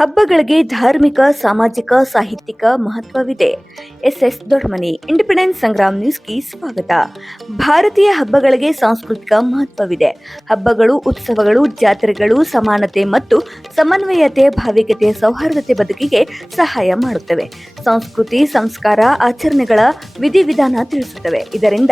ಹಬ್ಬಗಳಿಗೆ ಧಾರ್ಮಿಕ, ಸಾಮಾಜಿಕ, ಸಾಹಿತ್ಯಿಕ ಮಹತ್ವವಿದೆ. ಎಸ್ ದೊಡ್ಮನಿ, ಇಂಡಿಪೆಂಡೆನ್ಸ್ ಸಂಗ್ರಾಮ್ ನ್ಯೂಸ್ಗೆ ಸ್ವಾಗತ. ಭಾರತೀಯ ಹಬ್ಬಗಳಿಗೆ ಸಾಂಸ್ಕೃತಿಕ ಮಹತ್ವವಿದೆ. ಹಬ್ಬಗಳು, ಉತ್ಸವಗಳು, ಜಾತ್ರೆಗಳು ಸಮಾನತೆ ಮತ್ತು ಸಮನ್ವಯತೆ, ಭಾವಿಕತೆ, ಸೌಹಾರ್ದತೆ ಬದುಕಿಗೆ ಸಹಾಯ ಮಾಡುತ್ತವೆ. ಸಂಸ್ಕೃತಿ, ಸಂಸ್ಕಾರ, ಆಚರಣೆಗಳ ವಿಧಿವಿಧಾನ ತಿಳಿಸುತ್ತವೆ. ಇದರಿಂದ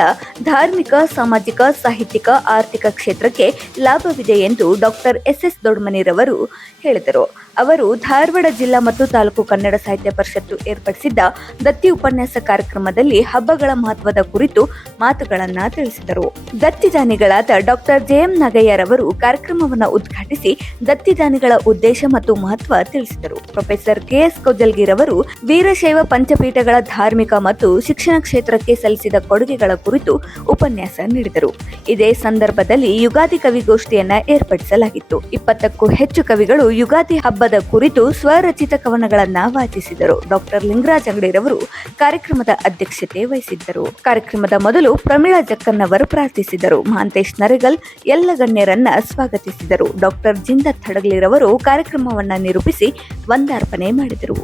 ಧಾರ್ಮಿಕ, ಸಾಮಾಜಿಕ, ಸಾಹಿತ್ಯಿಕ, ಆರ್ಥಿಕ ಕ್ಷೇತ್ರಕ್ಕೆ ಲಾಭವಿದೆ ಎಂದು ಡಾಕ್ಟರ್ ಎಸ್ ದೊಡ್ಮನಿರವರು ಹೇಳಿದರು. ಅವರು ಧಾರವಾಡ ಜಿಲ್ಲಾ ಮತ್ತು ತಾಲೂಕು ಕನ್ನಡ ಸಾಹಿತ್ಯ ಪರಿಷತ್ತು ಏರ್ಪಡಿಸಿದ್ದ ದತ್ತಿ ಉಪನ್ಯಾಸ ಕಾರ್ಯಕ್ರಮದಲ್ಲಿ ಹಬ್ಬಗಳ ಮಹತ್ವದ ಕುರಿತು ಮಾತುಗಳನ್ನು ತಿಳಿಸಿದರು. ದತ್ತಿದಾನಿಗಳಾದ ಡಾಕ್ಟರ್ ಜೆ.ಎಂ. ನಾಗಯ್ಯರವರು ಕಾರ್ಯಕ್ರಮವನ್ನು ಉದ್ಘಾಟಿಸಿ ದತ್ತಿದಾನಿಗಳ ಉದ್ದೇಶ ಮತ್ತು ಮಹತ್ವ ತಿಳಿಸಿದರು. Professor K S. ಕೌಜಲ್ಗಿರವರು ವೀರಶೈವ ಪಂಚಪೀಠಗಳ ಧಾರ್ಮಿಕ ಮತ್ತು ಶಿಕ್ಷಣ ಕ್ಷೇತ್ರಕ್ಕೆ ಸಲ್ಲಿಸಿದ ಕೊಡುಗೆಗಳ ಕುರಿತು ಉಪನ್ಯಾಸ ನೀಡಿದರು. ಇದೇ ಸಂದರ್ಭದಲ್ಲಿ ಯುಗಾದಿ ಕವಿಗೋಷ್ಠಿಯನ್ನ ಏರ್ಪಡಿಸಲಾಗಿತ್ತು. 20ಕ್ಕೂ ಹೆಚ್ಚು ಕವಿಗಳು ಯುಗಾದಿ ಹಬ್ಬದ ಕುರಿತು ಸ್ವರಚಿತ ಕವನಗಳನ್ನ ವಾಚಿಸಿದರು. ಡಾಕ್ಟರ್ ಲಿಂಗರಾಜ್ ಅಂಗಡಿರವರು ಕಾರ್ಯಕ್ರಮದ ಅಧ್ಯಕ್ಷತೆ ವಹಿಸಿದ್ದರು. ಕಾರ್ಯಕ್ರಮದ ಮೊದಲು ಪ್ರಮೀಳಾ ಜಕ್ಕನ್ನವರು ಪ್ರಾರ್ಥಿಸಿದರು. ಮಹಾಂತೇಶ್ ನರೇಗಲ್ ಎಲ್ಲ ಗಣ್ಯರನ್ನ ಸ್ವಾಗತಿಸಿದರು. ಡಾಕ್ಟರ್ ಜಿಂದತ್ ಹಡಗಲಿರವರು ಕಾರ್ಯಕ್ರಮವನ್ನ ನಿರೂಪಿಸಿ ವಂದಾರ್ಪಣೆ ಮಾಡಿದರು.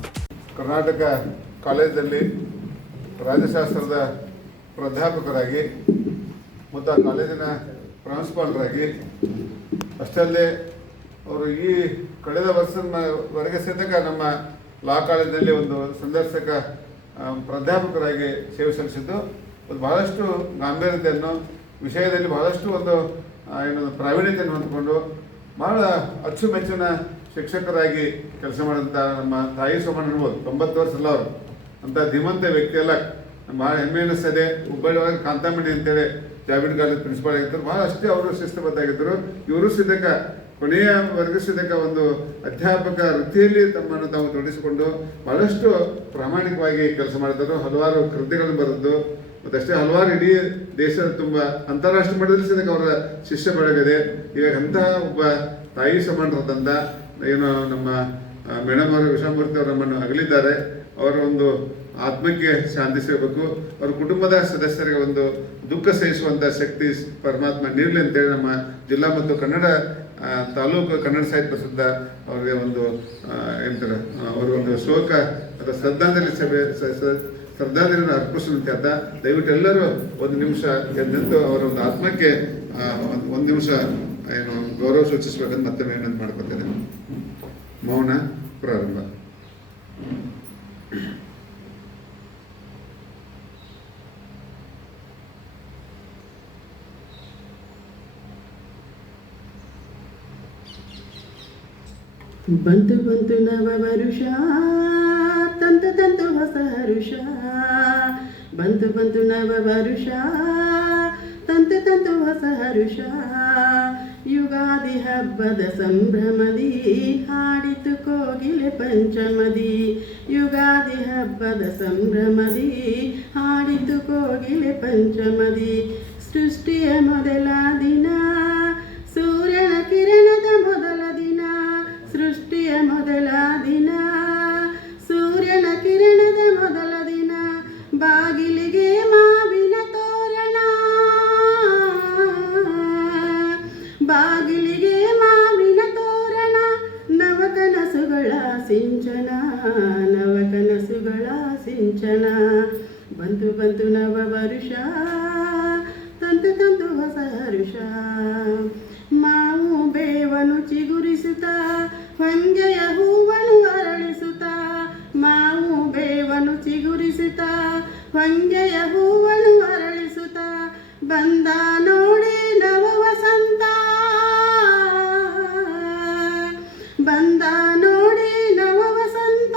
ಕರ್ನಾಟಕ ಕಾಲೇಜಲ್ಲಿ ರಾಜ್ಯಶಾಸ್ತ್ರದ ಪ್ರಾಧ್ಯಾಪಕರಾಗಿ ಮತ್ತು ಆ ಕಾಲೇಜಿನ ಪ್ರಿನ್ಸಿಪಾಲರಾಗಿ ಅಷ್ಟಲ್ಲದೆ ಅವರು ಈ ಕಳೆದ ವರ್ಷದವರೆಗೆ ಸಹಿತ ನಮ್ಮ ಲಾ ಕಾಲೇಜಿನಲ್ಲಿ ಒಂದು ಸಂದರ್ಶಕ ಪ್ರಾಧ್ಯಾಪಕರಾಗಿ ಸೇವೆ ಸಲ್ಲಿಸಿದ್ದು ಬಹಳಷ್ಟು ಗಾಂಭೀರ್ಯತೆಯನ್ನು ವಿಷಯದಲ್ಲಿ ಬಹಳಷ್ಟು ಒಂದು ಪ್ರಾವೀಣ್ಯತೆಯನ್ನು ಹೊಂದಿಕೊಂಡು ಬಹಳ ಅಚ್ಚುಮೆಚ್ಚಿನ ಶಿಕ್ಷಕರಾಗಿ ಕೆಲಸ ಮಾಡಿದಂಥ ನಮ್ಮ ತಾಯಿ ಸೋಮಣ್ಣ ಅನ್ಬೋದು. 90 ವರ್ಷ ಅಲ್ಲ ಅವರು ಅಂಥ ಧೀಮಂತ ವ್ಯಕ್ತಿ ಎಲ್ಲ ಭಾಳ ಹೆಮ್ಮೆ ಅನ್ನಿಸ್ತದೆ. ಹುಬ್ಬಳ್ಳಿ ಒಳಗೆ ಕಾಂತಾಮಣಿ ಅಂತೇಳಿ ಜಾಬಿಡ್ ಕಾಲೇಜ್ ಪ್ರಿನ್ಸಿಪಾಲ್ ಆಗಿದ್ದರು. ಭಾಳ ಅಷ್ಟೇ ಅವರು ಶಿಸ್ತಬದ್ಧಾಗಿದ್ದರು. ಇವರು ಸಿದ್ಧಕ ಕೊನೆಯ ವರ್ಗ ಸಿದ್ಧಕ ಒಂದು ಅಧ್ಯಾಪಕ ವೃತ್ತಿಯಲ್ಲಿ ತಮ್ಮನ್ನು ತಾವು ತೊಡಗಿಸಿಕೊಂಡು ಬಹಳಷ್ಟು ಪ್ರಾಮಾಣಿಕವಾಗಿ ಕೆಲಸ ಮಾಡಿದರು. ಹಲವಾರು ಕೃತಿಗಳನ್ನು ಬರೆದು ಮತ್ತಷ್ಟೇ ಹಲವಾರು ಇಡೀ ದೇಶದ ತುಂಬ ಅಂತಾರಾಷ್ಟ್ರೀಯ ಮಟ್ಟದಲ್ಲಿ ಸಿದ್ಧಕ ಅವರ ಶಿಷ್ಯ ಬೆಳಗಿದೆ. ಈಗ ಅಂತಹ ಒಬ್ಬ ತಾಯಿ ಸಮಾನರಾದಂಥ ಏನು ನಮ್ಮ ಮೇಡಮ್ ಅವರು ವಿಶ್ವಮೂರ್ತಿ ಅವರು ನಮ್ಮನ್ನು ಅಗಲಿದ್ದಾರೆ. ಅವರ ಒಂದು ಆತ್ಮಕ್ಕೆ ಶಾಂತಿ ಸಿಗಬೇಕು. ಅವರ ಕುಟುಂಬದ ಸದಸ್ಯರಿಗೆ ಒಂದು ದುಃಖ ಸಹಿಸುವಂಥ ಶಕ್ತಿ ಪರಮಾತ್ಮ ನೀಡಲಿ ಅಂತೇಳಿ ನಮ್ಮ ಜಿಲ್ಲಾ ಮತ್ತು ಕನ್ನಡ ತಾಲೂಕು ಕನ್ನಡ ಸಾಹಿತ್ಯ ಪರಿಷತ್ ಅವರಿಗೆ ಒಂದು ಏನಂತಾರೆ ಅವ್ರಿಗೊಂದು ಶೋಕ ಅಥವಾ ಶ್ರದ್ಧಾಂಜಲಿ ಅರ್ಪಿಸುವಂತೆ ಅಂತ ದಯವಿಟ್ಟು ಎಲ್ಲರೂ ಒಂದು ನಿಮಿಷ ಎದ್ದು ಅವರ ಒಂದು ಆತ್ಮಕ್ಕೆ ಒಂದು ನಿಮಿಷ ಏನು ಗೌರವ ಸೂಚಿಸಬೇಕಂತ ಮತ್ತೆ ಏನಂತ ಮಾಡ್ಕೊತೇನೆ. ಮೌನ ಪ್ರಾರಂಭ. ಬಂತು ಬಂತು ನವ ವರುಷ, ತಂತು ತಂತು ಹೊಸ ಹರುಷ. ಬಂತು ಬಂತು ನವ ವರುಷ, ತಂತು ತಂತು ಹೊಸ ಹರುಷ. ಯುಗಾದಿ ಹಬ್ಬದ ಸಂಭ್ರಮದಿ ಹಾಡಿತು ಕೋಗಿಲೆ ಪಂಚಮದಿ. ಯುಗಾದಿ ಹಬ್ಬದ ಸಂಭ್ರಮದಿ ಹಾಡಿತು ಕೋಗಿಲೆ ಪಂಚಮದಿ. ಸೃಷ್ಟಿಯ ಮೊದಲ ದಿನ, ಸೂರ್ಯನ ಕಿರಣದ ಮೊದಲ ದಿನ. ಸೃಷ್ಟಿಯ ಮೊದಲ ದಿನ, ಸೂರ್ಯನ ಕಿರಣದ ಮೊದಲ ದಿನ. ಬಾಗಿಲಿಗೆ ಮಾವಿನ ತೋರಣ, ಬಾಗಿಲಿಗೆ ಮಾವಿನ ತೋರಣ. ನವಕನಸುಗಳ ಸಿಂಚನ, ನವಕನಸುಗಳ ಸಿಂಚನ. ಬಂತು ಬಂತು ನವ ವರುಷ, ತಂತು ತಂತು ಹೊಸ ಹರುಷ. ಮಾವು ಬೇವನು ಚಿಗುರಿಸುತ್ತ, ಹೊಂಗೆಯ ಹೂವನ್ನು ಅರಳಿಸುತ್ತ. ಮಾವು ಬೇವನು ಚಿಗುರಿಸುತ್ತ, ಹೊಂಗೆಯ ಹೂವನ್ನು ಅರಳಿಸುತ್ತ. ಬಂದ ನೋಡಿ ನವ ವಸಂತ, ಬಂದ ನೋಡಿ ನವ ವಸಂತ.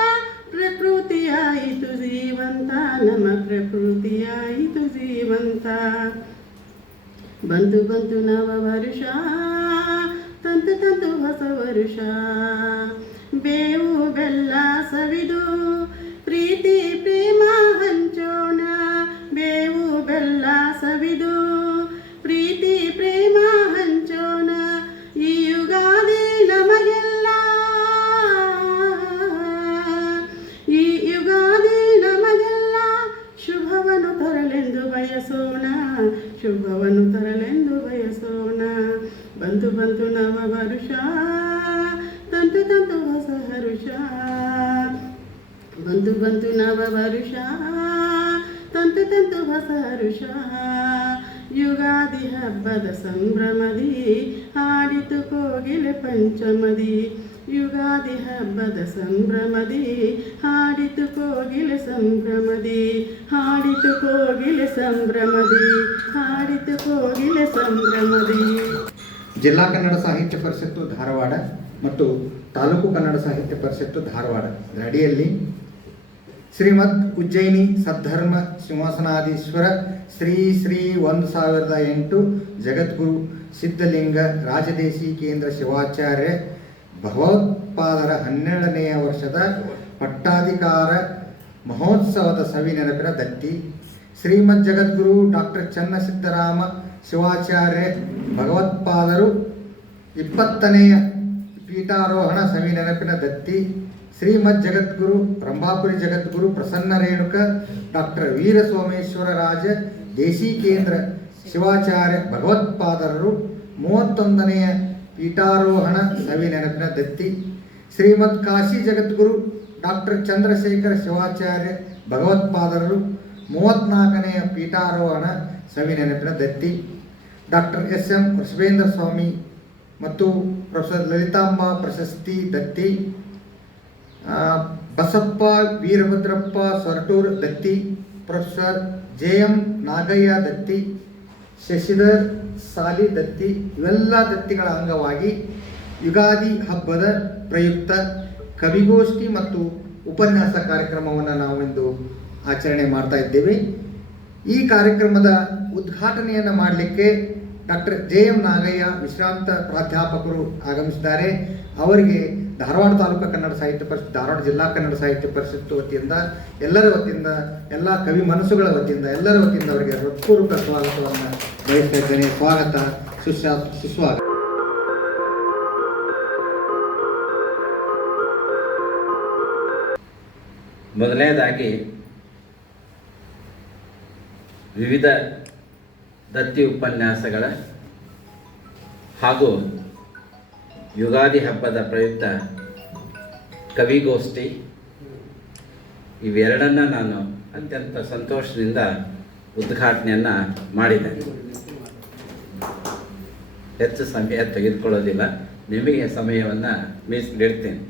ಪ್ರಕೃತಿಯಾಯಿತು ಜೀವಂತ, ನಮ್ಮ ಪ್ರಕೃತಿಯಾಯಿತು ಜೀವಂತ. ಬಂತು ಬಂತು ನವ ವರುಷ, ತಂತು ತಂತು ಹೊಸ ವರುಷ. ಬೇವು ಬೆಲ್ಲ ಸವಿದು ಪ್ರೀತಿ ಪ್ರೇಮ ಹಂಚೋಣ. ಬೇವು ಬೆಲ್ಲ ಸವಿದು ಪ್ರೀತಿ ಪ್ರೇಮ ಹಂಚೋಣ. ಈ ಯುಗಾದಿ ನಮಗೆಲ್ಲ, ಈ ಯುಗಾದಿ ನಮಗೆಲ್ಲ ಶುಭವನ್ನು ತರಲೆಂದು ಬಯಸೋಣ, ಶುಭವನ್ನು ತರಲೆಂದು ಬಯಸೋಣ. ಬಂತು ಬಂತು ನವ ವರುಷ, ತಂತು ತಂತು ಹೊಸ ಹರುಷ. ಬಂತು ಬಂತು ನವ ವರುಷ, ತಂತು ತಂತು ಹೊಸ ಹರುಷ. ಯುಗಾದಿ ಹಬ್ಬದ ಸಂಭ್ರಮದಿ ಹಾಡಿತು ಕೋಗಿಲೆ ಪಂಚಮದಿ. ಯುಗಾದಿ ಹಬ್ಬದ ಸಂಭ್ರಮದಿ ಹಾಡಿತು ಕೋಗಿಲೆ ಸಂಭ್ರಮದಿ. ಹಾಡಿತು ಕೋಗಿಲೆ ಸಂಭ್ರಮದಿ, ಹಾಡಿತು ಕೋಗಿಲೆ ಸಂಭ್ರಮದಿ. ಜಿಲ್ಲಾ ಕನ್ನಡ ಸಾಹಿತ್ಯ ಪರಿಷತ್ತು ಧಾರವಾಡ ಮತ್ತು ತಾಲೂಕು ಕನ್ನಡ ಸಾಹಿತ್ಯ ಪರಿಷತ್ತು ಧಾರವಾಡ ಇದರ ಅಡಿಯಲ್ಲಿ ಶ್ರೀಮದ್ ಉಜ್ಜಯಿನಿ ಸದ್ಧರ್ಮ ಸಿಂಹಾಸನಾಧೀಶ್ವರ ಶ್ರೀ ಶ್ರೀ 1008 ಜಗದ್ಗುರು ಸಿದ್ಧಲಿಂಗ ರಾಜದೇಶಿ ಕೇಂದ್ರ ಶಿವಾಚಾರ್ಯ ಭಗವತ್ಪಾದರ 12ನೆಯ ವರ್ಷದ ಪಟ್ಟಾಧಿಕಾರ ಮಹೋತ್ಸವದ ಸವಿ ನೆನಪಿನ ದತ್ತಿ ಶ್ರೀಮದ್ ಜಗದ್ಗುರು ಡಾಕ್ಟರ್ ಚನ್ನಸಿದ್ದರಾಮ ಶಿವಾಚಾರ್ಯ ಭಗವತ್ಪಾದರು 20ನೆಯ ಪೀಠಾರೋಹಣ ಸವಿ ನೆನಪಿನ ದತ್ತಿ ಶ್ರೀಮದ್ ಜಗದ್ಗುರು ರಂಭಾಪುರಿ ಜಗದ್ಗುರು ಪ್ರಸನ್ನ ರೇಣುಕ ಡಾಕ್ಟರ್ ವೀರ ಸೋಮೇಶ್ವರ ರಾಜ ದೇಶಿ ಕೇಂದ್ರ ಶಿವಾಚಾರ್ಯ ಭಗವತ್ಪಾದರರು 31ನೆಯ ಪೀಠಾರೋಹಣ ಸವಿ ನೆನಪಿನ ದತ್ತಿ ಶ್ರೀಮದ್ ಕಾಶಿ ಜಗದ್ಗುರು ಡಾಕ್ಟರ್ ಚಂದ್ರಶೇಖರ ಶಿವಾಚಾರ್ಯ ಭಗವತ್ಪಾದರರು 34ನೆಯ ಪೀಠಾರೋಹಣ ಸವಿ ನೆನಪಿನ ದತ್ತಿ ಡಾಕ್ಟರ್ SM ವೃಷಭೇಂದ್ರ ಸ್ವಾಮಿ ಮತ್ತು ಪ್ರೊಫೆಸರ್ ಲಲಿತಾಂಬಾ ಪ್ರಶಸ್ತಿ ದತ್ತಿ ಬಸಪ್ಪ ವೀರಭದ್ರಪ್ಪ ಸೊರಟೂರ್ ದತ್ತಿ ಪ್ರೊಫೆಸರ್ JM ನಾಗಯ್ಯ ದತ್ತಿ ಶಶಿಧರ್ ಸಾಲಿ ದತ್ತಿ ಇವೆಲ್ಲ ದತ್ತಿಗಳ ಅಂಗವಾಗಿ ಯುಗಾದಿ ಹಬ್ಬದ ಪ್ರಯುಕ್ತ ಕವಿಗೋಷ್ಠಿ ಮತ್ತು ಉಪನ್ಯಾಸ ಕಾರ್ಯಕ್ರಮವನ್ನು ನಾವು ಇಂದು ಆಚರಣೆ ಮಾಡ್ತಾ ಇದ್ದೇವೆ. ಈ ಕಾರ್ಯಕ್ರಮದ ಉದ್ಘಾಟನೆಯನ್ನು ಮಾಡಲಿಕ್ಕೆ ಡಾಕ್ಟರ್ JM ನಾಗಯ್ಯ ವಿಶ್ರಾಂತ ಪ್ರಾಧ್ಯಾಪಕರು ಆಗಮಿಸಿದ್ದಾರೆ. ಅವರಿಗೆ ಧಾರವಾಡ ತಾಲೂಕು ಕನ್ನಡ ಸಾಹಿತ್ಯ ಪರಿಷತ್, ಧಾರವಾಡ ಜಿಲ್ಲಾ ಕನ್ನಡ ಸಾಹಿತ್ಯ ಪರಿಷತ್ತು ವತಿಯಿಂದ, ಎಲ್ಲರ ವತಿಯಿಂದ, ಎಲ್ಲ ಕವಿ ಮನಸ್ಸುಗಳ ವತಿಯಿಂದ, ಎಲ್ಲರ ವತಿಯಿಂದ ಅವರಿಗೆ ಹೃತ್ಪೂರ್ವಕ ಸ್ವಾಗತವನ್ನು ಬಯಸ್ತಾ ಇದ್ದೇನೆ. ಸ್ವಾಗತ, ಸುಸ್ವಾಗತ. ಮೊದಲನೇದಾಗಿ ವಿವಿಧ ದತ್ತಿ ಉಪನ್ಯಾಸಗಳ ಹಾಗೂ ಯುಗಾದಿ ಹಬ್ಬದ ಪ್ರಯುಕ್ತ ಕವಿಗೋಷ್ಠಿ ಇವೆರಡನ್ನು ನಾನು ಅತ್ಯಂತ ಸಂತೋಷದಿಂದ ಉದ್ಘಾಟನೆಯನ್ನು ಮಾಡಿದೆ. ಹೆಚ್ಚು ಸಮಯ ತೆಗೆದುಕೊಳ್ಳೋದಿಲ್ಲ, ನಿಮಗೆ ಸಮಯವನ್ನು ಮೀಸಲಿಡ್ತೀನಿ.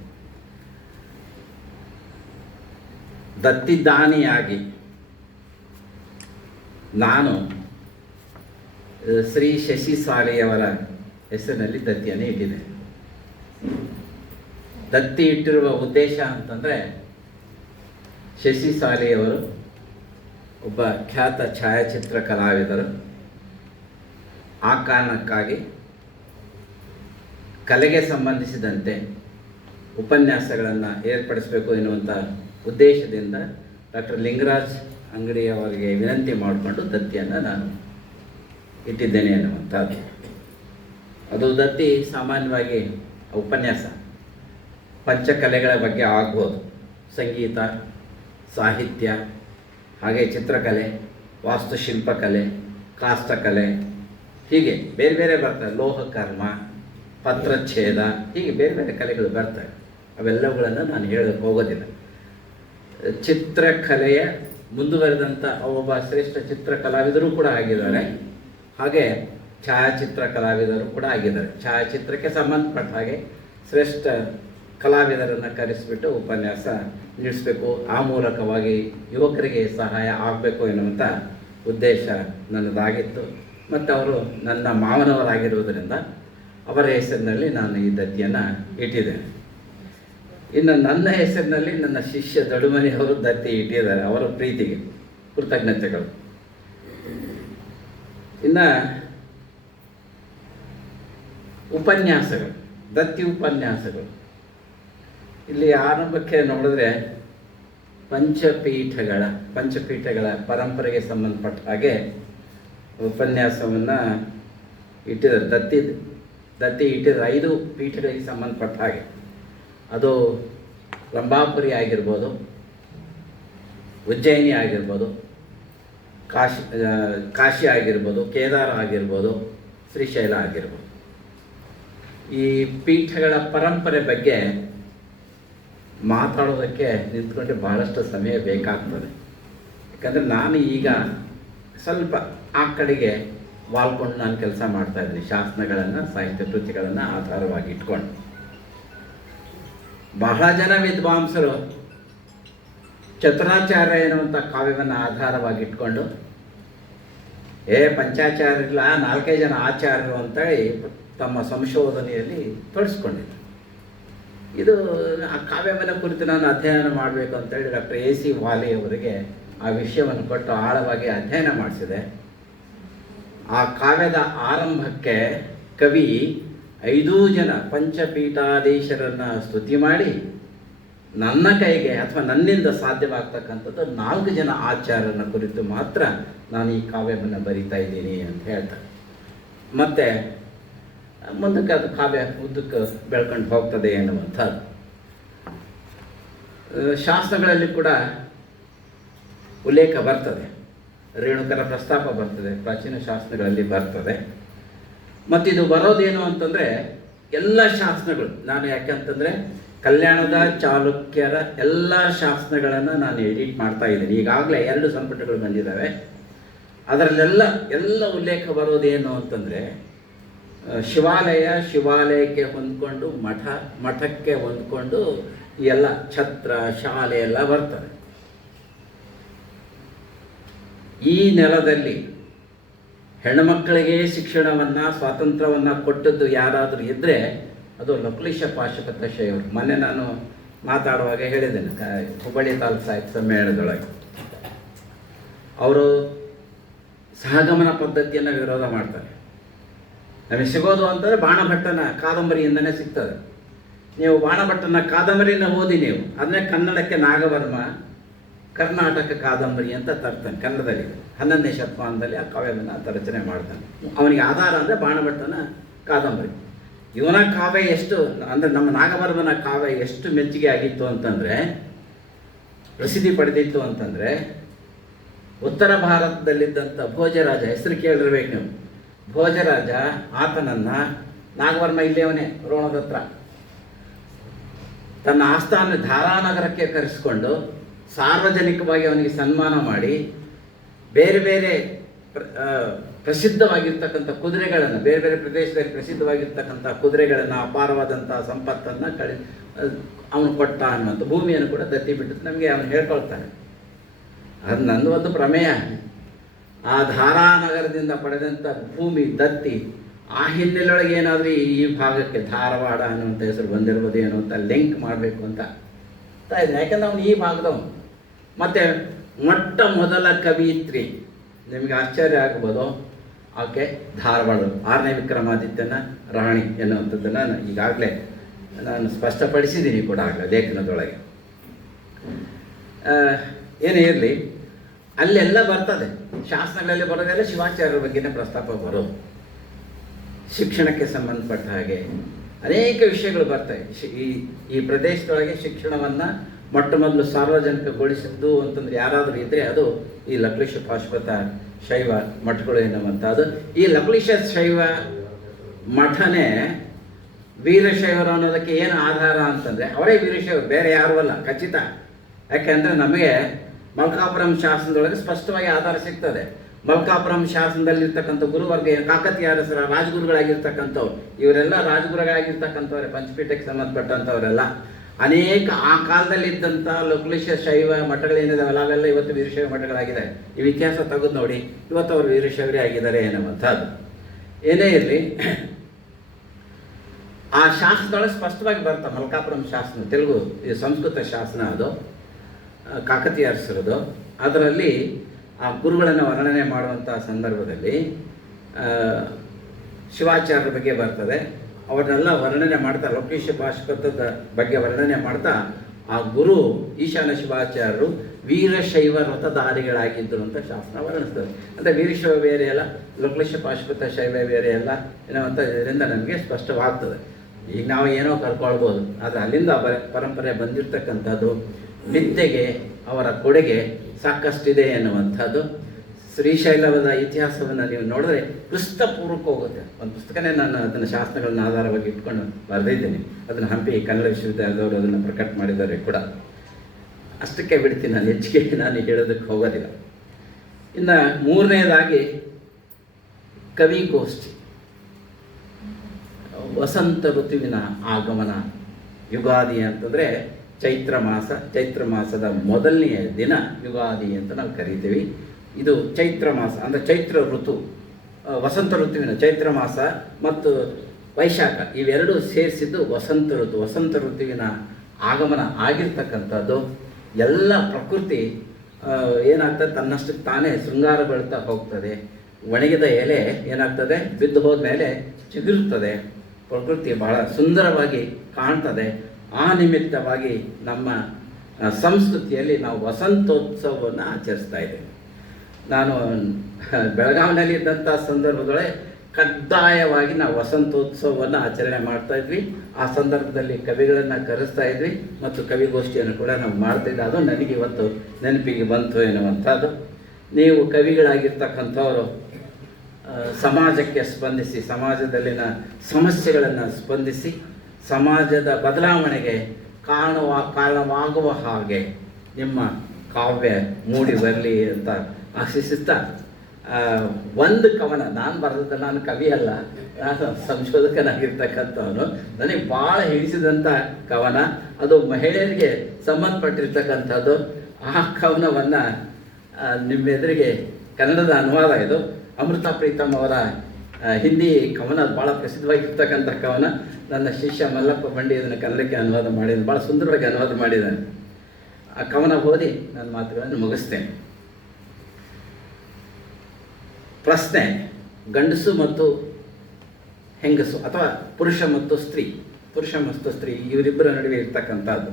ದತ್ತಿದಾನಿಯಾಗಿ ನಾನು ಶ್ರೀ ಶಶಿ ಸಾಲಿಯವರ ಹೆಸರಿನಲ್ಲಿ ದತ್ತಿಯನ್ನು ಇಟ್ಟಿದೆ. ದತ್ತಿ ಇಟ್ಟಿರುವ ಉದ್ದೇಶ ಅಂತಂದರೆ, ಶಶಿ ಸಾಲಿಯವರು ಒಬ್ಬ ಖ್ಯಾತ ಛಾಯಾಚಿತ್ರ ಕಲಾವಿದರು. ಆ ಕಾರಣಕ್ಕಾಗಿ ಕಲೆಗೆ ಸಂಬಂಧಿಸಿದಂತೆ ಉಪನ್ಯಾಸಗಳನ್ನು ಏರ್ಪಡಿಸಬೇಕು ಎನ್ನುವಂಥ ಉದ್ದೇಶದಿಂದ ಡಾಕ್ಟರ್ ಲಿಂಗರಾಜ್ ಅಂಗಡಿಯವರಿಗೆ ವಿನಂತಿ ಮಾಡಿಕೊಂಡು ದತ್ತಿಯನ್ನು ನಾನು ಇಟ್ಟಿದ್ದೇನೆ ಎನ್ನುವಂಥದ್ದು. ಅದು ದತ್ತಿ ಸಾಮಾನ್ಯವಾಗಿ ಉಪನ್ಯಾಸ ಪಂಚಕಲೆಗಳ ಬಗ್ಗೆ ಆಗ್ಬೋದು. ಸಂಗೀತ, ಸಾಹಿತ್ಯ, ಹಾಗೆ ಚಿತ್ರಕಲೆ, ವಾಸ್ತುಶಿಲ್ಪಕಲೆ, ಕಾಷ್ಟಕಲೆ, ಹೀಗೆ ಬೇರೆ ಬೇರೆ ಬರ್ತವೆ. ಲೋಹಕರ್ಮ, ಪತ್ರಚ್ಛೇದ, ಹೀಗೆ ಬೇರೆ ಬೇರೆ ಕಲೆಗಳು ಬರ್ತವೆ. ಅವೆಲ್ಲವುಗಳನ್ನು ನಾನು ಹೇಳೋಕ್ಕೆ ಹೋಗೋದಿಲ್ಲ. ಚಿತ್ರಕಲೆಯ ಮುಂದುವರೆದಂಥ ಒಬ್ಬ ಶ್ರೇಷ್ಠ ಚಿತ್ರ ಕಲಾವಿದರು ಕೂಡ ಆಗಿದ್ದಾರೆ. ಹಾಗೆ ಛಾಯಾಚಿತ್ರ ಕಲಾವಿದರು ಕೂಡ ಆಗಿದ್ದಾರೆ. ಛಾಯಾಚಿತ್ರಕ್ಕೆ ಸಂಬಂಧಪಟ್ಟ ಹಾಗೆ ಶ್ರೇಷ್ಠ ಕಲಾವಿದರನ್ನು ಕರೆಸಿಬಿಟ್ಟು ಉಪನ್ಯಾಸ ನೀಡಿಸಬೇಕು. ಆ ಮೂಲಕವಾಗಿ ಯುವಕರಿಗೆ ಸಹಾಯ ಆಗಬೇಕು ಎನ್ನುವಂಥ ಉದ್ದೇಶ ನನ್ನದಾಗಿತ್ತು. ಮತ್ತು ಅವರು ನನ್ನ ಮಾವನವರಾಗಿರುವುದರಿಂದ ಅವರ ಹೆಸರಿನಲ್ಲಿ ನಾನು ಈ ದತ್ತಿಯನ್ನು ಇಟ್ಟಿದ್ದೇನೆ. ಇನ್ನು ನನ್ನ ಹೆಸರಿನಲ್ಲಿ ನನ್ನ ಶಿಷ್ಯ ದಡುಮನಿಯವರು ದತ್ತಿ ಇಟ್ಟಿದ್ದಾರೆ. ಅವರ ಪ್ರೀತಿಗೆ ಕೃತಜ್ಞತೆಗಳು. ಇನ್ನು ಉಪನ್ಯಾಸಗಳು, ದತ್ತಿ ಉಪನ್ಯಾಸಗಳು, ಇಲ್ಲಿ ಆರಂಭಕ್ಕೆ ನೋಡಿದ್ರೆ ಪಂಚಪೀಠಗಳ ಪರಂಪರೆಗೆ ಸಂಬಂಧಪಟ್ಟ ಹಾಗೆ ಉಪನ್ಯಾಸವನ್ನು ಇಟ್ಟಿದ್ದಾರೆ. ದತ್ತಿ ಇಟ್ಟಿದ್ದಾರೆ 5 ಪೀಠಗಳಿಗೆ ಸಂಬಂಧಪಟ್ಟ ಹಾಗೆ. ಅದು ರಂಭಾಪುರಿ ಆಗಿರ್ಬೋದು, ಉಜ್ಜಯಿನಿ ಆಗಿರ್ಬೋದು, ಕಾಶಿ ಆಗಿರ್ಬೋದು, ಕೇದಾರ ಆಗಿರ್ಬೋದು, ಶ್ರೀಶೈಲ ಆಗಿರ್ಬೋದು. ಈ ಪೀಠಗಳ ಪರಂಪರೆ ಬಗ್ಗೆ ಮಾತಾಡೋದಕ್ಕೆ ನಿಂತ್ಕೊಂಡ್ರೆ ಬಹಳಷ್ಟು ಸಮಯ ಬೇಕಾಗ್ತದೆ. ಯಾಕಂದರೆ ನಾನು ಈಗ ಸ್ವಲ್ಪ ಆ ಕಡೆಗೆ ವಾಲ್ಕೊಂಡು ನಾನು ಕೆಲಸ ಮಾಡ್ತಾಯಿದ್ದೀನಿ, ಶಾಸನಗಳನ್ನು, ಸಾಹಿತ್ಯ ಕೃತಿಗಳನ್ನು ಆಧಾರವಾಗಿ ಇಟ್ಕೊಂಡು. ಬಹಳ ಜನ ವಿದ್ವಾಂಸರು ಚತುರಾಚಾರ್ಯ ಎನ್ನುವಂಥ ಕಾವ್ಯವನ್ನು ಆಧಾರವಾಗಿ ಇಟ್ಕೊಂಡು ಪಂಚಾಚಾರ್ಯ ಇಲ್ಲ 4 ಜನ ಆಚಾರ್ಯರು ಅಂತೇಳಿ ತಮ್ಮ ಸಂಶೋಧನೆಯಲ್ಲಿ ತೊಡಸ್ಕೊಂಡಿದ್ರು. ಇದು ಆ ಕಾವ್ಯವನ್ನು ಕುರಿತು ನಾನು ಅಧ್ಯಯನ ಮಾಡಬೇಕು ಅಂತೇಳಿ ಡಾಕ್ಟರ್ AC ವಾಲಿ ಅವರಿಗೆ ಆ ವಿಷಯವನ್ನು ಕೊಟ್ಟು ಆಳವಾಗಿ ಅಧ್ಯಯನ ಮಾಡಿಸಿದೆ. ಆ ಕಾವ್ಯದ ಆರಂಭಕ್ಕೆ ಕವಿ 5 ಜನ ಪಂಚಪೀಠಾಧೀಶರನ್ನು ಸ್ತುತಿ ಮಾಡಿ ನನ್ನ ಕೈಗೆ ಅಥವಾ ನನ್ನಿಂದ ಸಾಧ್ಯವಾಗ್ತಕ್ಕಂಥದ್ದು 4 ಜನ ಆಚಾರ್ಯರನ್ನ ಕುರಿತು ಮಾತ್ರ ನಾನು ಈ ಕಾವ್ಯವನ್ನು ಬರಿತಾ ಇದ್ದೀನಿ ಅಂತ ಹೇಳ್ತಾರೆ. ಮತ್ತು ಮುಂದಕ್ಕೆ ಅದು ಕಾವ್ಯ ಉದ್ದಕ್ಕೆ ಬೆಳ್ಕೊಂಡು ಹೋಗ್ತದೆ ಎನ್ನುವಂಥದ್ದು. ಶಾಸ್ತ್ರಗಳಲ್ಲಿ ಕೂಡ ಉಲ್ಲೇಖ ಬರ್ತದೆ, ರೇಣುಕರ ಪ್ರಸ್ತಾಪ ಬರ್ತದೆ, ಪ್ರಾಚೀನ ಶಾಸ್ತ್ರಗಳಲ್ಲಿ ಬರ್ತದೆ. ಮತ್ತಿದು ಬರೋದೇನು ಅಂತಂದರೆ ಎಲ್ಲ ಶಾಸನಗಳು, ನಾನು ಯಾಕೆಂತಂದರೆ ಕಲ್ಯಾಣದ ಚಾಲುಕ್ಯರ ಎಲ್ಲ ಶಾಸನಗಳನ್ನು ನಾನು ಎಡಿಟ್ ಮಾಡ್ತಾ ಇದ್ದೀನಿ. ಈಗಾಗಲೇ 2 ಸಂಪುಟಗಳು ಬಂದಿದ್ದಾವೆ. ಅದರಲ್ಲೆಲ್ಲ ಉಲ್ಲೇಖ ಬರೋದೇನು ಅಂತಂದರೆ ಶಿವಾಲಯಕ್ಕೆ ಹೊಂದ್ಕೊಂಡು ಮಠಕ್ಕೆ ಹೊಂದ್ಕೊಂಡು ಎಲ್ಲ ಛತ್ರ ಶಾಲೆ ಎಲ್ಲ ಬರ್ತದೆ. ಈ ನೆಲದಲ್ಲಿ ಹೆಣ್ಣುಮಕ್ಕಳಿಗೆ ಶಿಕ್ಷಣವನ್ನು, ಸ್ವಾತಂತ್ರ್ಯವನ್ನು ಕೊಟ್ಟದ್ದು ಯಾರಾದರೂ ಇದ್ದರೆ ಅದು ಲಕುಲಿಶ ಪಾಶುಪತ ಶೈವರು. ಮೊನ್ನೆ ನಾನು ಮಾತಾಡುವಾಗ ಹೇಳಿದ್ದೇನೆ, ಹುಬ್ಬಳ್ಳಿ ತಾಲೂಕು ಸಾಹಿತ್ಯ ಸಮ್ಮೇಳನದೊಳಗೆ ಅವರು ಸಹಗಮನ ಪದ್ಧತಿಯನ್ನು ವಿರೋಧ ಮಾಡ್ತಾರೆ. ನಮಗೆ ಸಿಗೋದು ಅಂತಂದರೆ ಬಾಣಭಟ್ಟನ ಕಾದಂಬರಿಯಿಂದನೇ ಸಿಗ್ತದೆ. ನೀವು ಬಾಣಭಟ್ಟನ ಕಾದಂಬರಿನ ಓದಿ, ನೀವು ಅದನ್ನೇ ಕನ್ನಡಕ್ಕೆ ನಾಗವರ್ಮ ಕರ್ನಾಟಕ ಕಾದಂಬರಿ ಅಂತ ತರ್ತಾನೆ. ಕನ್ನಡದಲ್ಲಿ 11ನೇ ಶತಮಾನದಲ್ಲಿ ಆ ಕಾವ್ಯವನ್ನು ಆತ ರಚನೆ ಮಾಡ್ತಾನೆ. ಅವನಿಗೆ ಆಧಾರ ಅಂದರೆ ಬಾಣಭಟ್ಟನ ಕಾದಂಬರಿ. ಇವನ ಕಾವ್ಯ ಎಷ್ಟು ಅಂದರೆ ನಮ್ಮ ನಾಗವರ್ಮನ ಕಾವ್ಯ ಎಷ್ಟು ಮೆಚ್ಚುಗೆ ಆಗಿತ್ತು ಅಂತಂದರೆ, ಪ್ರಸಿದ್ಧಿ ಪಡೆದಿತ್ತು ಅಂತಂದರೆ, ಉತ್ತರ ಭಾರತದಲ್ಲಿದ್ದಂಥ ಭೋಜರಾಜ, ಹೆಸರು ಕೇಳಿರ್ಬೇಕು ನೀವು, ಭೋಜರಾಜ ಆತನನ್ನು ನಾಗವರ್ಮ ಇಲ್ಲಿಯವನೇ ರೋಣದ ಹತ್ರ ತನ್ನ ಆಸ್ಥಾನ ಧಾರಾನಗರಕ್ಕೆ ಕರೆಸಿಕೊಂಡು ಸಾರ್ವಜನಿಕವಾಗಿ ಅವನಿಗೆ ಸನ್ಮಾನ ಮಾಡಿ ಬೇರೆ ಬೇರೆ ಪ್ರಸಿದ್ಧವಾಗಿರ್ತಕ್ಕಂಥ ಕುದುರೆಗಳನ್ನು, ಬೇರೆ ಬೇರೆ ಪ್ರದೇಶದಲ್ಲಿ ಪ್ರಸಿದ್ಧವಾಗಿರ್ತಕ್ಕಂಥ ಕುದುರೆಗಳನ್ನು, ಅಪಾರವಾದಂಥ ಸಂಪತ್ತನ್ನು ಅವನು ಕೊಟ್ಟ ಅನ್ನುವಂಥ ಭೂಮಿಯನ್ನು ಕೂಡ ದತ್ತಿ ಬಿಟ್ಟು ನಮಗೆ ಅವನು ಹೇಳ್ಕೊಳ್ತಾನೆ. ಅದು ನಂದು ಒಂದು ಪ್ರಮೇಯ. ಆ ಧಾರಾನಗರದಿಂದ ಪಡೆದಂಥ ಭೂಮಿ ದತ್ತಿ, ಆ ಹಿನ್ನೆಲೆಯೊಳಗೆ ಏನಾದರೂ ಈ ಭಾಗಕ್ಕೆ ಧಾರವಾಡ ಅನ್ನುವಂಥ ಹೆಸರು ಬಂದಿರ್ಬೋದು ಏನೋ ಅಂತ ಲಿಂಕ್ ಮಾಡಬೇಕು ಅಂತ ಇದ್ದೀನಿ. ಯಾಕಂದ್ರೆ ಅವನು ಈ ಭಾಗದವನು. ಮತ್ತು ಮೊಟ್ಟ ಮೊದಲ ಕವಿಯಿತ್ರಿ, ನಿಮಗೆ ಆಶ್ಚರ್ಯ ಆಗ್ಬೋದು, ಆಕೆ ಧಾರವಾಡ 6ನೇ ವಿಕ್ರಮಾದಿತ್ಯನ ರಾಣಿ ಎನ್ನುವಂಥದ್ದನ್ನು ಈಗಾಗಲೇ ನಾನು ಸ್ಪಷ್ಟಪಡಿಸಿದ್ದೀನಿ ಕೂಡ ಆಗಲೇ ಲೇಖನದೊಳಗೆ. ಏನೇ ಇರಲಿ, ಅಲ್ಲೆಲ್ಲ ಬರ್ತದೆ, ಶಾಸನಗಳಲ್ಲಿ ಬರೋದೆಲ್ಲ ಶಿವಾಚಾರ್ಯರ ಬಗ್ಗೆನೇ ಪ್ರಸ್ತಾಪ ಬರೋದು. ಶಿಕ್ಷಣಕ್ಕೆ ಸಂಬಂಧಪಟ್ಟ ಹಾಗೆ ಅನೇಕ ವಿಷಯಗಳು ಬರ್ತವೆ. ಈ ಪ್ರದೇಶದೊಳಗೆ ಶಿಕ್ಷಣವನ್ನು ಮೊಟ್ಟ ಮೊದಲು ಸಾರ್ವಜನಿಕಗೊಳಿಸಿದ್ದು ಅಂತಂದರೆ ಯಾರಾದರೂ ಇದ್ದರೆ ಅದು ಈ ಲಕುಲಿಶ ಪಾಶುಪತ ಶೈವ ಮಠಗಳು ಎನ್ನುವಂಥದ್ದು. ಈ ಲಕುಲಿಶ ಶೈವ ಮಠನೇ ವೀರಶೈವರು ಅನ್ನೋದಕ್ಕೆ ಏನು ಆಧಾರ ಅಂತಂದರೆ ಅವರೇ ವೀರಶೈವರು, ಬೇರೆ ಯಾರೂ ಅಲ್ಲ, ಖಚಿತ. ಯಾಕೆಂದರೆ ನಮಗೆ ಮಲ್ಕಾಪುರಂ ಶಾಸನದೊಳಗೆ ಸ್ಪಷ್ಟವಾಗಿ ಆಧಾರ ಸಿಗ್ತದೆ. ಮಲ್ಕಾಪುರಂ ಶಾಸನದಲ್ಲಿರ್ತಕ್ಕಂಥ ಗುರುವರ್ಗ ಕಾಕತೀಯ ಅರಸರ ರಾಜಗುರುಗಳಾಗಿರ್ತಕ್ಕಂಥವ್ರು, ಇವರೆಲ್ಲ ರಾಜಗುರುಗಳಾಗಿರ್ತಕ್ಕಂಥವ್ರೆ, ಪಂಚಪೀಠಕ್ಕೆ ಸಂಬಂಧಪಟ್ಟಂಥವರೆಲ್ಲ. ಅನೇಕ ಆ ಕಾಲದಲ್ಲಿದ್ದಂಥ ಲಕುಲಿಶ ಶೈವ ಮಠಗಳೇನಿದಾವಲ್ಲ ಅವೆಲ್ಲ ಇವತ್ತು ವೀರಶೈವ ಮಠಗಳಾಗಿದೆ. ಇವು ಇತಿಹಾಸ ತೆಗೆದು ನೋಡಿ, ಇವತ್ತು ಅವರು ವೀರಶೈವರೇ ಆಗಿದ್ದಾರೆ ಎನ್ನುವಂಥದ್ದು. ಏನೇ ಇರಲಿ, ಆ ಶಾಸನದೊಳಗೆ ಸ್ಪಷ್ಟವಾಗಿ ಬರ್ತಾ ಮಲ್ಕಾಪುರಂ ಶಾಸನ, ತೆಲುಗು ಸಂಸ್ಕೃತ ಶಾಸನ, ಅದು ಕಾಕತೀಯ ಅರಸರದು. ಅದರಲ್ಲಿ ಆ ಗುರುಗಳನ್ನು ವರ್ಣನೆ ಮಾಡುವಂಥ ಸಂದರ್ಭದಲ್ಲಿ ಶಿವಾಚಾರ್ಯರ ಬಗ್ಗೆ ಬರ್ತದೆ. ಅವರನ್ನೆಲ್ಲ ವರ್ಣನೆ ಮಾಡ್ತಾ, ಲಕುಲಿಶ ಪಾಶುಪತದ ಬಗ್ಗೆ ವರ್ಣನೆ ಮಾಡ್ತಾ, ಆ ಗುರು ಈಶಾನ ಶಿವಾಚಾರ್ಯರು ವೀರಶೈವ ವ್ರತಧಾರಿಗಳಾಗಿದ್ದರು ಅಂತ ಶಾಸ್ತ್ರ ವರ್ಣಿಸ್ತದೆ. ಅಂದರೆ ವೀರಶೈವ ಬೇರೆ ಅಲ್ಲ, ಲಕುಲಿಶ ಪಾಶುಪತ ಶೈವ ಬೇರೆ ಅಲ್ಲ ಎನ್ನುವಂಥ ಇದರಿಂದ ನಮಗೆ ಸ್ಪಷ್ಟವಾಗ್ತದೆ. ಈಗ ನಾವು ಏನೋ ಕರ್ಕೊಳ್ಬೋದು, ಆದರೆ ಅಲ್ಲಿಂದ ಪರಂಪರೆ ಬಂದಿರತಕ್ಕಂಥದ್ದು ವಿದ್ಯೆಗೆ ಅವರ ಕೊಡುಗೆ ಸಾಕಷ್ಟಿದೆ ಎನ್ನುವಂಥದ್ದು ಶ್ರೀಶೈಲದ ಇತಿಹಾಸವನ್ನು ನೀವು ನೋಡಿದ್ರೆ ಕ್ರಿಸ್ತಪೂರ್ವಕ್ಕೆ ಹೋಗುತ್ತೆ. ಒಂದು ಪುಸ್ತಕನೇ ನಾನು ಅದನ್ನು ಶಾಸ್ತ್ರಗಳನ್ನ ಆಧಾರವಾಗಿ ಇಟ್ಕೊಂಡು ಬರೆದಿದ್ದೇನೆ. ಅದನ್ನು ಹಂಪಿ ಕನ್ನಡ ವಿಶ್ವವಿದ್ಯಾಲಯದವರು ಅದನ್ನು ಪ್ರಕಟ ಮಾಡಿದ್ದಾರೆ ಕೂಡ. ಅಷ್ಟಕ್ಕೆ ಬಿಡ್ತೀನಿ, ನಾನು ಹೆಚ್ಚಿಗೆ ನಾನು ಹೇಳೋದಕ್ಕೆ ಹೋಗೋದಿಲ್ಲ. ಇನ್ನು ಮೂರನೇದಾಗಿ ಕವಿಗೋಷ್ಠಿ. ವಸಂತ ಋತುವಿನ ಆಗಮನ. ಯುಗಾದಿ ಅಂತಂದರೆ ಚೈತ್ರ ಮಾಸದ ಮೊದಲನೆಯ ದಿನ ಯುಗಾದಿ ಅಂತ ನಾವು ಕರಿತೀವಿ. ಇದು ಚೈತ್ರ ಮಾಸ ಅಂದರೆ ಚೈತ್ರ ಋತು, ವಸಂತ ಋತುವಿನ ಚೈತ್ರ ಮಾಸ ಮತ್ತು ವೈಶಾಖ ಇವೆರಡೂ ಸೇರಿಸಿದ್ದು ವಸಂತ ಋತು. ವಸಂತ ಋತುವಿನ ಆಗಮನ ಆಗಿರ್ತಕ್ಕಂಥದ್ದು. ಎಲ್ಲ ಪ್ರಕೃತಿ ಏನಾಗ್ತದೆ, ತನ್ನಷ್ಟಕ್ಕೆ ತಾನೇ ಶೃಂಗಾರಗೊಳ್ತಾ ಹೋಗ್ತದೆ. ಒಣಗಿದ ಎಲೆ ಏನಾಗ್ತದೆ, ಬಿದ್ದು ಹೋದ್ಮೇಲೆ ಚಿಗುರುತ್ತದೆ. ಪ್ರಕೃತಿ ಬಹಳ ಸುಂದರವಾಗಿ ಕಾಣ್ತದೆ. ಆ ನಿಮಿತ್ತವಾಗಿ ನಮ್ಮ ಸಂಸ್ಕೃತಿಯಲ್ಲಿ ನಾವು ವಸಂತೋತ್ಸವವನ್ನು ಆಚರಿಸ್ತಾ ಇದ್ದೇವೆ. ನಾನು ಬೆಳಗಾವಿನಲ್ಲಿ ಇದ್ದಂಥ ಸಂದರ್ಭದೊಳಗೆ ಕಡ್ಡಾಯವಾಗಿ ನಾವು ವಸಂತೋತ್ಸವವನ್ನು ಆಚರಣೆ ಮಾಡ್ತಾಯಿದ್ವಿ. ಆ ಸಂದರ್ಭದಲ್ಲಿ ಕವಿಗಳನ್ನು ಕರೆಸ್ತಾ ಇದ್ವಿ ಮತ್ತು ಕವಿಗೋಷ್ಠಿಯನ್ನು ಕೂಡ ನಾವು ಮಾಡ್ತಾಯಿದ್ದೆ. ಅದು ನನಗೆ ಇವತ್ತು ನೆನಪಿಗೆ ಬಂತು ಎನ್ನುವಂಥದ್ದು. ನೀವು ಕವಿಗಳಾಗಿರ್ತಕ್ಕಂಥವರು ಸಮಾಜಕ್ಕೆ ಸ್ಪಂದಿಸಿ, ಸಮಾಜದಲ್ಲಿನ ಸಮಸ್ಯೆಗಳನ್ನು ಸ್ಪಂದಿಸಿ, ಸಮಾಜದ ಬದಲಾವಣೆಗೆ ಕಾರಣವಾಗುವ ಹಾಗೆ ನಿಮ್ಮ ಕಾವ್ಯ ಮೂಡಿ ಬರಲಿ ಅಂತ ಆಶಿಸುತ್ತಾ, ಒಂದು ಕವನ ನಾನು ಬರೆದದ್ದು, ನಾನು ಕವಿ ಅಲ್ಲ, ನಾನು ಸಂಶೋಧಕನಾಗಿರ್ತಕ್ಕಂಥವನು. ನನಗೆ ಭಾಳ ಹಿಡಿಸಿದಂಥ ಕವನ ಅದು ಮಹಿಳೆಯರಿಗೆ ಸಂಬಂಧಪಟ್ಟಿರ್ತಕ್ಕಂಥದ್ದು. ಆ ಕವನವನ್ನು ನಿಮ್ಮೆದುರಿಗೆ ಕನ್ನಡದ ಅನುವಾದ ಇದು. ಅಮೃತ ಪ್ರೀತಮ್ ಅವರ ಹಿಂದಿ ಕವನ, ಭಾಳ ಪ್ರಸಿದ್ಧವಾಗಿರ್ತಕ್ಕಂಥ ಕವನ. ನನ್ನ ಶಿಷ್ಯ ಮಲ್ಲಪ್ಪ ಬಂಡಿ ಇದನ್ನು ಕನ್ನಡಕ್ಕೆ ಅನುವಾದ ಮಾಡಿದ್ದಾನೆ, ಭಾಳ ಸುಂದರವಾಗಿ ಅನುವಾದ ಮಾಡಿದ್ದಾನೆ. ಆ ಕವನ ಓದಿ ನನ್ನ ಮಾತುಗಳನ್ನು ಮುಗಿಸ್ತೇನೆ. ಪ್ರಶ್ನೆ: ಗಂಡಸು ಮತ್ತು ಹೆಂಗಸು ಅಥವಾ ಪುರುಷ ಮತ್ತು ಸ್ತ್ರೀ ಇವರಿಬ್ಬರ ನಡುವೆ ಇರ್ತಕ್ಕಂಥದ್ದು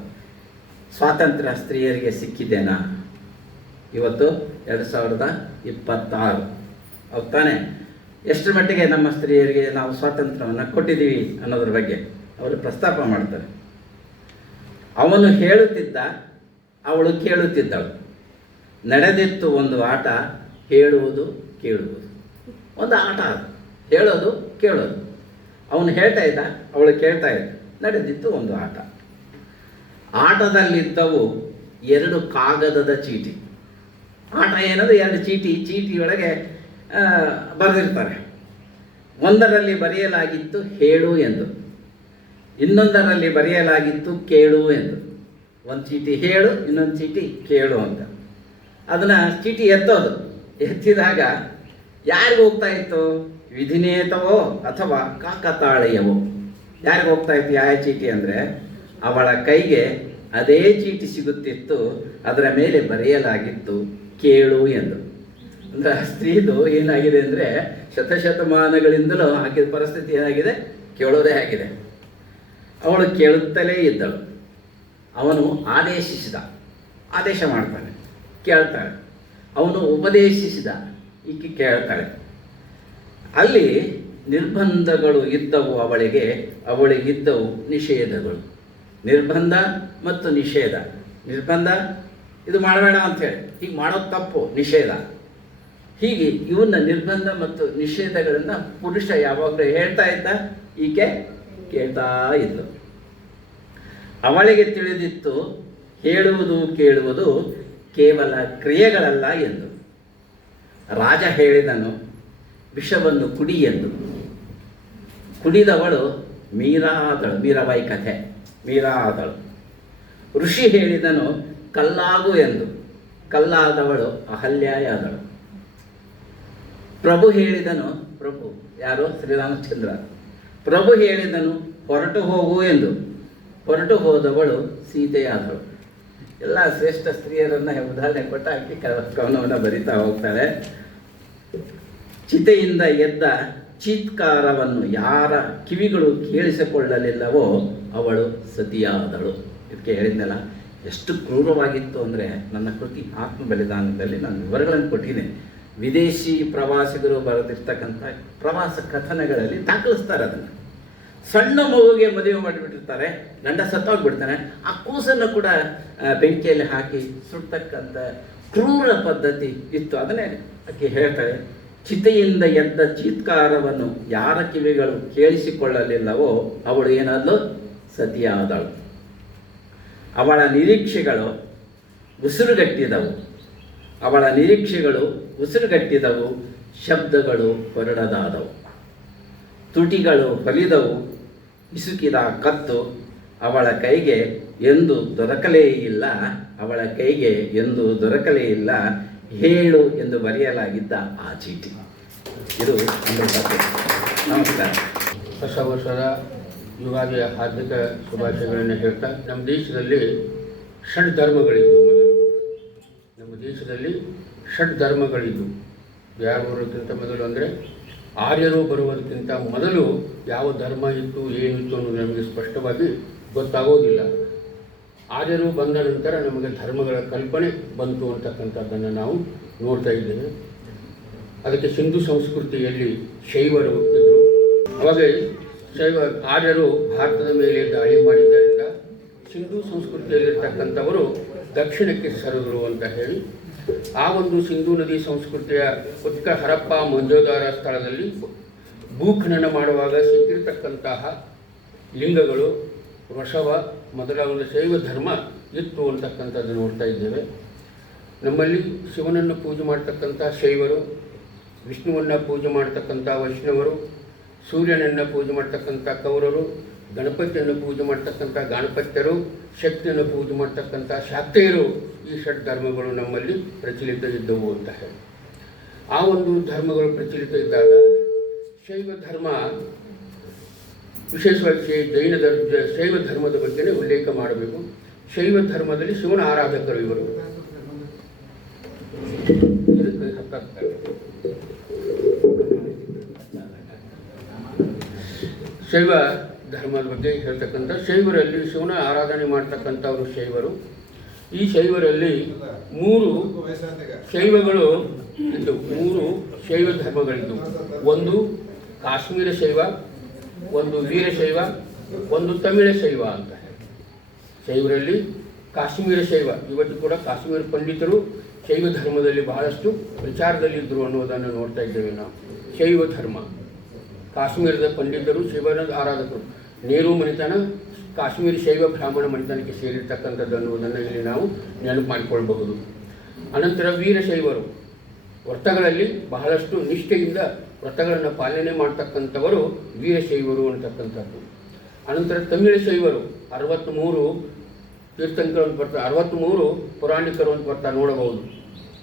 ಸ್ವಾತಂತ್ರ್ಯ ಸ್ತ್ರೀಯರಿಗೆ ಸಿಕ್ಕಿದ್ದೇನಾ? ಇವತ್ತು 2026 ಹೌದು ತಾನೆ? ಎಷ್ಟರ ಮಟ್ಟಿಗೆ ನಮ್ಮ ಸ್ತ್ರೀಯರಿಗೆ ನಾವು ಸ್ವಾತಂತ್ರ್ಯವನ್ನು ಕೊಟ್ಟಿದ್ದೀವಿ ಅನ್ನೋದ್ರ ಬಗ್ಗೆ ಅವರು ಪ್ರಸ್ತಾಪ ಮಾಡ್ತಾರೆ. ಅವನು ಹೇಳುತ್ತಿದ್ದ, ಅವಳು ಕೇಳುತ್ತಿದ್ದಳು. ನಡೆದಿತ್ತು ಒಂದು ಆಟ, ಹೇಳುವುದು ಕೇಳುವುದು. ಒಂದು ಆಟ ಅದು, ಹೇಳೋದು ಕೇಳೋದು. ಅವನು ಹೇಳ್ತಾ ಇದ್ದ, ಅವಳು ಕೇಳ್ತಾ ಇದ್ದ. ನಡೆದಿತ್ತು ಒಂದು ಆಟ. ಆಟದಲ್ಲಿದ್ದವು 2 ಕಾಗದದ ಚೀಟಿ. ಆಟ ಏನದು? 2 ಚೀಟಿಯೊಳಗೆ ಬರೆದಿರ್ತಾರೆ. ಒಂದರಲ್ಲಿ ಬರೆಯಲಾಗಿತ್ತು ಹೇಳು ಎಂದು, ಇನ್ನೊಂದರಲ್ಲಿ ಬರೆಯಲಾಗಿತ್ತು ಕೇಳು ಎಂದು. ಒಂದು ಚೀಟಿ ಹೇಳು, ಇನ್ನೊಂದು ಚೀಟಿ ಕೇಳು ಅಂತ. ಅದನ್ನು ಚೀಟಿ ಎತ್ತೋದು. ಎತ್ತಿದಾಗ ಯಾರಿಗೆ ಹೋಗ್ತಾ ಇತ್ತು? ವಿಧಿನೇತವೋ ಅಥವಾ ಕಾಕತಾಳೀಯವೋ? ಯಾರಿಗೆ ಹೋಗ್ತಾ ಇತ್ತು ಯಾವ ಚೀಟಿ ಅಂದರೆ, ಅವಳ ಕೈಗೆ ಅದೇ ಚೀಟಿ ಸಿಗುತ್ತಿತ್ತು. ಅದರ ಮೇಲೆ ಬರೆಯಲಾಗಿತ್ತು ಕೇಳು ಎಂದು. ಅಂದರೆ ಸ್ತ್ರೀದು ಏನಾಗಿದೆ ಅಂದರೆ, ಶತಶತಮಾನಗಳಿಂದಲೂ ಆಗಿದ್ದ ಪರಿಸ್ಥಿತಿ ಏನಾಗಿದೆ? ಕೇಳೋದೇ ಆಗಿದೆ. ಅವಳು ಕೇಳುತ್ತಲೇ ಇದ್ದಳು. ಅವನು ಆದೇಶ ಮಾಡ್ತಾನೆ, ಕೇಳ್ತಾಳೆ. ಅವನು ಉಪದೇಶಿಸಿದ, ಈಕೆ ಕೇಳ್ತಾಳೆ. ಅಲ್ಲಿ ನಿರ್ಬಂಧಗಳು ಇದ್ದವು ಅವಳಿಗಿದ್ದವು ನಿಷೇಧಗಳು. ನಿರ್ಬಂಧ ಮತ್ತು ನಿಷೇಧ. ನಿರ್ಬಂಧ, ಇದು ಮಾಡಬೇಡ ಅಂಥೇಳಿ, ಹೀಗೆ ಮಾಡೋದು ತಪ್ಪು, ನಿಷೇಧ. ಹೀಗೆ ಇವನ್ನ ನಿರ್ಬಂಧ ಮತ್ತು ನಿಷೇಧಗಳನ್ನು ಪುರುಷ ಯಾವಾಗಲೂ ಹೇಳ್ತಾ ಇದ್ದ, ಈಕೆ ಕೇಳ್ತಾ ಇದ್ಲು. ಅವಳಿಗೆ ತಿಳಿದಿತ್ತು ಹೇಳುವುದು ಕೇಳುವುದು ಕೇವಲ ಕ್ರಿಯೆಗಳಲ್ಲ ಎಂದು. ರಾಜ ಹೇಳಿದನು ವಿಷವನ್ನು ಕುಡಿ ಎಂದು. ಕುಡಿದವಳು ಮೀರಾದಳು. ಮೀರಾಬಾಯಿ ಕಥೆ. ಮೀರಾದಳು. ಋಷಿ ಹೇಳಿದನು ಕಲ್ಲಾಗು ಎಂದು. ಕಲ್ಲಾದವಳು ಅಹಲ್ಯಾಯಾದಳು. ಪ್ರಭು ಹೇಳಿದನು, ಪ್ರಭು ಯಾರು? ಶ್ರೀರಾಮಚಂದ್ರ. ಪ್ರಭು ಹೇಳಿದನು ಹೊರಟು ಹೋಗು ಎಂದು. ಹೊರಟು ಹೋದವಳು ಸೀತೆಯಾದಳು. ಎಲ್ಲ ಶ್ರೇಷ್ಠ ಸ್ತ್ರೀಯರನ್ನು ಉದಾಹರಣೆ ಕೊಟ್ಟು ಹಾಕಿ ಕವನವನ್ನು ಬರಿತಾ ಹೋಗ್ತಾಳೆ. ಚಿತೆಯಿಂದ ಎದ್ದ ಚೀತ್ಕಾರವನ್ನು ಯಾರ ಕಿವಿಗಳು ಕೇಳಿಸಿಕೊಳ್ಳಲಿಲ್ಲವೋ ಅವಳು ಸತಿಯಾದಳು. ಇದಕ್ಕೆ ಹೇಳಿದ್ನಲ್ಲ, ಎಷ್ಟು ಕ್ರೂರವಾಗಿತ್ತು ಅಂದರೆ, ನನ್ನ ಕೃತಿ ಆತ್ಮ ಬಲಿದಾನದಲ್ಲಿ ನಾನು ವಿವರಗಳನ್ನು ಕೊಟ್ಟಿದ್ದೇನೆ. ವಿದೇಶಿ ಪ್ರವಾಸಿಗರು ಬರೆದಿರ್ತಕ್ಕಂಥ ಪ್ರವಾಸ ಕಥನಗಳಲ್ಲಿ ದಾಖಲಿಸ್ತಾರೆ ಅದನ್ನು. ಸಣ್ಣ ಮಗುವಿಗೆ ಮದುವೆ ಮಾಡಿಬಿಟ್ಟಿರ್ತಾರೆ, ಗಂಡ ಸತ್ತೋಗ್ಬಿಡ್ತಾನೆ. ಆ ಕೂಸನ್ನು ಕೂಡ ಬೆಂಕಿಯಲ್ಲಿ ಹಾಕಿ ಸುಡ್ತಕ್ಕಂಥ ಕ್ರೂರ ಪದ್ಧತಿ ಇತ್ತು. ಅದನ್ನೇ ಆಕೆ ಹೇಳ್ತಾರೆ, ಚಿತೆಯಿಂದ ಎದ್ದ ಚೀತ್ಕಾರವನ್ನು ಯಾರ ಕಿವಿಗಳು ಕೇಳಿಸಿಕೊಳ್ಳಲಿಲ್ಲವೋ ಅವಳು ಏನಾದಳು, ಸತಿಯಾದಳು. ಅವಳ ನಿರೀಕ್ಷೆಗಳು ಉಸಿರುಗಟ್ಟಿದವು, ಶಬ್ದಗಳು ಹೊರಡದಾದವು, ತುಟಿಗಳು ಹೊಲಿದವು, ಇಸುಕಿದ ಕತ್ತು ಅವಳ ಕೈಗೆ ಎಂದು ದೊರಕಲೇ ಇಲ್ಲ, ಹೇಳು ಎಂದು ಬರೆಯಲಾಗಿದ್ದ ಆ ಚೀಟಿ. ಇದು ಒಂದು ಕಥೆ. ನಮಸ್ಕಾರ. ಹೊಸ ವರ್ಷದ ಯುಗಾದಿಯ ಹಾರ್ದಿಕ ಶುಭಾಶಯಗಳನ್ನು ಹೇಳ್ತಾ, ನಮ್ಮ ದೇಶದಲ್ಲಿ ಷಡ್ ಧರ್ಮಗಳಿದ್ದು ಯಾರು ಬರೋದಕ್ಕಿಂತ ಮೊದಲು ಅಂದರೆ ಆರ್ಯರು ಬರುವುದಕ್ಕಿಂತ ಮೊದಲು ಯಾವ ಧರ್ಮ ಇತ್ತು, ಏನಿತ್ತು ಅನ್ನೋದು ನಮಗೆ ಸ್ಪಷ್ಟವಾಗಿ ಗೊತ್ತಾಗೋದಿಲ್ಲ. ಆರ್ಯರು ಬಂದ ನಂತರ ನಮಗೆ ಧರ್ಮಗಳ ಕಲ್ಪನೆ ಬಂತು ಅಂತಕ್ಕಂಥದ್ದನ್ನು ನಾವು ನೋಡ್ತಾ ಇದ್ದೇವೆ. ಅದಕ್ಕೆ ಸಿಂಧು ಸಂಸ್ಕೃತಿಯಲ್ಲಿ ಶೈವರು ಇದ್ದರು. ಅವಾಗ ಆರ್ಯರು ಭಾರತದ ಮೇಲೆ ದಾಳಿ ಮಾಡಿದ್ದರಿಂದ ಸಿಂಧು ಸಂಸ್ಕೃತಿಯಲ್ಲಿರ್ತಕ್ಕಂಥವರು ದಕ್ಷಿಣಕ್ಕೆ ಸರಿದರು ಅಂತ ಹೇಳಿ ಆ ಒಂದು ಸಿಂಧೂ ನದಿ ಸಂಸ್ಕೃತಿಯ ಹರಪ್ಪ ಮೊಹೆಂಜೊದಾರೋ ಸ್ಥಳದಲ್ಲಿ ಭೂಖನನ ಮಾಡುವಾಗ ಸಿಕ್ಕಿರ್ತಕ್ಕಂತಹ ಲಿಂಗಗಳು ವೃಷಭ ಮೊದಲಾದ ಶೈವ ಧರ್ಮ ಇತ್ತು ಅಂತಕ್ಕಂಥದ್ದು ನೋಡ್ತಾ ಇದ್ದೇವೆ. ನಮ್ಮಲ್ಲಿ ಶಿವನನ್ನು ಪೂಜೆ ಮಾಡ್ತಕ್ಕಂಥ ಶೈವರು, ವಿಷ್ಣುವನ್ನು ಪೂಜೆ ಮಾಡ್ತಕ್ಕಂಥ ವೈಷ್ಣವರು, ಸೂರ್ಯನನ್ನು ಪೂಜೆ ಮಾಡ್ತಕ್ಕಂಥ ಕೌರವರು, ಗಣಪತಿಯನ್ನು ಪೂಜೆ ಮಾಡ್ತಕ್ಕಂಥ ಗಣಪತ್ಯರು, ಶಕ್ತಿಯನ್ನು ಪೂಜೆ ಮಾಡ್ತಕ್ಕಂಥ ಶಾಕ್ತೇಯರು, ಈ ಷಡ್ ಧರ್ಮಗಳು ನಮ್ಮಲ್ಲಿ ಪ್ರಚಲಿತ ಇದ್ದವು ಅಂತ ಹೇಳಿ. ಆ ಒಂದು ಧರ್ಮಗಳು ಪ್ರಚಲಿತ ಇದ್ದಾಗ ಶೈವ ಧರ್ಮ, ವಿಶೇಷವಾಗಿ ಶೈವ ಧರ್ಮದ ಬಗ್ಗೆನೇ ಉಲ್ಲೇಖ ಮಾಡಬೇಕು. ಶೈವ ಧರ್ಮದಲ್ಲಿ ಶಿವನ ಆರಾಧಕರು ಇವರು. ಶೈವ ಧರ್ಮದ ಬಗ್ಗೆ ಹೇಳ್ತಕ್ಕಂಥ ಶೈವರಲ್ಲಿ ಶಿವನ ಆರಾಧನೆ ಮಾಡ್ತಕ್ಕಂಥವರು ಶೈವರು. ಈ ಶೈವರಲ್ಲಿ 3 ಶೈವಗಳು ಇದ್ದವು, 3 ಶೈವ ಧರ್ಮಗಳಿದ್ದವು. ಒಂದು ಕಾಶ್ಮೀರ ಶೈವ, ಒಂದು ವೀರಶೈವ, ಒಂದು ತಮಿಳ ಶೈವ ಅಂತ. ಶೈವರಲ್ಲಿ ಕಾಶ್ಮೀರ ಶೈವ, ಇವತ್ತು ಕೂಡ ಕಾಶ್ಮೀರ ಪಂಡಿತರು ಶೈವ ಧರ್ಮದಲ್ಲಿ ಬಹಳಷ್ಟು ವಿಚಾರದಲ್ಲಿದ್ದರು ಅನ್ನೋದನ್ನು ನೋಡ್ತಾ ಇದ್ದೇವೆ ನಾವು. ಶೈವ ಧರ್ಮ, ಕಾಶ್ಮೀರದ ಪಂಡಿತರು ಶಿವನ ಆರಾಧಕರು. ನೆಹರು ಮನೆತನ ಕಾಶ್ಮೀರಿ ಶೈವ ಬ್ರಾಹ್ಮಣ ಮನೆತನಕ್ಕೆ ಸೇರಿರ್ತಕ್ಕಂಥದ್ದು ಅನ್ನುವುದನ್ನು ಇಲ್ಲಿ ನಾವು ನೆನಪು ಮಾಡಿಕೊಳ್ಬಹುದು. ಅನಂತರ ವೀರಶೈವರು, ವ್ರತಗಳಲ್ಲಿ ಬಹಳಷ್ಟು ನಿಷ್ಠೆಯಿಂದ ವ್ರತಗಳನ್ನು ಪಾಲನೆ ಮಾಡ್ತಕ್ಕಂಥವರು ವೀರಶೈವರು ಅಂತಕ್ಕಂಥದ್ದು. ಅನಂತರ ತಮಿಳ ಶೈವರು 63 ತೀರ್ಥಂಕರು ಅಂತ ಬರ್ತಾರೆ, 63 ಪುರಾಣಿಕರು ಅಂತ ಬರ್ತಾರೆ, ನೋಡಬಹುದು.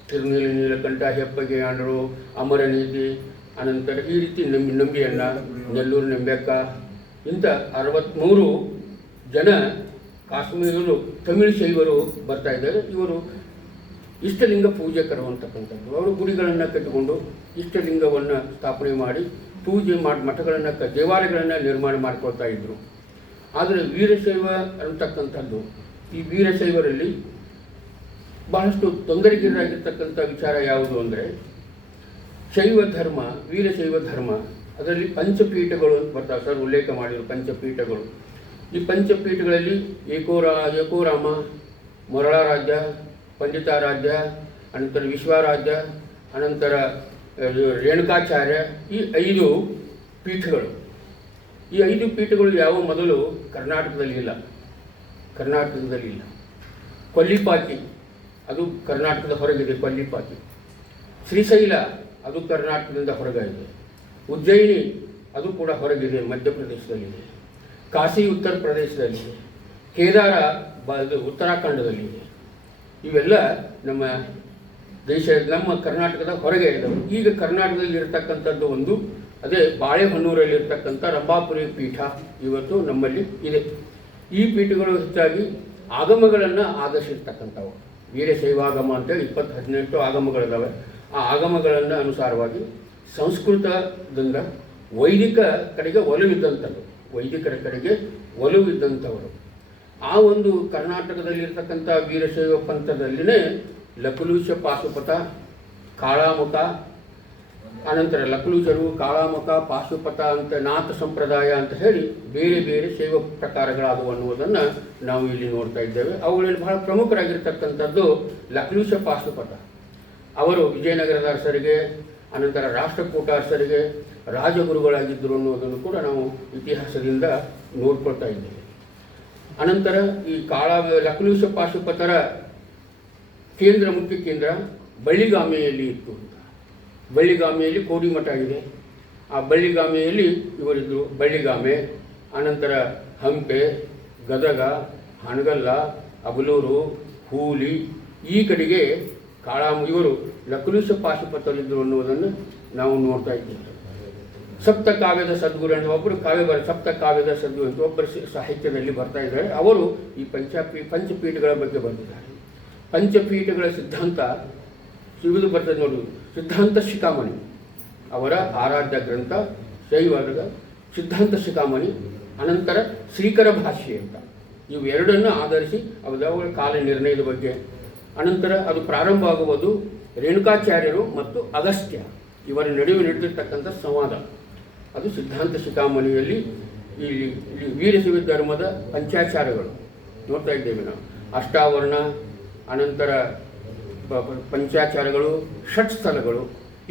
ತಿರುನೀಲ ನೀಲಕಂಠ, ಹೆಪ್ಪಗೆ ಆಂಡರು, ಅಮರನೀತಿ, ಅನಂತರ ಈ ರೀತಿ ನಂಬಿಯಣ್ಣ, ನೆಲ್ಲೂರು ನಂಬ್ಯಕ್ಕ, ಇಂಥ 63 ಜನ ಕಾಶ್ಮೀರರು ತಮಿಳ ಶೈವರು ಬರ್ತಾ ಇದ್ದಾರೆ. ಇವರು ಇಷ್ಟಲಿಂಗ ಪೂಜಕರು ಅಂತಕ್ಕಂಥದ್ದು. ಅವರು ಗುಡಿಗಳನ್ನು ಕಟ್ಟಿಕೊಂಡು ಇಷ್ಟಲಿಂಗವನ್ನು ಸ್ಥಾಪನೆ ಮಾಡಿ ಪೂಜೆ ಮಠಗಳನ್ನು ದೇವಾಲಯಗಳನ್ನು ನಿರ್ಮಾಣ ಮಾಡಿಕೊಳ್ತಾ ಇದ್ದರು. ಆದರೆ ವೀರಶೈವ ಅಂತಕ್ಕಂಥದ್ದು, ಈ ವೀರಶೈವರಲ್ಲಿ ಬಹಳಷ್ಟು ತೊಂದರೆಗೀಡಾಗಿರ್ತಕ್ಕಂಥ ವಿಚಾರ ಯಾವುದು ಅಂದರೆ ಶೈವ ಧರ್ಮ, ವೀರಶೈವ ಧರ್ಮ, ಅದರಲ್ಲಿ ಪಂಚಪೀಠಗಳು ಬರ್ತಾವೆ ಸರ್, ಉಲ್ಲೇಖ ಮಾಡಿದರು ಪಂಚಪೀಠಗಳು. ಈ ಪಂಚಪೀಠಗಳಲ್ಲಿ ಏಕೋರಾಮ, ಮೊರಳ ರಾಜ್ಯ, ಪಂಡಿತಾರಾಧ್ಯ, ಅನಂತರ ವಿಶ್ವರಾಧ್ಯ, ಅನಂತರ ರೇಣುಕಾಚಾರ್ಯ, ಈ 5 ಪೀಠಗಳು. ಈ 5 ಪೀಠಗಳು ಯಾವ ಮೊದಲು ಕರ್ನಾಟಕದಲ್ಲಿ ಇಲ್ಲ. ಕೊಲ್ಲಿಪಾತಿ ಅದು ಕರ್ನಾಟಕದ ಹೊರಗಿದೆ. ಕೊಲ್ಲಿಪಾತಿ, ಶ್ರೀಶೈಲ ಅದು ಕರ್ನಾಟಕದಿಂದ ಹೊರಗಿದೆ. ಉಜ್ಜಯಿನಿ ಅದು ಕೂಡ ಹೊರಗಿದೆ, ಮಧ್ಯಪ್ರದೇಶದಲ್ಲಿದೆ. ಕಾಶಿ ಉತ್ತರ ಪ್ರದೇಶದಲ್ಲಿದೆ. ಕೇದಾರ ಉತ್ತರಾಖಂಡದಲ್ಲಿದೆ. ಇವೆಲ್ಲ ನಮ್ಮ ನಮ್ಮ ಕರ್ನಾಟಕದ ಹೊರಗೆ ಇದ್ದಾವೆ. ಈಗ ಕರ್ನಾಟಕದಲ್ಲಿ ಇರತಕ್ಕಂಥದ್ದು ಒಂದು, ಅದೇ ಬಾಳೆಹೊನ್ನೂರಲ್ಲಿರ್ತಕ್ಕಂಥ ರಂಭಾಪುರಿ ಪೀಠ ಇವತ್ತು ನಮ್ಮಲ್ಲಿ ಇದೆ. ಈ ಪೀಠಗಳು ಹೆಚ್ಚಾಗಿ ಆಗಮಗಳನ್ನು ಆಧರಿಸಿರ್ತಕ್ಕಂಥವು. ವೀರಶೈವಾಗಮ ಅಂತೇಳಿ 18 ಆಗಮಗಳಿದ್ದಾವೆ. ಆ ಆಗಮಗಳನ್ನು ಅನುಸಾರವಾಗಿ ಸಂಸ್ಕೃತದಿಂದ ವೈದಿಕರ ಕಡೆಗೆ ಒಲವಿದ್ದಂಥವರು. ಆ ಒಂದು ಕರ್ನಾಟಕದಲ್ಲಿರ್ತಕ್ಕಂಥ ವೀರಶೈವ ಪಂಥದಲ್ಲಿನೇ ಲಕುಲುಷ ಪಾಶುಪತ, ಕಾಳಾಮುಖ, ಅನಂತರ ಲಕ್ಲುಜರು, ಕಾಳಾಮುಖ, ಪಾಶುಪತ ಅಂತ ನಾಥ ಸಂಪ್ರದಾಯ ಅಂತ ಹೇಳಿ ಬೇರೆ ಬೇರೆ ಶೈವ ಪ್ರಕಾರಗಳಾದವು ಅನ್ನುವುದನ್ನು ನಾವು ಇಲ್ಲಿ ನೋಡ್ತಾ ಇದ್ದೇವೆ. ಅವುಗಳಲ್ಲಿ ಬಹಳ ಪ್ರಮುಖರಾಗಿರ್ತಕ್ಕಂಥದ್ದು ಲಕ್ಲುಷ ಪಾಶುಪತ. ಅವರು ವಿಜಯನಗರದ ಅರಸರಿಗೆ, ಅನಂತರ ರಾಷ್ಟ್ರಕೂಟ ಅರಸರಿಗೆ ರಾಜಗುರುಗಳಾಗಿದ್ದರು ಅನ್ನೋದನ್ನು ಕೂಡ ನಾವು ಇತಿಹಾಸದಿಂದ ನೋಡ್ಕೊಳ್ತಾ ಇದ್ದೇವೆ. ಅನಂತರ ಈ ಲಕ್ಲುಷ ಪಾಶುಪತರ ಕೇಂದ್ರ, ಮುಖ್ಯ ಕೇಂದ್ರ ಬಳ್ಳಿಗಾಮೆಯಲ್ಲಿ ಇತ್ತು. ಬಳ್ಳಿಗಾಮೆಯಲ್ಲಿ ಕೋಡಿಮಠ ಇದೆ. ಆ ಬಳ್ಳಿಗಾಮೆಯಲ್ಲಿ ಇವರಿದ್ದರು. ಬಳ್ಳಿಗಾಮೆ, ಅನಂತರ ಹಂಪೆ, ಗದಗ, ಹಣಗಲ್ಲ, ಅಬಲೂರು, ಹೂಲಿ, ಈ ಕಡೆಗೆ ಇವರು ಲಕ್ಲುಷ ಪಾಶುಪತರಿದ್ದರು ಅನ್ನುವುದನ್ನು ನಾವು ನೋಡ್ತಾ ಇದ್ದೇವೆ. ಸಪ್ತ ಕಾವ್ಯದ ಸದ್ಗುರು ಅಂತ ಒಬ್ಬರು ಸಪ್ತ ಕಾವ್ಯದ ಸದ್ಗುರು ಅಂತ ಒಬ್ಬರು ಸಾಹಿತ್ಯದಲ್ಲಿ ಬರ್ತಾ ಇದ್ದಾರೆ. ಅವರು ಈ ಪಂಚಪೀಠಗಳ ಬಗ್ಗೆ ಬರೆದಿದ್ದಾರೆ. ಪಂಚಪೀಠಗಳ ಸಿದ್ಧಾಂತ ಇವುದು ಬರ್ತದೆ ನೋಡಿ. ಸಿದ್ಧಾಂತ ಶಿಖಾಮಣಿ ಅವರ ಆರಾಧ್ಯ ಗ್ರಂಥ ಶೈವದ ಸಿದ್ಧಾಂತ ಶಿಖಾಮಣಿ, ಅನಂತರ ಶ್ರೀಕರ ಭಾಷ್ಯ ಅಂತ, ಇವು ಎರಡನ್ನು ಆಧರಿಸಿ ಅವರ ಕಾಲ ನಿರ್ಣಯದ ಬಗ್ಗೆ. ಅನಂತರ ಅದು ಪ್ರಾರಂಭ ಆಗುವುದು ರೇಣುಕಾಚಾರ್ಯರು ಮತ್ತು ಅಗಸ್ತ್ಯ ಇವರ ನಡುವೆ ನಡೆದಿರ್ತಕ್ಕಂಥ ಸಂವಾದ. ಅದು ಸಿದ್ಧಾಂತ ಶಿಖಾಮಣಿಯಲ್ಲಿ ಇಲ್ಲಿ ವೀರಶೈವ ಧರ್ಮದ ಪಂಚಾಚಾರಗಳು ನೋಡ್ತಾ ಇದ್ದೇವೆ ನಾವು. ಅಷ್ಟಾವರಣ, ಅನಂತರ ಪಂಚಾಚಾರಗಳು, ಷಟ್ ಸ್ಥಳಗಳು,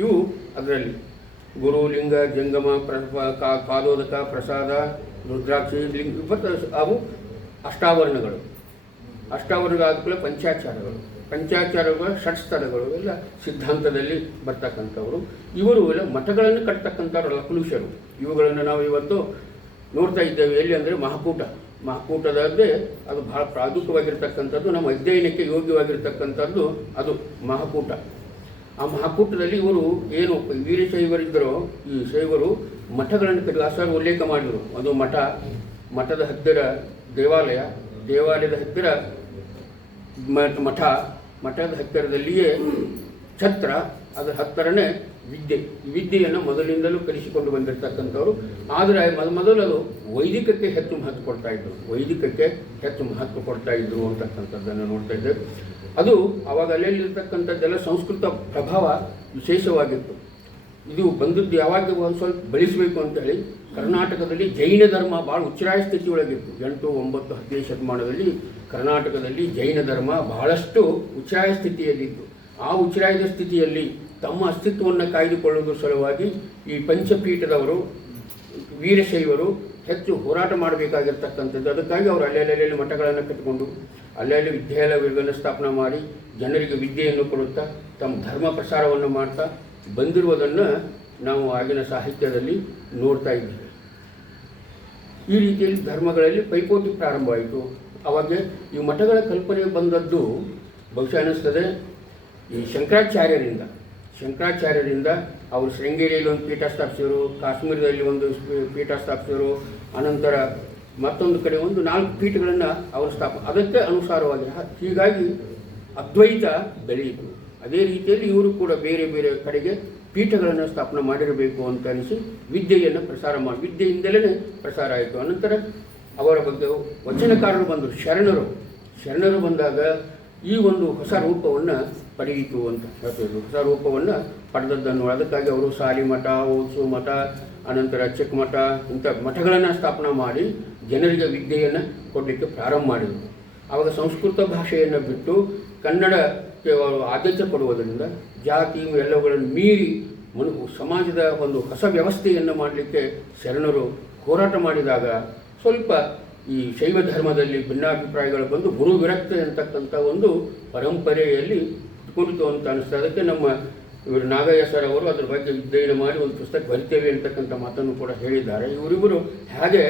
ಇವು ಅದರಲ್ಲಿ ಗುರು, ಲಿಂಗ, ಜಂಗಮ, ಪಾದೋದಕ, ಪ್ರಸಾದ, ರುದ್ರಾಕ್ಷಿ, ಲಿಂಗ, ಅವು ಅಷ್ಟಾವರಣಗಳು. ಅಷ್ಟಾವರಣಗಳಾದ ಪಂಚಾಚಾರಗಳು, ಪಂಚಾಚಾರಗಳ ಷಟ್ ಸ್ಥಳಗಳು ಎಲ್ಲ ಸಿದ್ಧಾಂತದಲ್ಲಿ ಬರ್ತಕ್ಕಂಥವರು. ಇವರು ಎಲ್ಲ ಮಠಗಳನ್ನು ಕಟ್ತಕ್ಕಂಥವ್ರು ಲಕ್ಲುಷರು. ಇವುಗಳನ್ನು ನಾವು ಇವತ್ತು ನೋಡ್ತಾ ಇದ್ದೇವೆ. ಎಲ್ಲಿ ಅಂದರೆ ಮಹಾಕೂಟದದ್ದೇ ಅದು ಬಹಳ ಪ್ರಾದುಕವಾಗಿರ್ತಕ್ಕಂಥದ್ದು, ನಮ್ಮ ಅಧ್ಯಯನಕ್ಕೆ ಯೋಗ್ಯವಾಗಿರ್ತಕ್ಕಂಥದ್ದು ಅದು ಮಹಾಕೂಟ. ಆ ಮಹಾಕೂಟದಲ್ಲಿ ಇವರು ಏನು ವೀರಶೈವರಿದ್ದರೋ, ಈ ಶೈವರು ಮಠಗಳನ್ನು ಕಟ್ಟಿ ಉಲ್ಲೇಖ ಮಾಡಿದರು. ಅದು ಮಠದ ಹತ್ತಿರ ದೇವಾಲಯದ ಹತ್ತಿರ ಮಠದ ಹತ್ತಿರದಲ್ಲಿಯೇ ಛತ್ರ, ಅದರ ಹತ್ತಿರನೇ ವಿದ್ಯೆಯನ್ನು ಮೊದಲಿಂದಲೂ ಕಲಿಸಿಕೊಂಡು ಬಂದಿರತಕ್ಕಂಥವ್ರು. ಆದರೆ ಮೊದಲು ಅದು ವೈದಿಕಕ್ಕೆ ಹೆಚ್ಚು ಮಹತ್ವ ಕೊಡ್ತಾ ಇದ್ರು ಅಂತಕ್ಕಂಥದ್ದನ್ನು ನೋಡ್ತಾ ಇದ್ದೇವೆ. ಅದು ಅವಾಗ ಅಲ್ಲಿರ್ತಕ್ಕಂಥದ್ದೆಲ್ಲ ಸಂಸ್ಕೃತ ಪ್ರಭಾವ ವಿಶೇಷವಾಗಿತ್ತು. ಇದು ಬಂದದ್ದು ಯಾವಾಗ ಒಂದು ಸ್ವಲ್ಪ ಬೆಳೆಸಬೇಕು ಅಂತೇಳಿ ಕರ್ನಾಟಕದಲ್ಲಿ ಜೈನ ಧರ್ಮ ಭಾಳ ಉಚ್ಛ್ರಾಯ ಸ್ಥಿತಿಯೊಳಗಿತ್ತು. 8, 9, 10ನೇ ಶತಮಾನದಲ್ಲಿ ಕರ್ನಾಟಕದಲ್ಲಿ ಜೈನ ಧರ್ಮ ಬಹಳಷ್ಟು ಉಚ್ಛ್ರಾಯ ಸ್ಥಿತಿಯಲ್ಲಿತ್ತು. ಆ ಉಚ್ಛ್ರಾಯದ ಸ್ಥಿತಿಯಲ್ಲಿ ತಮ್ಮ ಅಸ್ತಿತ್ವವನ್ನು ಕಾಯ್ದುಕೊಳ್ಳುವುದರ ಸಲುವಾಗಿ ಈ ಪಂಚಪೀಠದವರು, ವೀರಶೈವರು ಹೆಚ್ಚು ಹೋರಾಟ ಮಾಡಬೇಕಾಗಿರ್ತಕ್ಕಂಥದ್ದು. ಅದಕ್ಕಾಗಿ ಅವರು ಅಲ್ಲೆಲ್ಲಿ ಮಠಗಳನ್ನು ಕಟ್ಟಿಕೊಂಡು ಅಲ್ಲೆಲ್ಲಿ ವಿದ್ಯಾಲಯಗಳನ್ನು ಸ್ಥಾಪನೆ ಮಾಡಿ ಜನರಿಗೆ ವಿದ್ಯೆಯನ್ನು ಕೊಡುತ್ತಾ ತಮ್ಮ ಧರ್ಮ ಪ್ರಸಾರವನ್ನು ಮಾಡ್ತಾ ಬಂದಿರುವುದನ್ನು ನಾವು ಆಗಿನ ಸಾಹಿತ್ಯದಲ್ಲಿ ನೋಡ್ತಾ ಇದ್ದೇವೆ. ಈ ರೀತಿಯಲ್ಲಿ ಧರ್ಮಗಳಲ್ಲಿ ಪೈಪೋಟಿ ಪ್ರಾರಂಭವಾಯಿತು. ಅವಾಗ ಈ ಮಠಗಳ ಕಲ್ಪನೆ ಬಂದದ್ದು ಬಹುಶಃ ಅನ್ನಿಸ್ತದೆ ಈ ಶಂಕರಾಚಾರ್ಯರಿಂದ ಅವರು ಶೃಂಗೇರಿಯಲ್ಲಿ ಒಂದು ಪೀಠ ಸ್ಥಾಪಿಸಿದರು, ಕಾಶ್ಮೀರದಲ್ಲಿ ಒಂದು ಪೀಠ ಸ್ಥಾಪಿಸಿದರು, ಅನಂತರ ಮತ್ತೊಂದು ಕಡೆ ಒಂದು 4 ಪೀಠಗಳನ್ನು ಅವರು ಅದಕ್ಕೆ ಅನುಸಾರವಾಗಿ ಹೀಗಾಗಿ ಅದ್ವೈತ ಬೆಳೆಯಿತು. ಅದೇ ರೀತಿಯಲ್ಲಿ ಇವರು ಕೂಡ ಬೇರೆ ಬೇರೆ ಕಡೆಗೆ ಪೀಠಗಳನ್ನು ಸ್ಥಾಪನೆ ಮಾಡಿರಬೇಕು ಅಂತ ಅನಿಸಿ ವಿದ್ಯೆಯನ್ನು ವಿದ್ಯೆಯಿಂದಲೇ ಪ್ರಸಾರ ಆಯಿತು. ಅನಂತರ ಅವರ ಬಗ್ಗೆ ವಚನಕಾರರು ಬಂದರು, ಶರಣರು ಬಂದಾಗ ಈ ಒಂದು ಹೊಸ ರೂಪವನ್ನು ಪಡೆಯಿತು ಅಂತ ಹೇಳ್ತಿದ್ರು. ಹೊಸ ರೂಪವನ್ನು ಪಡೆದದ್ದನ್ನು ಅದಕ್ಕಾಗಿ ಅವರು ಸಾಲಿ ಮಠ, ಓತ್ಸು ಮಠ, ಅನಂತರ ಚಿಕ್ಕ ಮಠ ಇಂಥ ಮಠಗಳನ್ನು ಸ್ಥಾಪನೆ ಮಾಡಿ ಜನರಿಗೆ ವಿದ್ಯೆಯನ್ನು ಕೊಡಲಿಕ್ಕೆ ಪ್ರಾರಂಭ ಮಾಡಿದರು. ಆವಾಗ ಸಂಸ್ಕೃತ ಭಾಷೆಯನ್ನು ಬಿಟ್ಟು ಕನ್ನಡಕ್ಕೆ ಅವರು ಆದ್ಯತೆ ಕೊಡುವುದರಿಂದ ಜಾತಿ ಎಲ್ಲವುಗಳನ್ನು ಮೀರಿ ಸಮಾಜದ ಒಂದು ಹೊಸ ವ್ಯವಸ್ಥೆಯನ್ನು ಮಾಡಲಿಕ್ಕೆ ಶರಣರು ಹೋರಾಟ ಮಾಡಿದಾಗ ಸ್ವಲ್ಪ ಈ ಶೈವ ಧರ್ಮದಲ್ಲಿ ಭಿನ್ನಾಭಿಪ್ರಾಯಗಳು ಬಂದು ಗುರು ವಿರಕ್ತಿ ಅಂತಕ್ಕಂಥ ಒಂದು ಪರಂಪರೆಯಲ್ಲಿ ಕುಳಿತು ಅಂತ ಅನಿಸ್ತದೆ. ಅದಕ್ಕೆ ನಮ್ಮ ಇವರು ನಾಗಯ್ಯ ಸರ್ ಅವರು ಅದ್ರ ಬಗ್ಗೆ ಅಧ್ಯಯನ ಮಾಡಿ ಒಂದು ಪುಸ್ತಕ ಬರಿತೇವೆ ಅಂತಕ್ಕಂಥ ಮಾತನ್ನು ಕೂಡ ಹೇಳಿದ್ದಾರೆ. ಇವರಿಬ್ಬರು ಹೇಗೆ